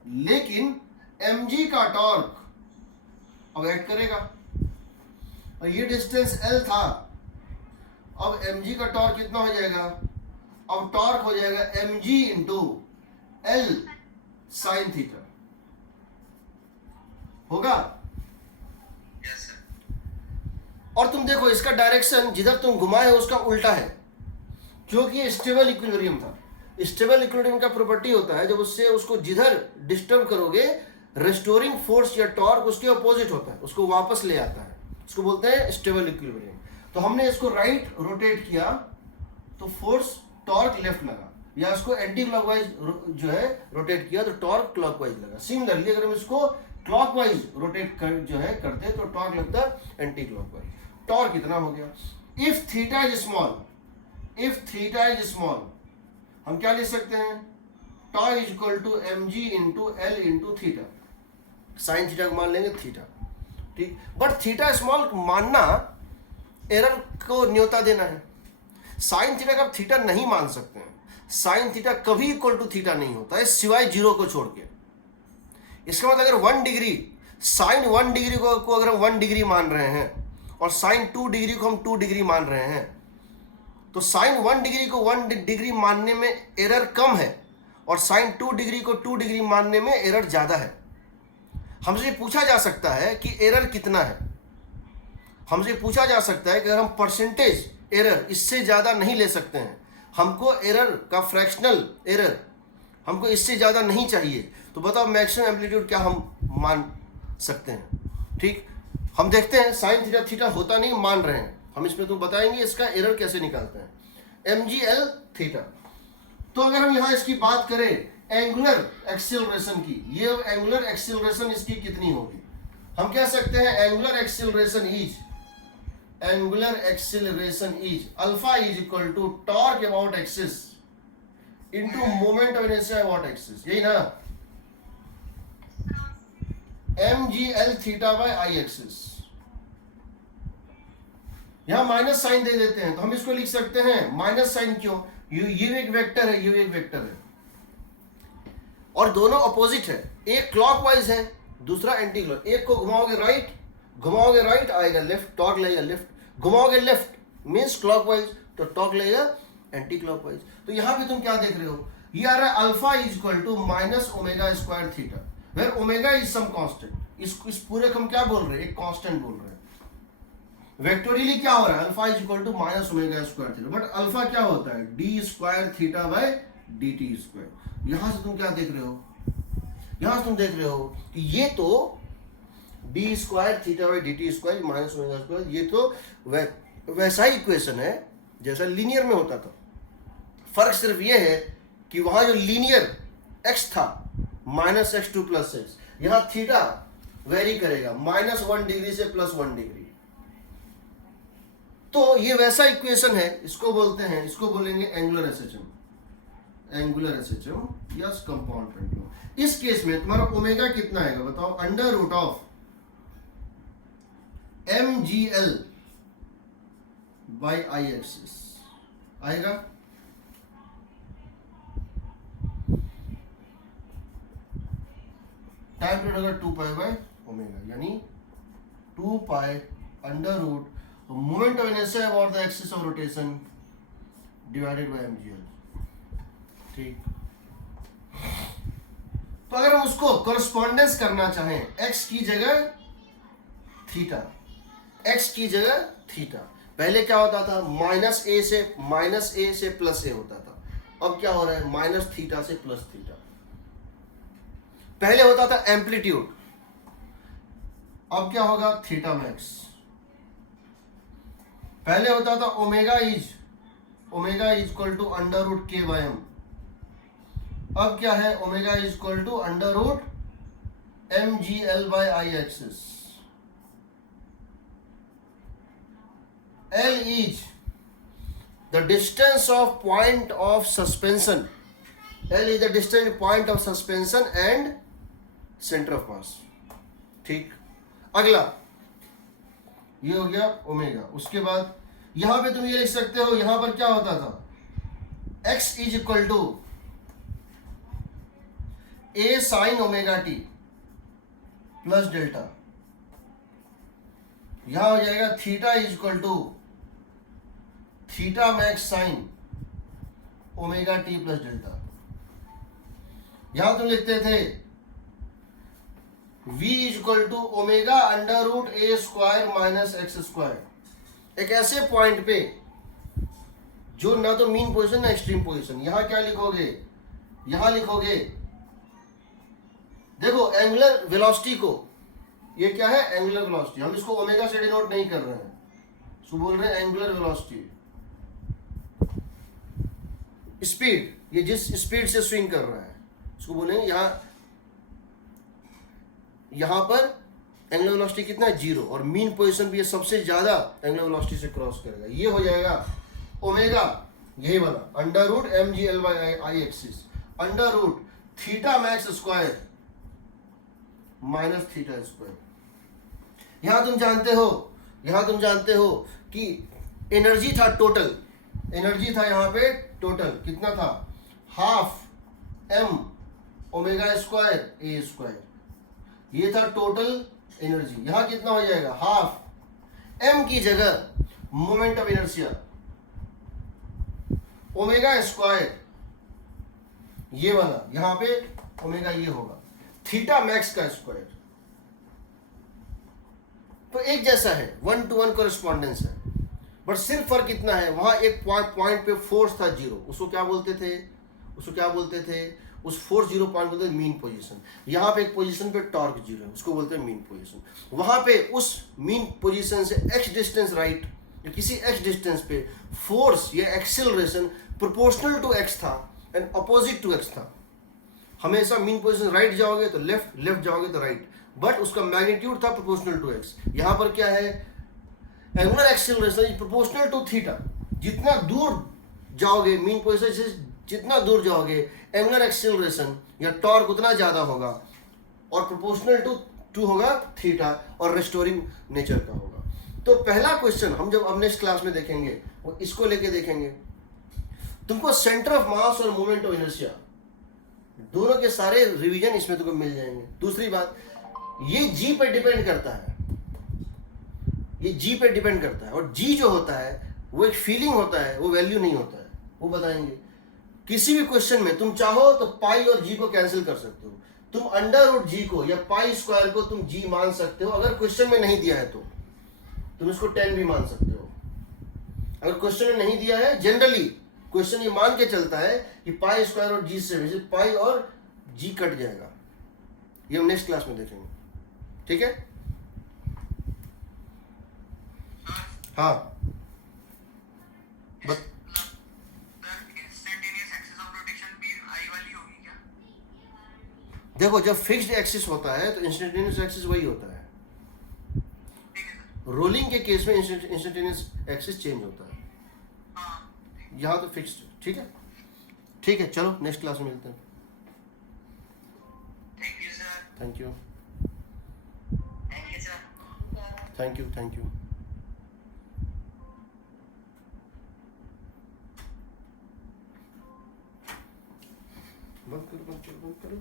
लेकिन mg का टॉर्क अब ऐड करेगा, और ये डिस्टेंस L था, अब mg का टॉर्क कितना हो जाएगा, अब टॉर्क हो जाएगा mg into L sine theta, होगा। Yes, sir. और तुम देखो इसका डायरेक्शन जिधर तुम घुमाए हो उसका उल्टा है, क्योंकि ये स्टेबल इक्विलिब्रियम था। स्टेबल इक्विलिब्रियम का प्रॉपर्टी होता है, जब उससे उसको जिधर डिस्टर्ब करोगे, रेस्टोरिंग फोर्स या टॉर्क उसके अपोजिट होता है, उसको वापस ले आता है, उसको बोलते हैं स्टेबल इक्विलिब्रियम। तो हमने इसको राइट रोटेट किया तो फोर्स टॉर्क लेफ्ट लगा, या इसको एंटी क्लॉकवाइज जो है रोटेट किया तो टॉर्क क्लॉकवाइज लगा। सिमिलरली अगर हम इसको क्लॉकवाइज रोटेट कर जो है करते तो टॉर्क लगता है एंटी क्लॉकवाइज। टॉर्क कितना हो गया, if theta is small, if theta is small, हम क्या लिख सकते हैं, tau is equal to mg into l into theta, sine theta को मान लेंगे थीटा, ठीक। बट थीटा स्मॉल मानना एरर को न्योता देना है। साइन थीटा का थीटा नहीं मान सकते हैं, साइन थीटा कभी इक्वल टू थीटा नहीं होता है सिवाय जीरो को छोड़ के। इसका मतलब अगर 1 डिग्री, साइन 1 डिग्री को अगर हम 1 डिग्री मान रहे हैं और साइन 2 डिग्री को हम 2 डिग्री मान रहे हैं, तो साइन 1 डिग्री को 1 डिग्री मानने में एरर कम है और साइन 2 डिग्री को 2 डिग्री मानने में एरर ज़्यादा है। हमसे पूछा जा सकता है कि एरर कितना है, हमसे पूछा जा सकता है कि अगर हम परसेंटेज एरर इससे ज़्यादा नहीं ले सकते हैं, हमको एरर का फ्रैक्शनल एरर हमको इससे ज़्यादा नहीं चाहिए, तो बताओ मैक्सिमम एम्पलीट्यूड क्या हम मान सकते हैं। ठीक, हम देखते हैं साइन थीटा थीटा होता नहीं मान रहे हैं, हम इसमें तो बताएंगे इसका एरर कैसे निकालते हैं। mgl theta. तो अगर हम यहाँ इसकी बात करें एंगुलर एक्सीलरेशन की, ये एंगुलर एक्सीलरेशन इसकी कितनी होगी, हम कह सकते हैं angular acceleration is alpha is equal to torque about axis into moment of inertia about axis, यही ना, mgl theta by I axis. यहां माइनस साइन दे देते हैं तो हम इसको लिख सकते हैं, माइनस साइन क्यों, ये एक वेक्टर है, ये एक वेक्टर है और दोनों अपोजिट है, एक क्लॉकवाइज है दूसरा एंटी क्लॉक। एक को घुमाओगे राइट आएगा लेफ्ट, टॉर्क लगेगा लेफ्ट, घुमाओगे लेफ्ट मींस क्लॉकवाइज तो टॉर्क लगेगा एंटी क्लॉकवाइज। तो यहां पे तुम क्या देख रहे हो, ये आ रहा है alpha is equal to minus omega square theta, where omega is some constant. इस पूरे को हम क्या बोल रहे हैं, एक कांस्टेंट बोल रहे हैं। वेक्टोरियली क्या हो रहा है, alpha is equal to minus omega square theta, but alpha क्या होता है, d square theta by d t square. यहां से तुम क्या देख रहे हो, यहां से तुम देख रहे हो कि ये तो D square theta by d t square minus omega square, ये तो वैसा ही इक्वेशन है जैसा लीनियर में होता था। फर्क सिर्फ ये है कि वहां जो लीनियर एक्स था minus x two plus x, यहां थीटा वेरी करेगा -1 डिग्री से +1 डिग्री। तो ये वैसा इक्वेशन है, इसको बोलते हैं, इसको बोलेंगे एंगुलर एसएचएम या कंपाउंड पेंडुलम। इस केस में तुम्हारा ओमेगा कितना आएगा बताओ, under root of mgl by I axis आएगा। टाइम पीरियड होगा 2 पाई बाय ओमेगा, यानी 2 pi under root moment of inertia about the axis of rotation divided by mgl। ठीक, तो अगर हम उसको कॉरेस्पॉन्डेंस करना चाहें, x की जगह थीटा, x की जगह थीटा, पहले क्या होता था माइनस ए से प्लस ए होता था, अब क्या हो रहा है माइनस थीटा से प्लस थीटा। पहले होता था एम्पलीट्यूड, अब क्या होगा थीटा मैक्स। पहले होता था omega is equal to under root के बाय एम, अब क्या है omega is equal to under root mgl by I axis. L is the distance of point of suspension. L is the distance point of suspension and center of mass. ठीक, अगला ये हो गया ओमेगा। उसके बाद यहां पे तुम ये लिख सकते हो, यहां पर क्या होता था x is equal to a sine omega t plus delta, यहां हो जाएगा theta is equal to theta max sine omega t plus delta. यहां तुम लिखते थे v is equal to omega under root a square minus x square. एक ऐसे पॉइंट पे जो ना तो मीन पोजीशन ना एक्सट्रीम पोजीशन, यहां क्या लिखोगे, यहां लिखोगे देखो एंगुलर वेलोसिटी को, ये क्या है एंगुलर वेलोसिटी, हम इसको ओमेगा से डिनोट नहीं कर रहे हैं, इसको बोल रहे हैं एंगुलर वेलोसिटी। स्पीड, ये जिस स्पीड से स्विंग कर रहा है इसको बोलेंगे यहां पर एंगुलर वेलोसिटी कितना है 0, और मीन पोजीशन भी ये सबसे ज्यादा एंगुलर वेलोसिटी से क्रॉस करेगा, ये हो जाएगा ओमेगा, यही वाला under root mgl by I axis under root theta max square minus theta square. यहां तुम जानते हो कि एनर्जी था टोटल, एनर्जी था यहां पे टोटल कितना था, हाफ m ओमेगा स्क्वायर ए स्क्वायर, ये था टोटल एनर्जी। यहां कितना हो जाएगा हाफ m की जगह moment of inertia omega square, ये वाला यहां पे ओमेगा ये होगा थीटा मैक्स का स्क्वायर। तो एक जैसा है, 1-to-1 कॉरेस्पॉन्डेंस है, बट सिर्फ फर्क इतना है, वहां एक पॉइंट पे फोर्स था 0, उसको क्या बोलते थे, उस फोर्स 0 पॉइंट बोलते हैं मीन पोजीशन। यहां पे एक पोजीशन पे टॉर्क 0 है, उसको बोलते हैं मीन पोजीशन। वहां पे उस मीन पोजीशन से x डिस्टेंस राइट या किसी x डिस्टेंस पे फोर्स या एक्सेलरेशन प्रोपोर्शनल टू x था एंड अपोजिट टू x था। हमेशा मीन पोजीशन राइट जाओगे तो लेफ्ट, लेफ्ट जाओगे तो राइट, बट उसका मैग्नीट्यूड था प्रोपोर्शनल टू x। यहाँ पर क्या है, angular acceleration is proportional to theta. जितना दूर जाओगे मीन पोजीशन से, जितना दूर जाओगे एंगुलर एक्सेलरेशन या टॉर्क उतना ज़्यादा होगा, और प्रोपोर्शनल टू होगा थीटा, और रेस्टोरिंग नेचर का होगा। तो पहला क्वेश्चन हम जब अब नेक्स्ट क्लास में देखेंगे वो इसको लेके देखेंगे। तुमको सेंटर ऑफ मास और मोमेंट ऑफ इनर्शिया दोनों के सारे रिवीजन इसमें तुमको मिल जाएंगे। दूसरी बात, ये जी पे डिपेंड करता है, ये जी पे डिपेंड करता है, और जी जो होता है वो एक फीलिंग होता है, वो वैल्यू नहीं होता है, वो बताएंगे। किसी भी क्वेश्चन में तुम चाहो तो पाई और जी को कैंसिल कर सकते हो, तुम अंडर रूट जी को या पाई स्क्वायर को तुम जी मान सकते हो। अगर क्वेश्चन में नहीं दिया है तो तुम इसको 10 भी मान सकते हो। अगर क्वेश्चन में नहीं दिया है, जनरली क्वेश्चन ये मान के चलता है कि पाई स्क्वायर और जी से पाई और जी कट जाएगा। ये हम नेक्स्ट क्लास में देखेंगे, ठीक है? हाँ बस इंस्टेंटेनियस एक्सिस ऑफ रोटेशन भी आई वाली होगी क्या? देखो, जब फिक्स्ड एक्सिस होता है तो इंस्टेंटेनियस एक्सिस वही होता है। ठीक है सर। रोलिंग के केस में इंस्टेंटेनियस एक्सिस चेंज होता है, हाँ यहाँ तो फिक्स्ड। ठीक है, ठीक है, चलो नेक्स्ट क्लास में मिलते हैं। Thank you sir. Thank you, thank you sir. Thank you, thank you. बंद करो, बंद करो, बंद करो।